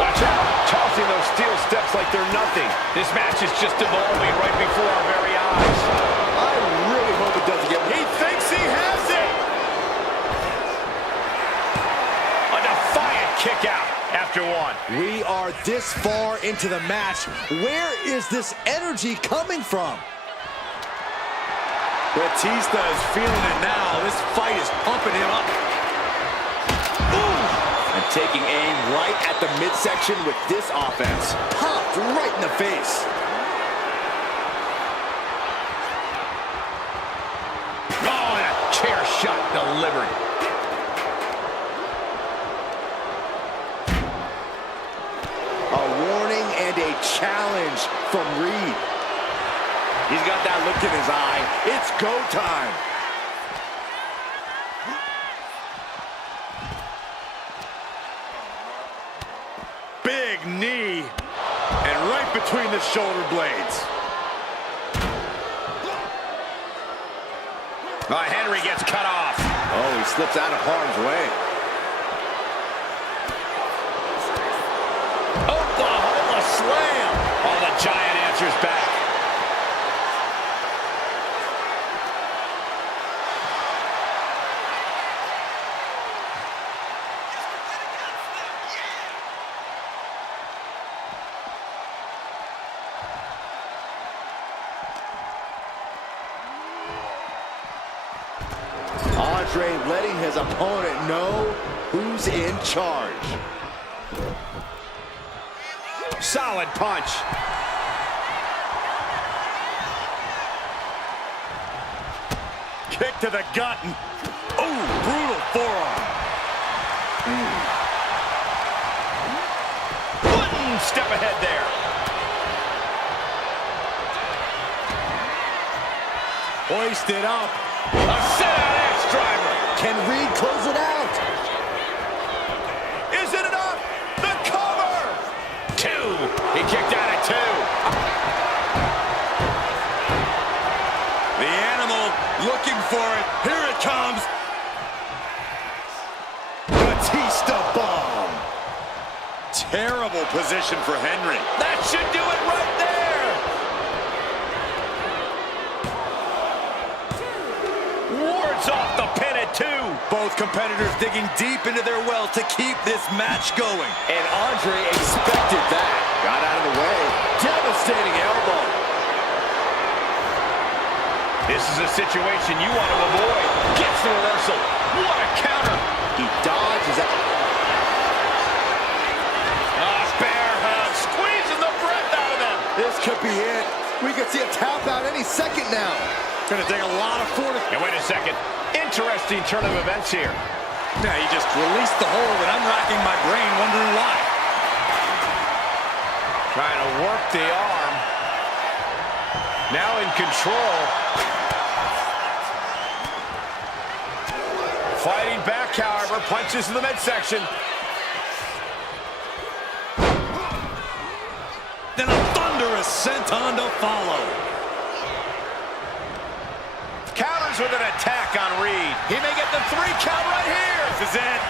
Watch out. Tossing those steel steps like they're nothing. This match is just evolving right before our very eyes. I really hope it doesn't get... He thinks he has it. A defiant kick out after 1. We are this far into the match. Where is this energy coming from? Batista is feeling it now. This fight is pumping him up. And taking aim right at the midsection with this offense. Popped right in the face. Oh, and a chair shot delivered. A warning and a challenge from Reed. He's got that look in his eye. It's go time. Big knee. And right between the shoulder blades. Henry gets cut off. Oh, he slips out of harm's way. Oklahoma slam. Oh, the Giant answers back. Andre letting his opponent know who's in charge. Solid punch. Kick to the gut. Oh, brutal. the forearm. One step ahead there. Hoisted up. A sit-out axe driver. Can Reed close it out? Is it enough? The cover. Two. He kicked out at two. The animal looking for it. Here it comes. Batista bomb. Terrible position for Henry. That should do it right there. Wards off the pin at two. Both competitors digging deep into their well to keep this match going. And Andre expected that. Got out of the way. Devastating elbow. This is a situation you want to avoid. Gets the reversal. What a counter. He dodges out. Bear hug. Squeezing the breath out of him. This could be it. We could see a tap out any second now. Gonna take a lot of fortitude. And wait a second. Interesting turn of events here. Yeah, he just released the hold, and I'm racking my brain wondering why. Trying to work the arm. Now in control. Fighting back, however. Punches in the midsection. Then a thunderous senton to follow. Counters with an attack on Reed. He may get the 3 count right here. This is it.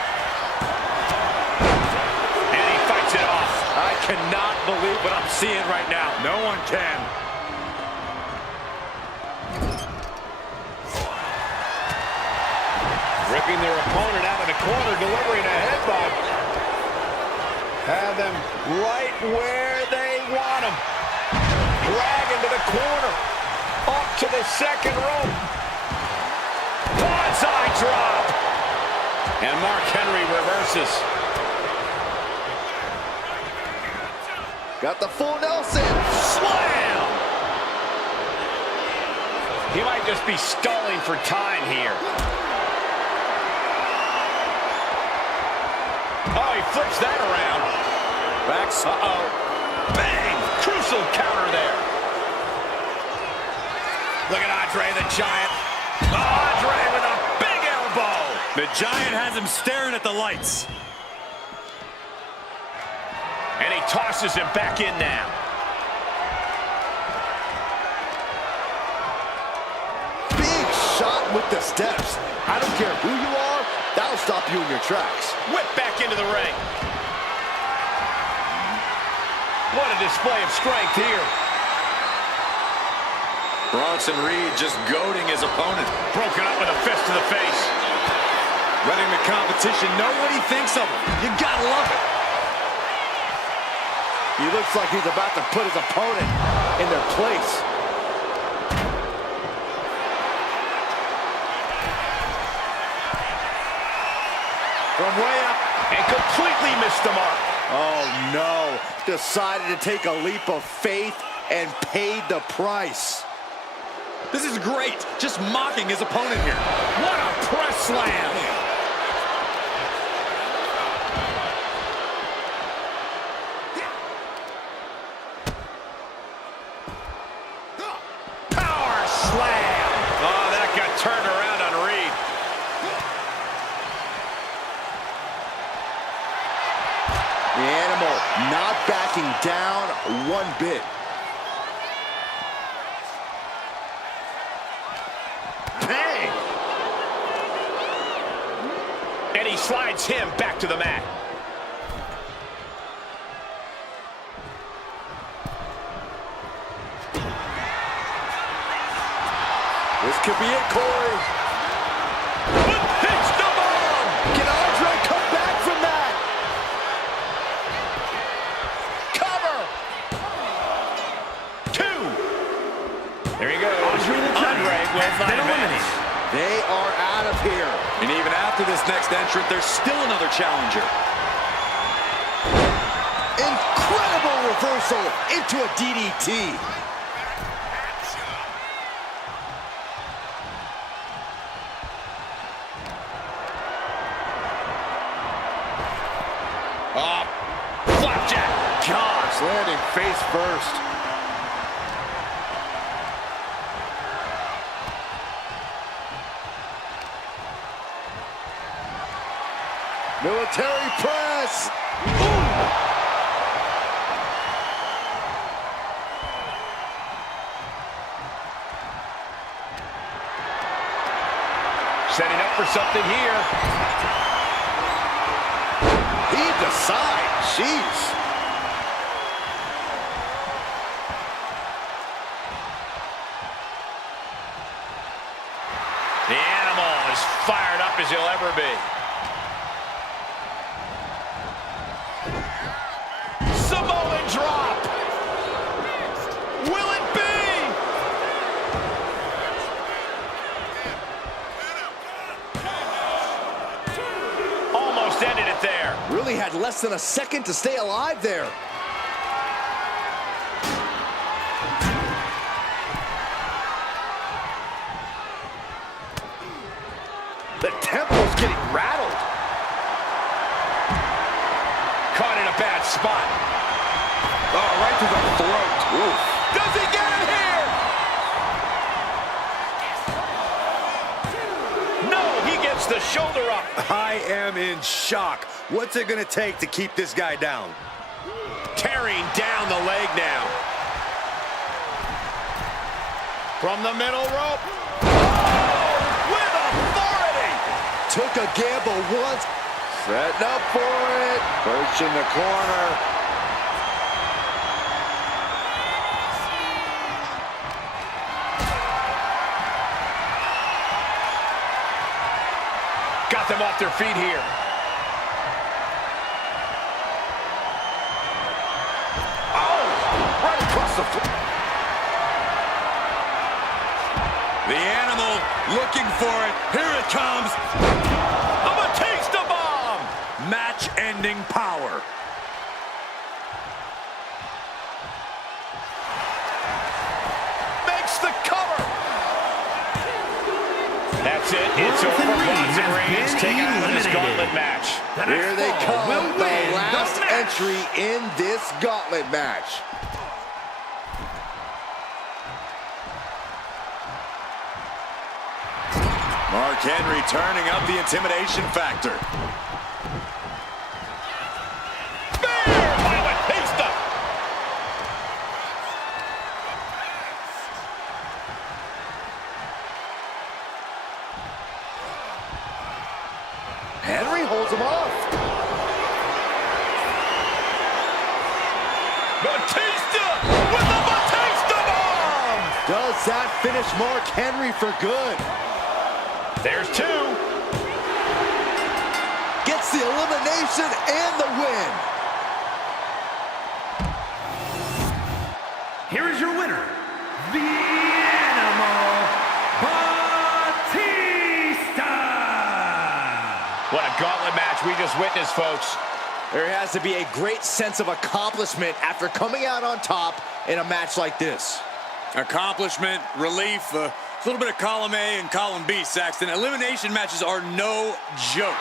And he fights it off. I cannot believe what I'm seeing right now. No one can. Ripping their opponent out of the corner, delivering a headbutt. Have them right where they want them. Drag into the corner. Up to the second rope. Bonsai drop. And Mark Henry reverses. Got the full Nelson. Slam! He might just be stalling for time here. Oh, he flips that around. Backs. Uh-oh. Bang! Crucial counter there. Look at Andre the Giant. Andre with a big elbow. The Giant has him staring at the lights. And he tosses him back in now. Big shot with the steps. I don't care who you are, that'll stop you in your tracks. Whip back into the ring. What a display of strength here. Bronson Reed just goading his opponent. Broken up with a fist to the face. Letting the competition know what he thinks of him. You gotta love it. He looks like he's about to put his opponent in their place. From way up and completely missed the mark. Oh no, decided to take a leap of faith and paid the price. This is great. Just mocking his opponent here. What a press slam. Power slam. Oh, that got turned around on Reed. The animal not backing down one bit. Bang! And he slides him back to the mat. This could be it, Corey. Hits the bomb! Can Andre come back from that? Cover! 2. There he goes. Andre with been eliminated. They are out of here. And even after this next entrant, there's still another challenger. Incredible reversal into a DDT. flapjack. Gosh, landing face first. Military press. Setting up for something here. Heave the side. Jeez. The animal is fired up as he'll ever be. Samoan drop. Will it be? Almost ended it there. Really had less than a second to stay alive there. The temple's getting rattled. Caught in a bad spot. Oh, right to the throat. Oof. Does he get it here? No, he gets the shoulder up. I am in shock. What's it going to take to keep this guy down? Tearing down the leg now. From the middle rope. Oh, with authority. Took a gamble once. Setting up for it. Perch in the corner. Got them off their feet here. Oh, right across the floor. The animal looking for it. Here it comes. A Batista bomb. Match-ending power. Makes the cover. That's it. It's over. Bronson Reigns taking on this gauntlet match. Here they come. The last entry in this gauntlet match. Mark Henry turning up the intimidation factor. Spear by Batista. Henry holds him off. Batista with the Batista bomb. Does that finish Mark Henry for good? There's two. Gets the elimination and the win. Here is your winner, the Animal Batista. What a gauntlet match we just witnessed, folks. There has to be a great sense of accomplishment after coming out on top in a match like this. Accomplishment, relief, a little bit of column A and column B, Saxton. Elimination matches are no joke.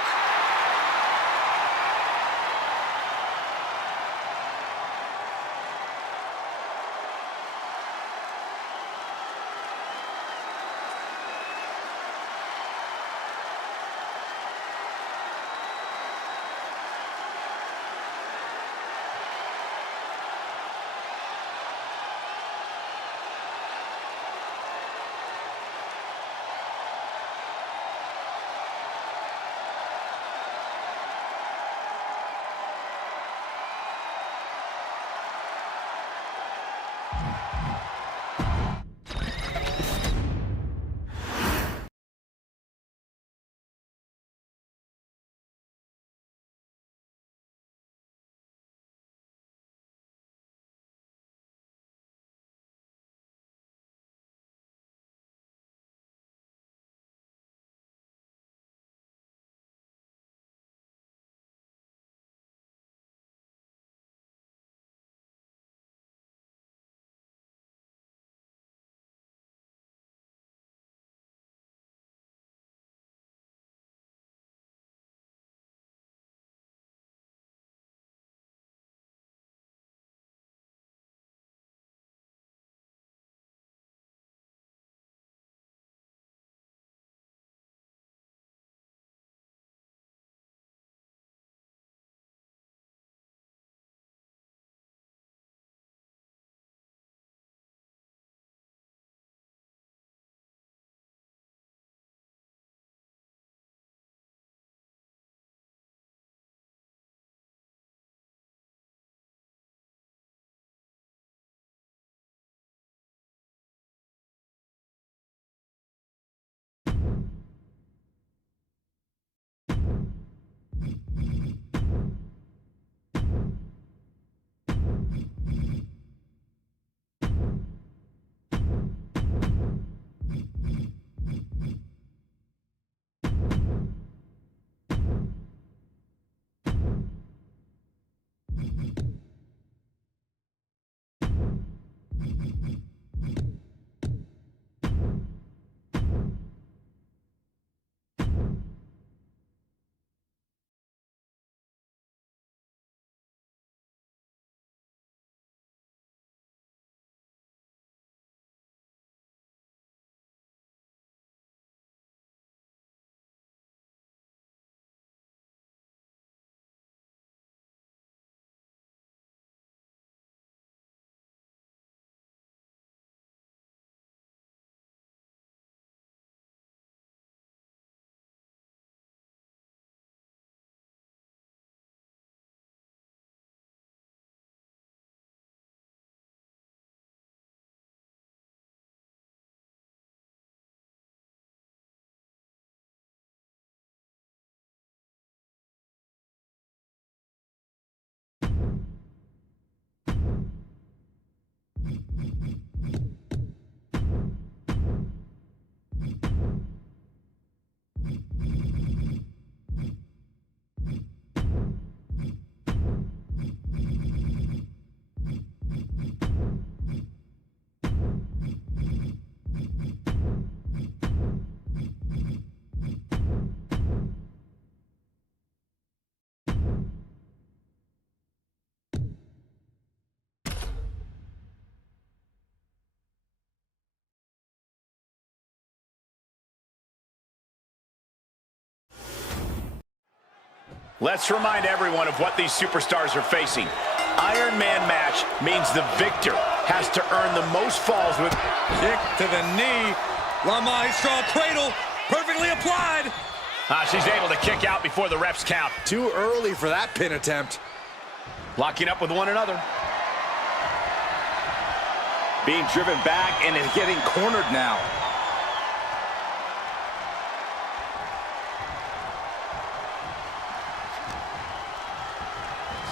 Let's remind everyone of what these superstars are facing. Iron Man match means the victor has to earn the most falls with... Kick to the knee. La Maestral cradle. Perfectly applied. She's able to kick out before the refs count. Too early for that pin attempt. Locking up with one another. Being driven back and is getting cornered now.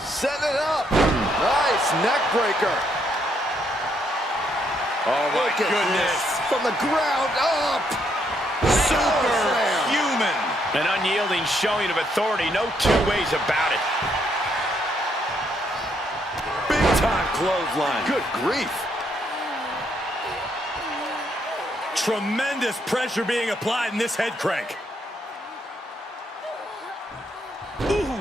Set it up. Nice neck breaker. Oh, my Look at goodness. this. From the ground up. Superhuman. An unyielding showing of authority. No two ways about it. Big time clothesline. Good grief. Tremendous pressure being applied in this head crank. Ooh.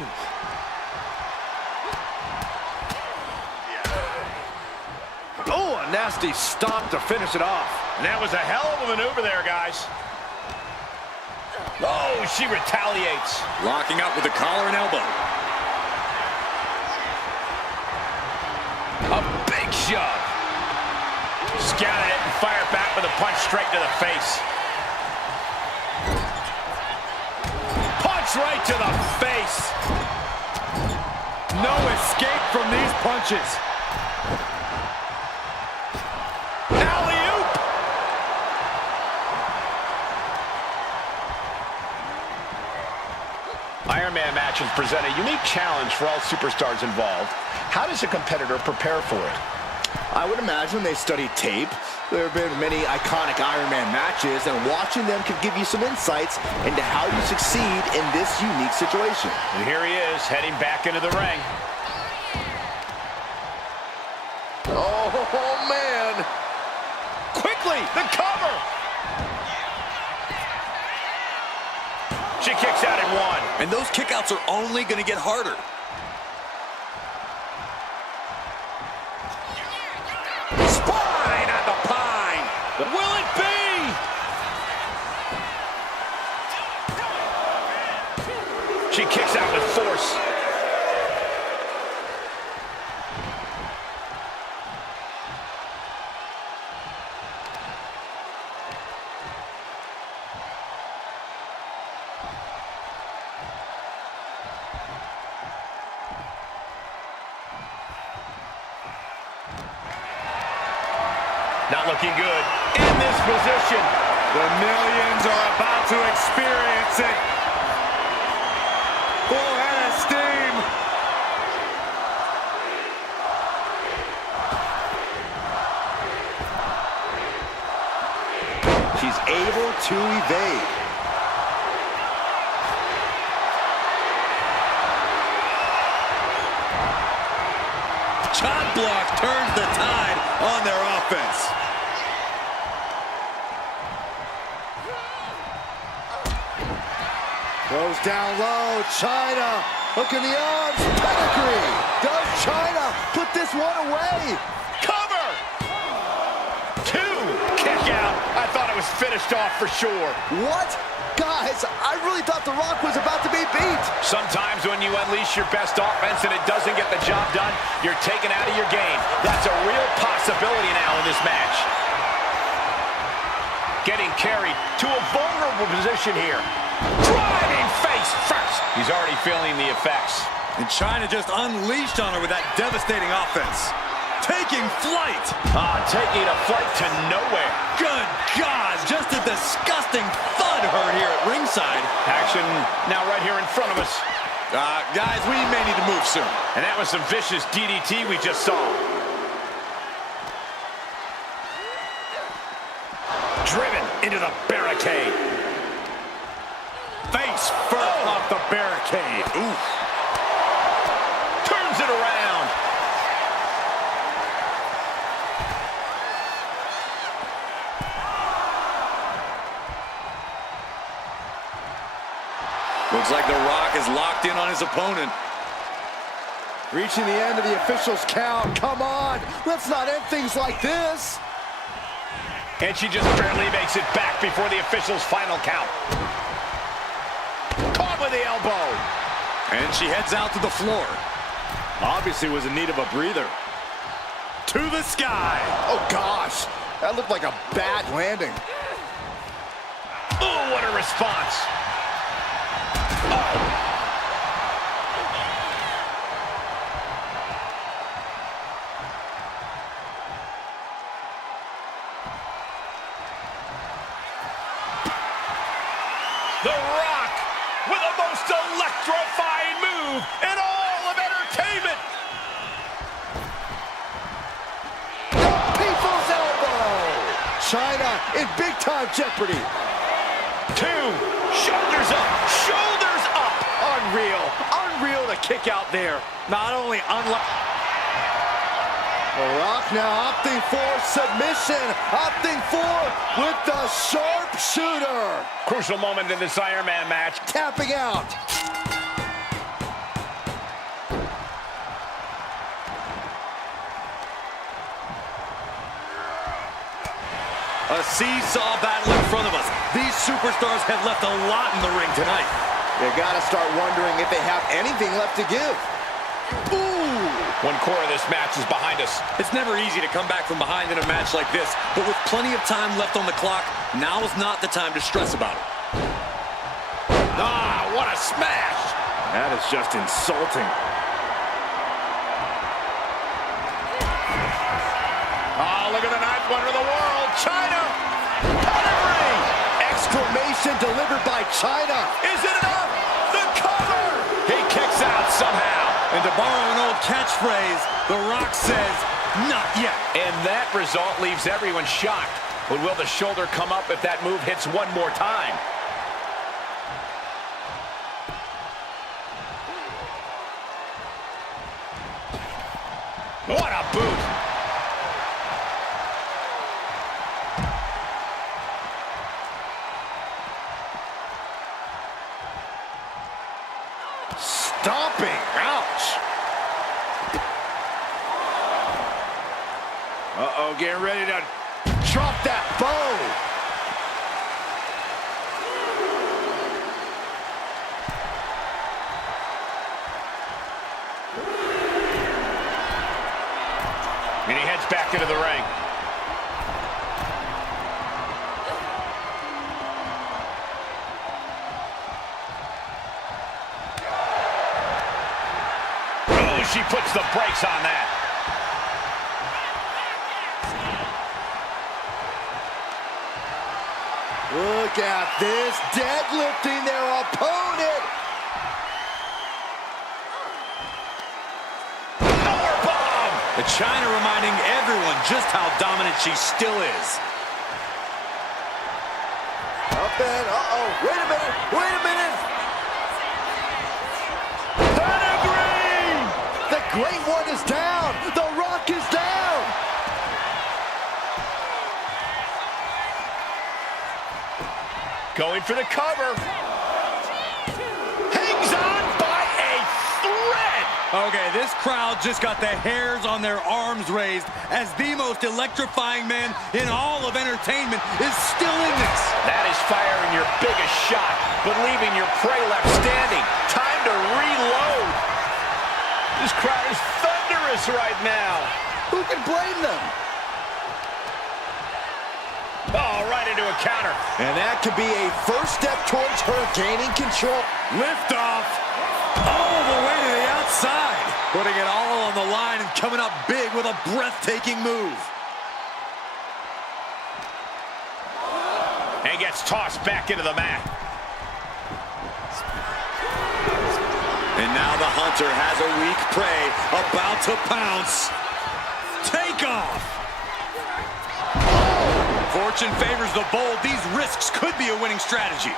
Oh, a nasty stop to finish it off. And that was a hell of a maneuver there, guys. Oh, she retaliates. Locking up with the collar and elbow. A big shove. Scouted it and fired back with a punch straight to the face. Punch right to the face. No escape from these punches. Alley-oop. Iron Man matches present a unique challenge for all superstars involved. How does a competitor prepare for it? I would imagine they studied tape. There have been many iconic Iron Man matches, and watching them could give you some insights into how you succeed in this unique situation. And here he is, heading back into the ring. Oh, man. Quickly, the cover. She kicks out at one. And those kickouts are only going to get harder. Spine on the pine. Will it be? She kicks out with force. Not looking good in this position. The millions are about to experience it. Full head of steam. She's able to evade. Chop block turns the tide on their offense. Goes down low. China. Look in the arms. Pedigree. Does China put this one away? Cover! Two. Kick out. I thought it was finished off for sure. What? Guys, I really thought The Rock was about to be beat. Sometimes when you unleash your best offense and it doesn't get the job done, you're taken out of your game. That's a real possibility now in this match. Getting carried to a vulnerable position here. Driving face first. He's already feeling the effects. And China just unleashed on her with that devastating offense. Taking flight. Taking a flight to nowhere. Good God, just a disgusting thud heard here at ringside. Action now right here in front of us. Guys, we may need to move soon. And that was some vicious DDT we just saw. Driven into the barricade. Face first off the barricade. Oof. Turns it around. Looks like The Rock is locked in on his opponent. Reaching the end of the official's count. Come on. Let's not end things like this. And she just barely makes it back before the official's final count. Caught with the elbow. And she heads out to the floor. Obviously was in need of a breather. To the sky. Oh, gosh. That looked like a bad landing. Oh, what a response. Oh. The Rock with the most electrifying move in all of entertainment. People's elbow. China in big-time jeopardy. 2, shoulders up, shoulders up. Unreal. Unreal to kick out there. Not only The Rock now opting for submission. Opting for with the sharpshooter. Crucial moment in this Iron Man match. Tapping out. A seesaw battle in front of us. These superstars have left a lot in the ring tonight. You gotta start wondering if they have anything left to give. Ooh! One quarter of this match is behind us. It's never easy to come back from behind in a match like this, but with plenty of time left on the clock, now is not the time to stress about it. Ah, what a smash! That is just insulting. Oh, look at the ninth wonder of the world, China! Pedigree! Exclamation delivered by China. Is it enough? The cover! He kicks out somehow. And to borrow an old catchphrase, The Rock says, not yet. And that result leaves everyone shocked. But will the shoulder come up if that move hits one more time? What a boot! Stomping. Ouch. Uh-oh, getting ready to Drop that bow. And he heads back into the ring. Oh, she puts the brakes on that. Look at this, deadlifting their opponent. Powerbomb! The China reminding everyone just how dominant she still is. Up and, wait a minute, wait a minute. Pedigree! The Great One is down. The Rock is down. Going for the cover. Hangs on by a thread. Okay, this crowd just got the hairs on their arms raised as the most electrifying man in all of entertainment is still in this. That is firing your biggest shot, but leaving your prey left standing. Time to reload. This crowd is thunderous right now. Who can blame them? Oh, right into a counter. And that could be a first step towards her gaining control. Lift off. All the way to the outside. Putting it all on the line and coming up big with a breathtaking move. And gets tossed back into the mat. And now the hunter has a weak prey about to pounce. Take off. Fortune favors the bold. These risks could be a winning strategy.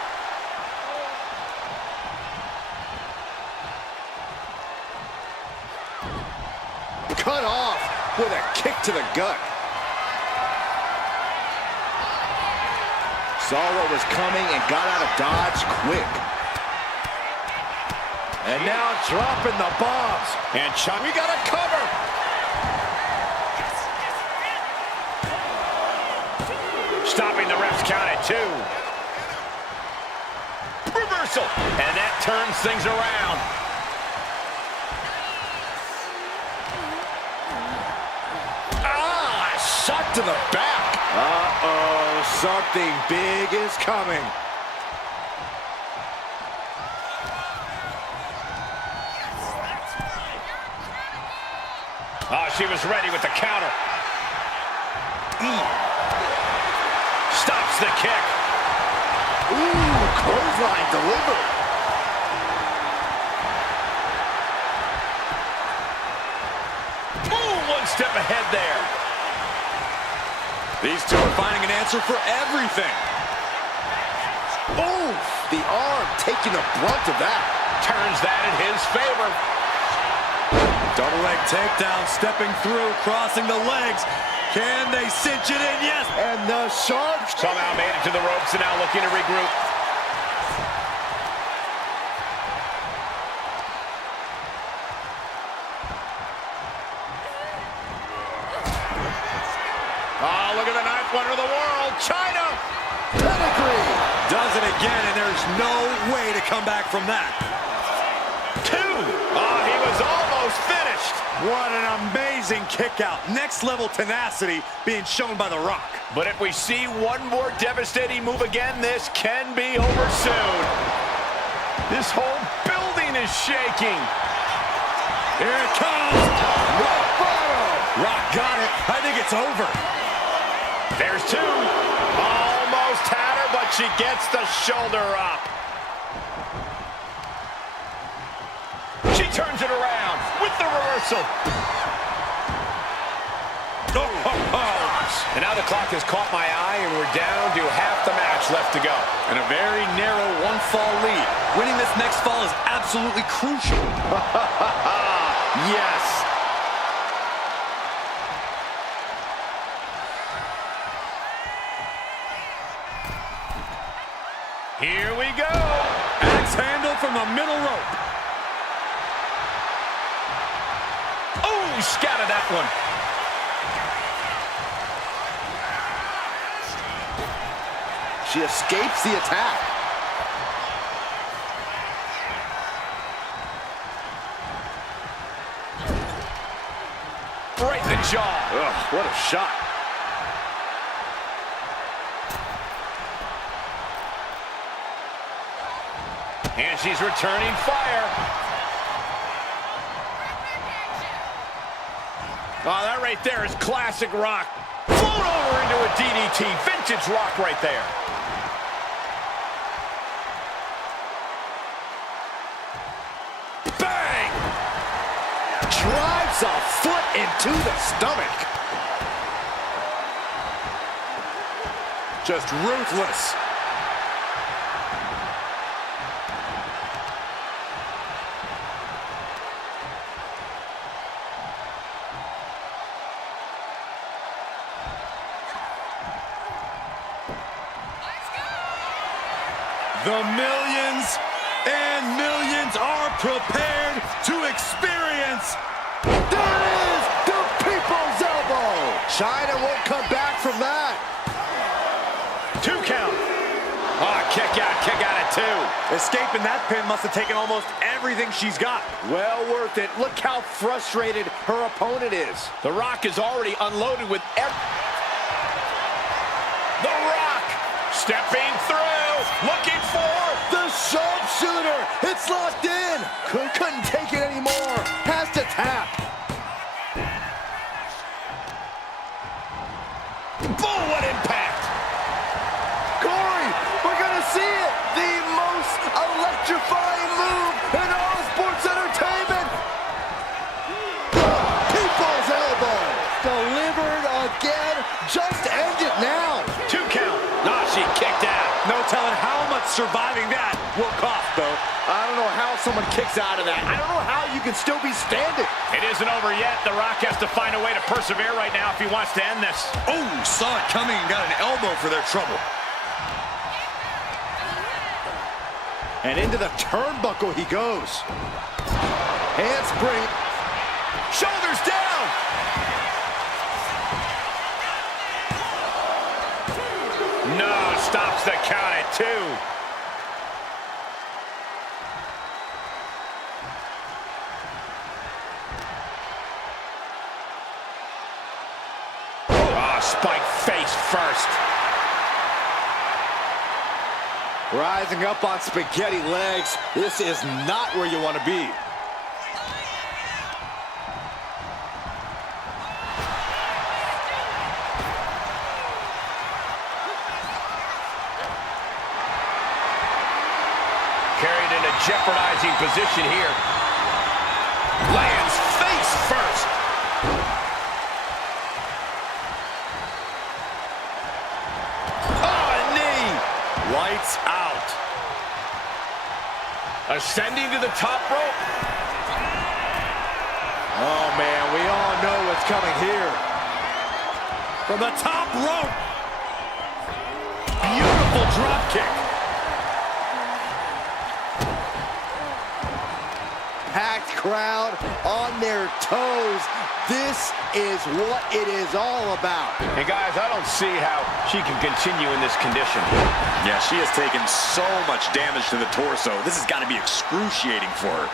Cut off with a kick to the gut. Saw what was coming and got out of dodge quick. And now dropping the bombs. And we got a cover. Stopping the ref's count at 2. Reversal. And that turns things around. to the back. Uh-oh, something big is coming. Oh, she was ready with the counter. Stops the kick. Ooh, clothesline delivered. Ooh, one step ahead there. These two are finding an answer for everything. Ooh, the arm taking the brunt of that. Turns that in his favor. Double leg takedown, stepping through, crossing the legs. Can they cinch it in? Yes. And the sharp. Somehow made it to the ropes and now looking to regroup. Oh, look at the ninth wonder of the world, China. Pedigree. Does it again, and there's no way to come back from that. Two. Oh, he was almost finished. What an amazing kick out. Next level tenacity being shown by The Rock. But if we see one more devastating move again, this can be over soon. This whole building is shaking. Here it comes. Rock bottom. Rock got it. I think it's over. There's two. Almost had her, but she gets the shoulder up. She turns it around with the reversal. And now the clock has caught my eye, and we're down to half the match left to go. And a very narrow one-fall lead. Winning this next fall is absolutely crucial. Yes. Here we go. Axe handle from the middle rope. Oh, scattered that one. She escapes the attack. Right in the jaw. Ugh, what a shot. And she's returning fire. Oh, that right there is classic Rock. Float over into a DDT. Vintage Rock right there. Bang! Drives a foot into the stomach. Just ruthless. The millions and millions are prepared to experience. There it is, the people's elbow. China won't come back from that. 2 count. Oh, kick out at 2. Escaping that pin must have taken almost everything she's got. Well worth it. Look how frustrated her opponent is. The Rock is already unloaded with The Rock stepping through, looking for the sharpshooter. It's locked in. Couldn't take it anymore. Has to tap. Boom, what impact. Corey, we're going to see it. The most electrifying move in all sports entertainment. The people's elbow. Delivered again. Just end it now. 2 count. Nah, she kicked out. No telling how much surviving that will cost, though. I don't know how someone kicks out of that. I don't know how you can still be standing. It isn't over yet. The Rock has to find a way to persevere right now if he wants to end this. Oh, saw it coming and got an elbow for their trouble. And into the turnbuckle he goes. Handspring. Shoulders down. No, stops the count at 2. Oh, spike face first. Rising up on spaghetti legs. This is not where you want to be. Carried in a jeopardizing position here. Lands face first. Oh, a knee. Lights out. Ascending to the top rope. Oh, man, we all know what's coming here. From the top rope. Beautiful drop kick. Packed crowd on their toes. This is what it is all about. And guys, I don't see how she can continue in this condition. Yeah, she has taken so much damage to the torso. This has got to be excruciating for her.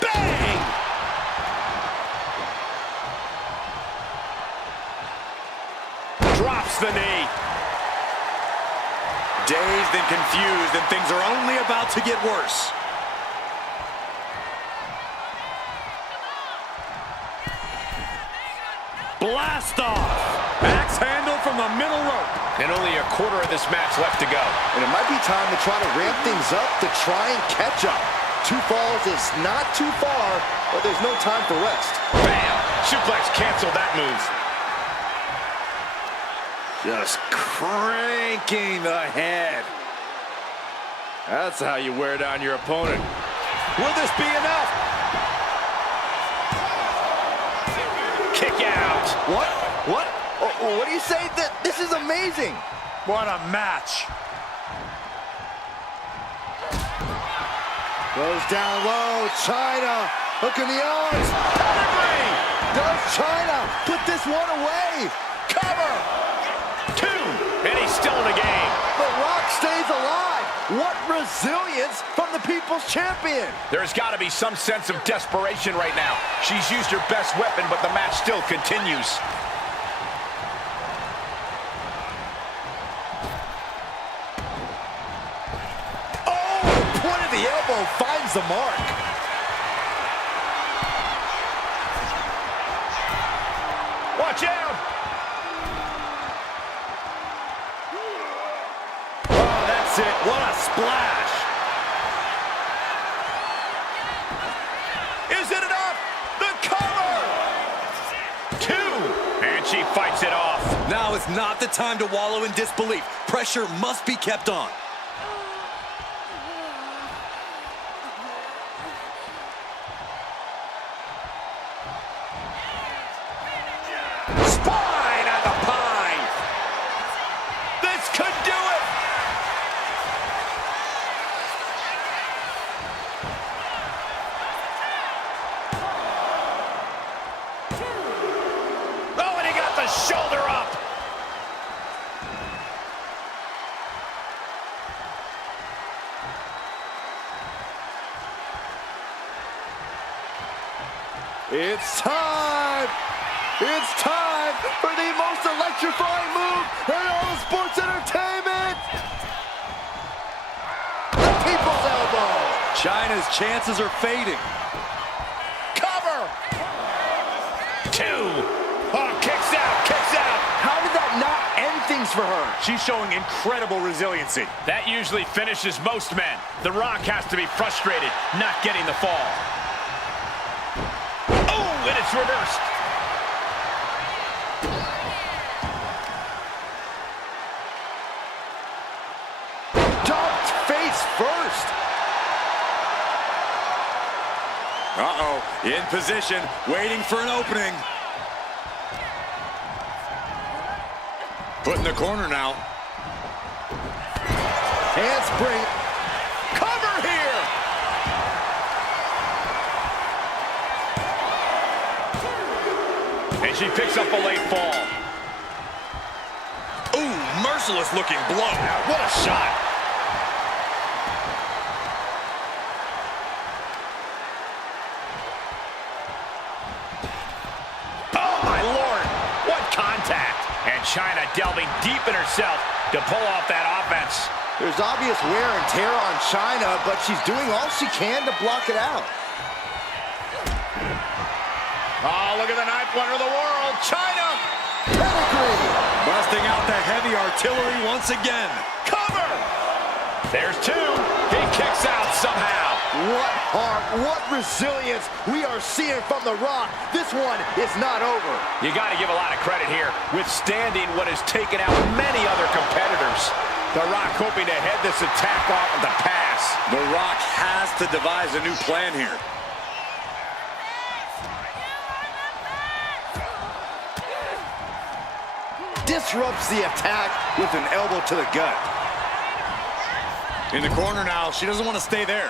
Bang! Drops the knee. Dazed and confused, and things are only about to get worse. Blast off. Axe handle from the middle rope. And only a quarter of this match left to go. And it might be time to try to ramp things up to try and catch up. 2 falls is not too far, but there's no time for rest. Bam! Suplex canceled that move. Just cranking the head. That's how you wear down your opponent. Will this be enough? Kick out. What? What? Oh, what do you say? This is amazing. What a match. Goes down low. China. Look in the arms. Pedigree. Does China put this one away? Cover. 2. And he's still in the game. The Rock stays alive. What resilience from the People's Champion. There's got to be some sense of desperation right now. She's used her best weapon, but the match still continues. Oh, point of the elbow finds the mark. Watch out! Oh, that's it. What a splash. Is it enough? The cover! 2. And she fights it off. Now is not the time to wallow in disbelief. Pressure must be kept on. Spine on the pine. This could do it. Oh, and he got the shoulder up. It's time! It's time for the most electrifying move in all of sports entertainment! The People's Elbow! China's chances are fading. Cover. 2. Oh, kicks out, kicks out. How did that not end things for her? She's showing incredible resiliency. That usually finishes most men. The Rock has to be frustrated not getting the fall. Oh, and it's reversed. Dumped face first! Uh-oh, in position, waiting for an opening. Put in the corner now. Handspring. Cover here! And she picks up a late fall. Ooh, merciless looking blow. What a shot. Oh, my Lord. contact. And Chyna delving deep in herself to pull off that offense. There's obvious wear and tear on Chyna, but she's doing all she can to block it out. Oh, look at the ninth wonder of the world, Chyna! Pedigree! Busting out the heavy artillery once again. Cover! There's two. He kicks out somehow. What heart, what resilience we are seeing from The Rock. This one is not over. You got to give a lot of credit here, withstanding what has taken out many other competitors. The Rock hoping to head this attack off with the pass. The Rock has to devise a new plan here. Disrupts the attack with an elbow to the gut. In the corner now, she doesn't want to stay there.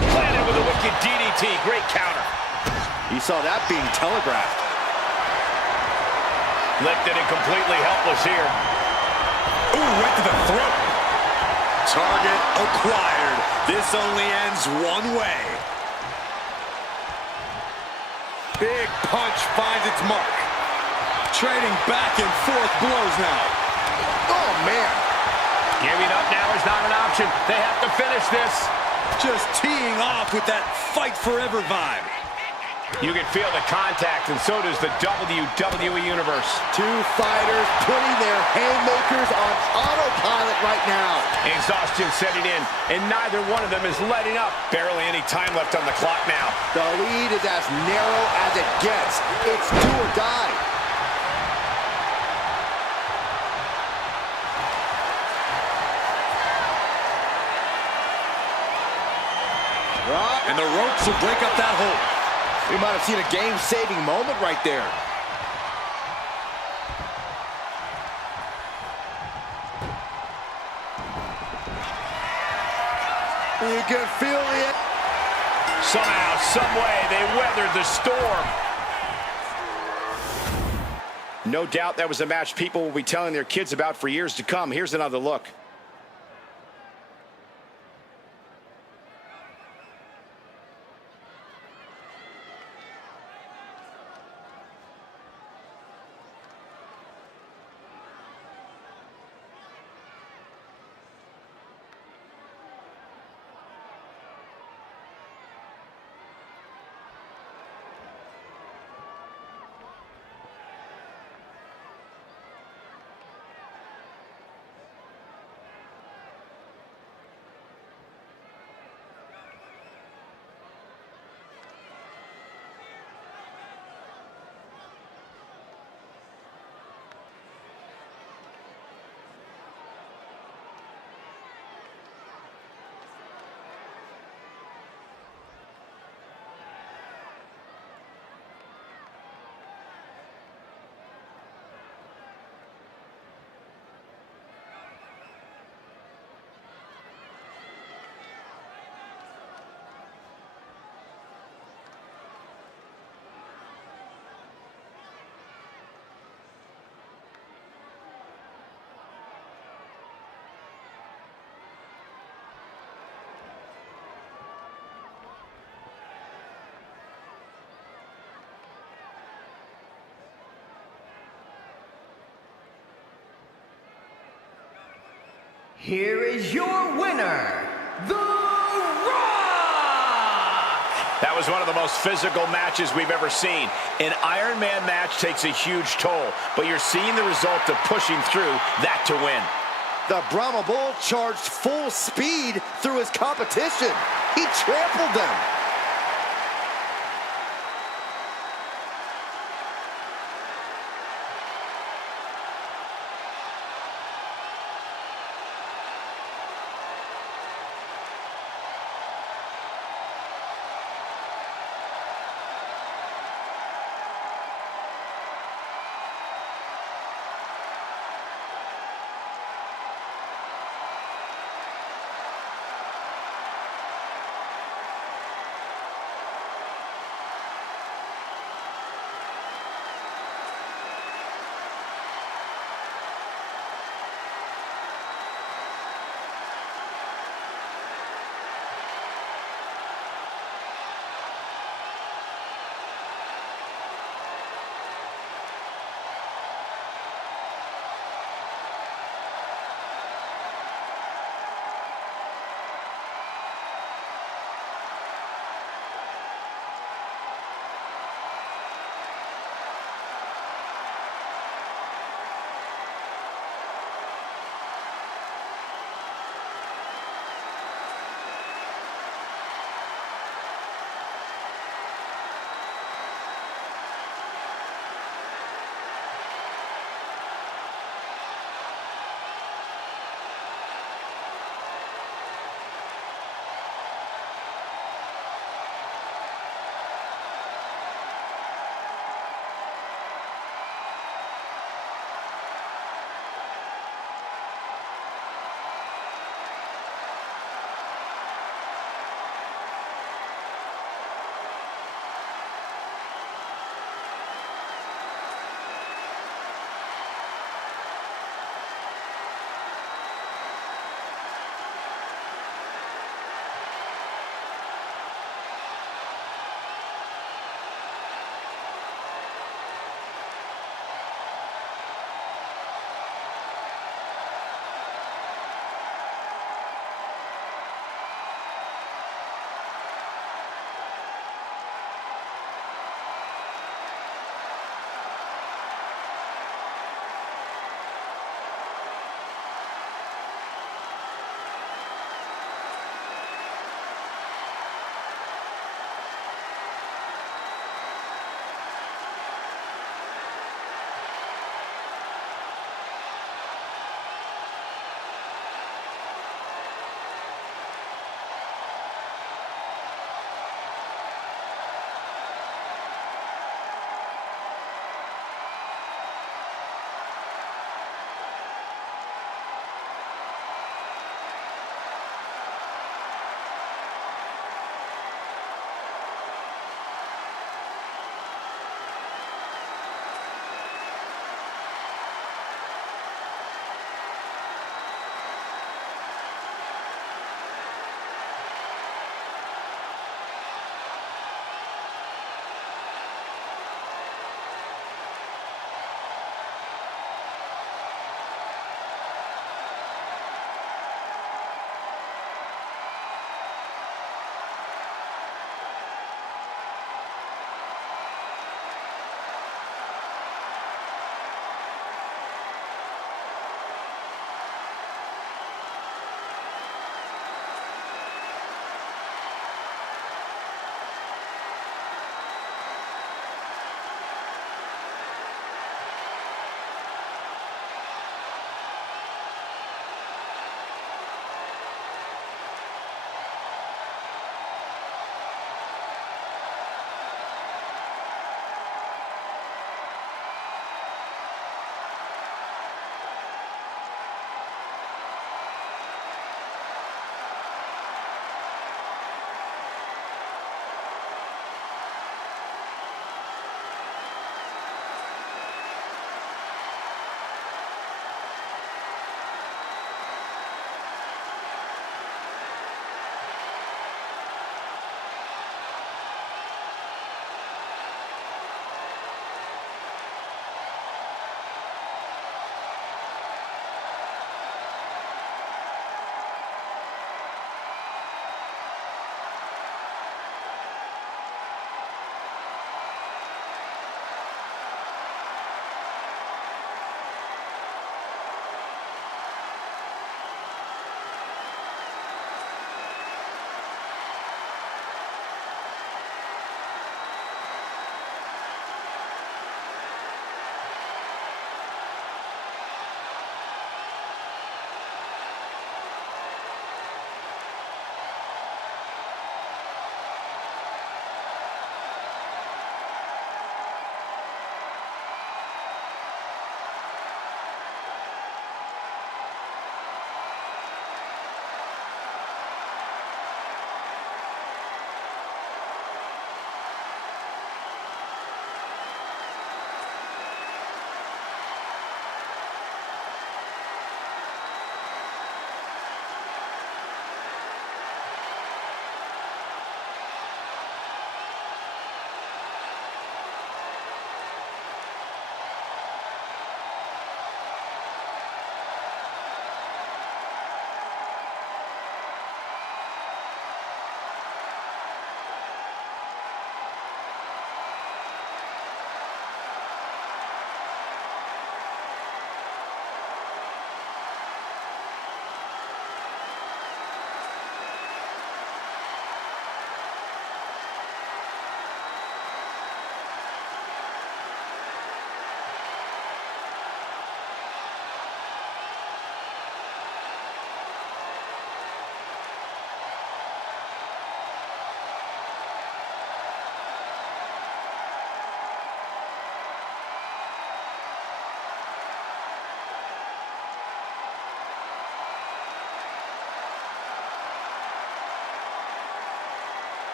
Planted with a wicked DDT, great counter. You saw that being telegraphed. Lifted and completely helpless here. Ooh, right to the throat. Target acquired. This only ends one way. Big punch finds its mark. Trading back and forth blows now. Oh, man. Giving up now is not an option. They have to finish this. Just teeing off with that fight forever vibe. You can feel the contact, and so does the WWE Universe. Two fighters putting their haymakers on autopilot right now. Exhaustion setting in, and neither one of them is letting up. Barely any time left on the clock now. The lead is as narrow as it gets. It's do or die. And the ropes will break up that hold. We might have seen a game-saving moment right there. You can feel it. Somehow, some way, they weathered the storm. No doubt that was a match people will be telling their kids about for years to come. Here's another look. Here is your winner, The Rock! That was one of the most physical matches we've ever seen. An Iron Man match takes a huge toll, but you're seeing the result of pushing through that to win. The Brahma Bull charged full speed through his competition. He trampled them.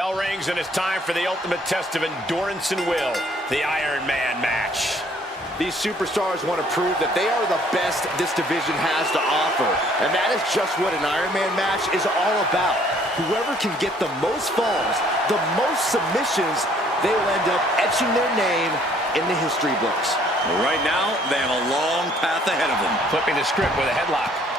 Bell rings, and it's time for the ultimate test of endurance and will, the Iron Man match. These superstars want to prove that they are the best this division has to offer. And that is just what an Iron Man match is all about. Whoever can get the most falls, the most submissions, they will end up etching their name in the history books. Right now, they have a long path ahead of them. Flipping the script with a headlock.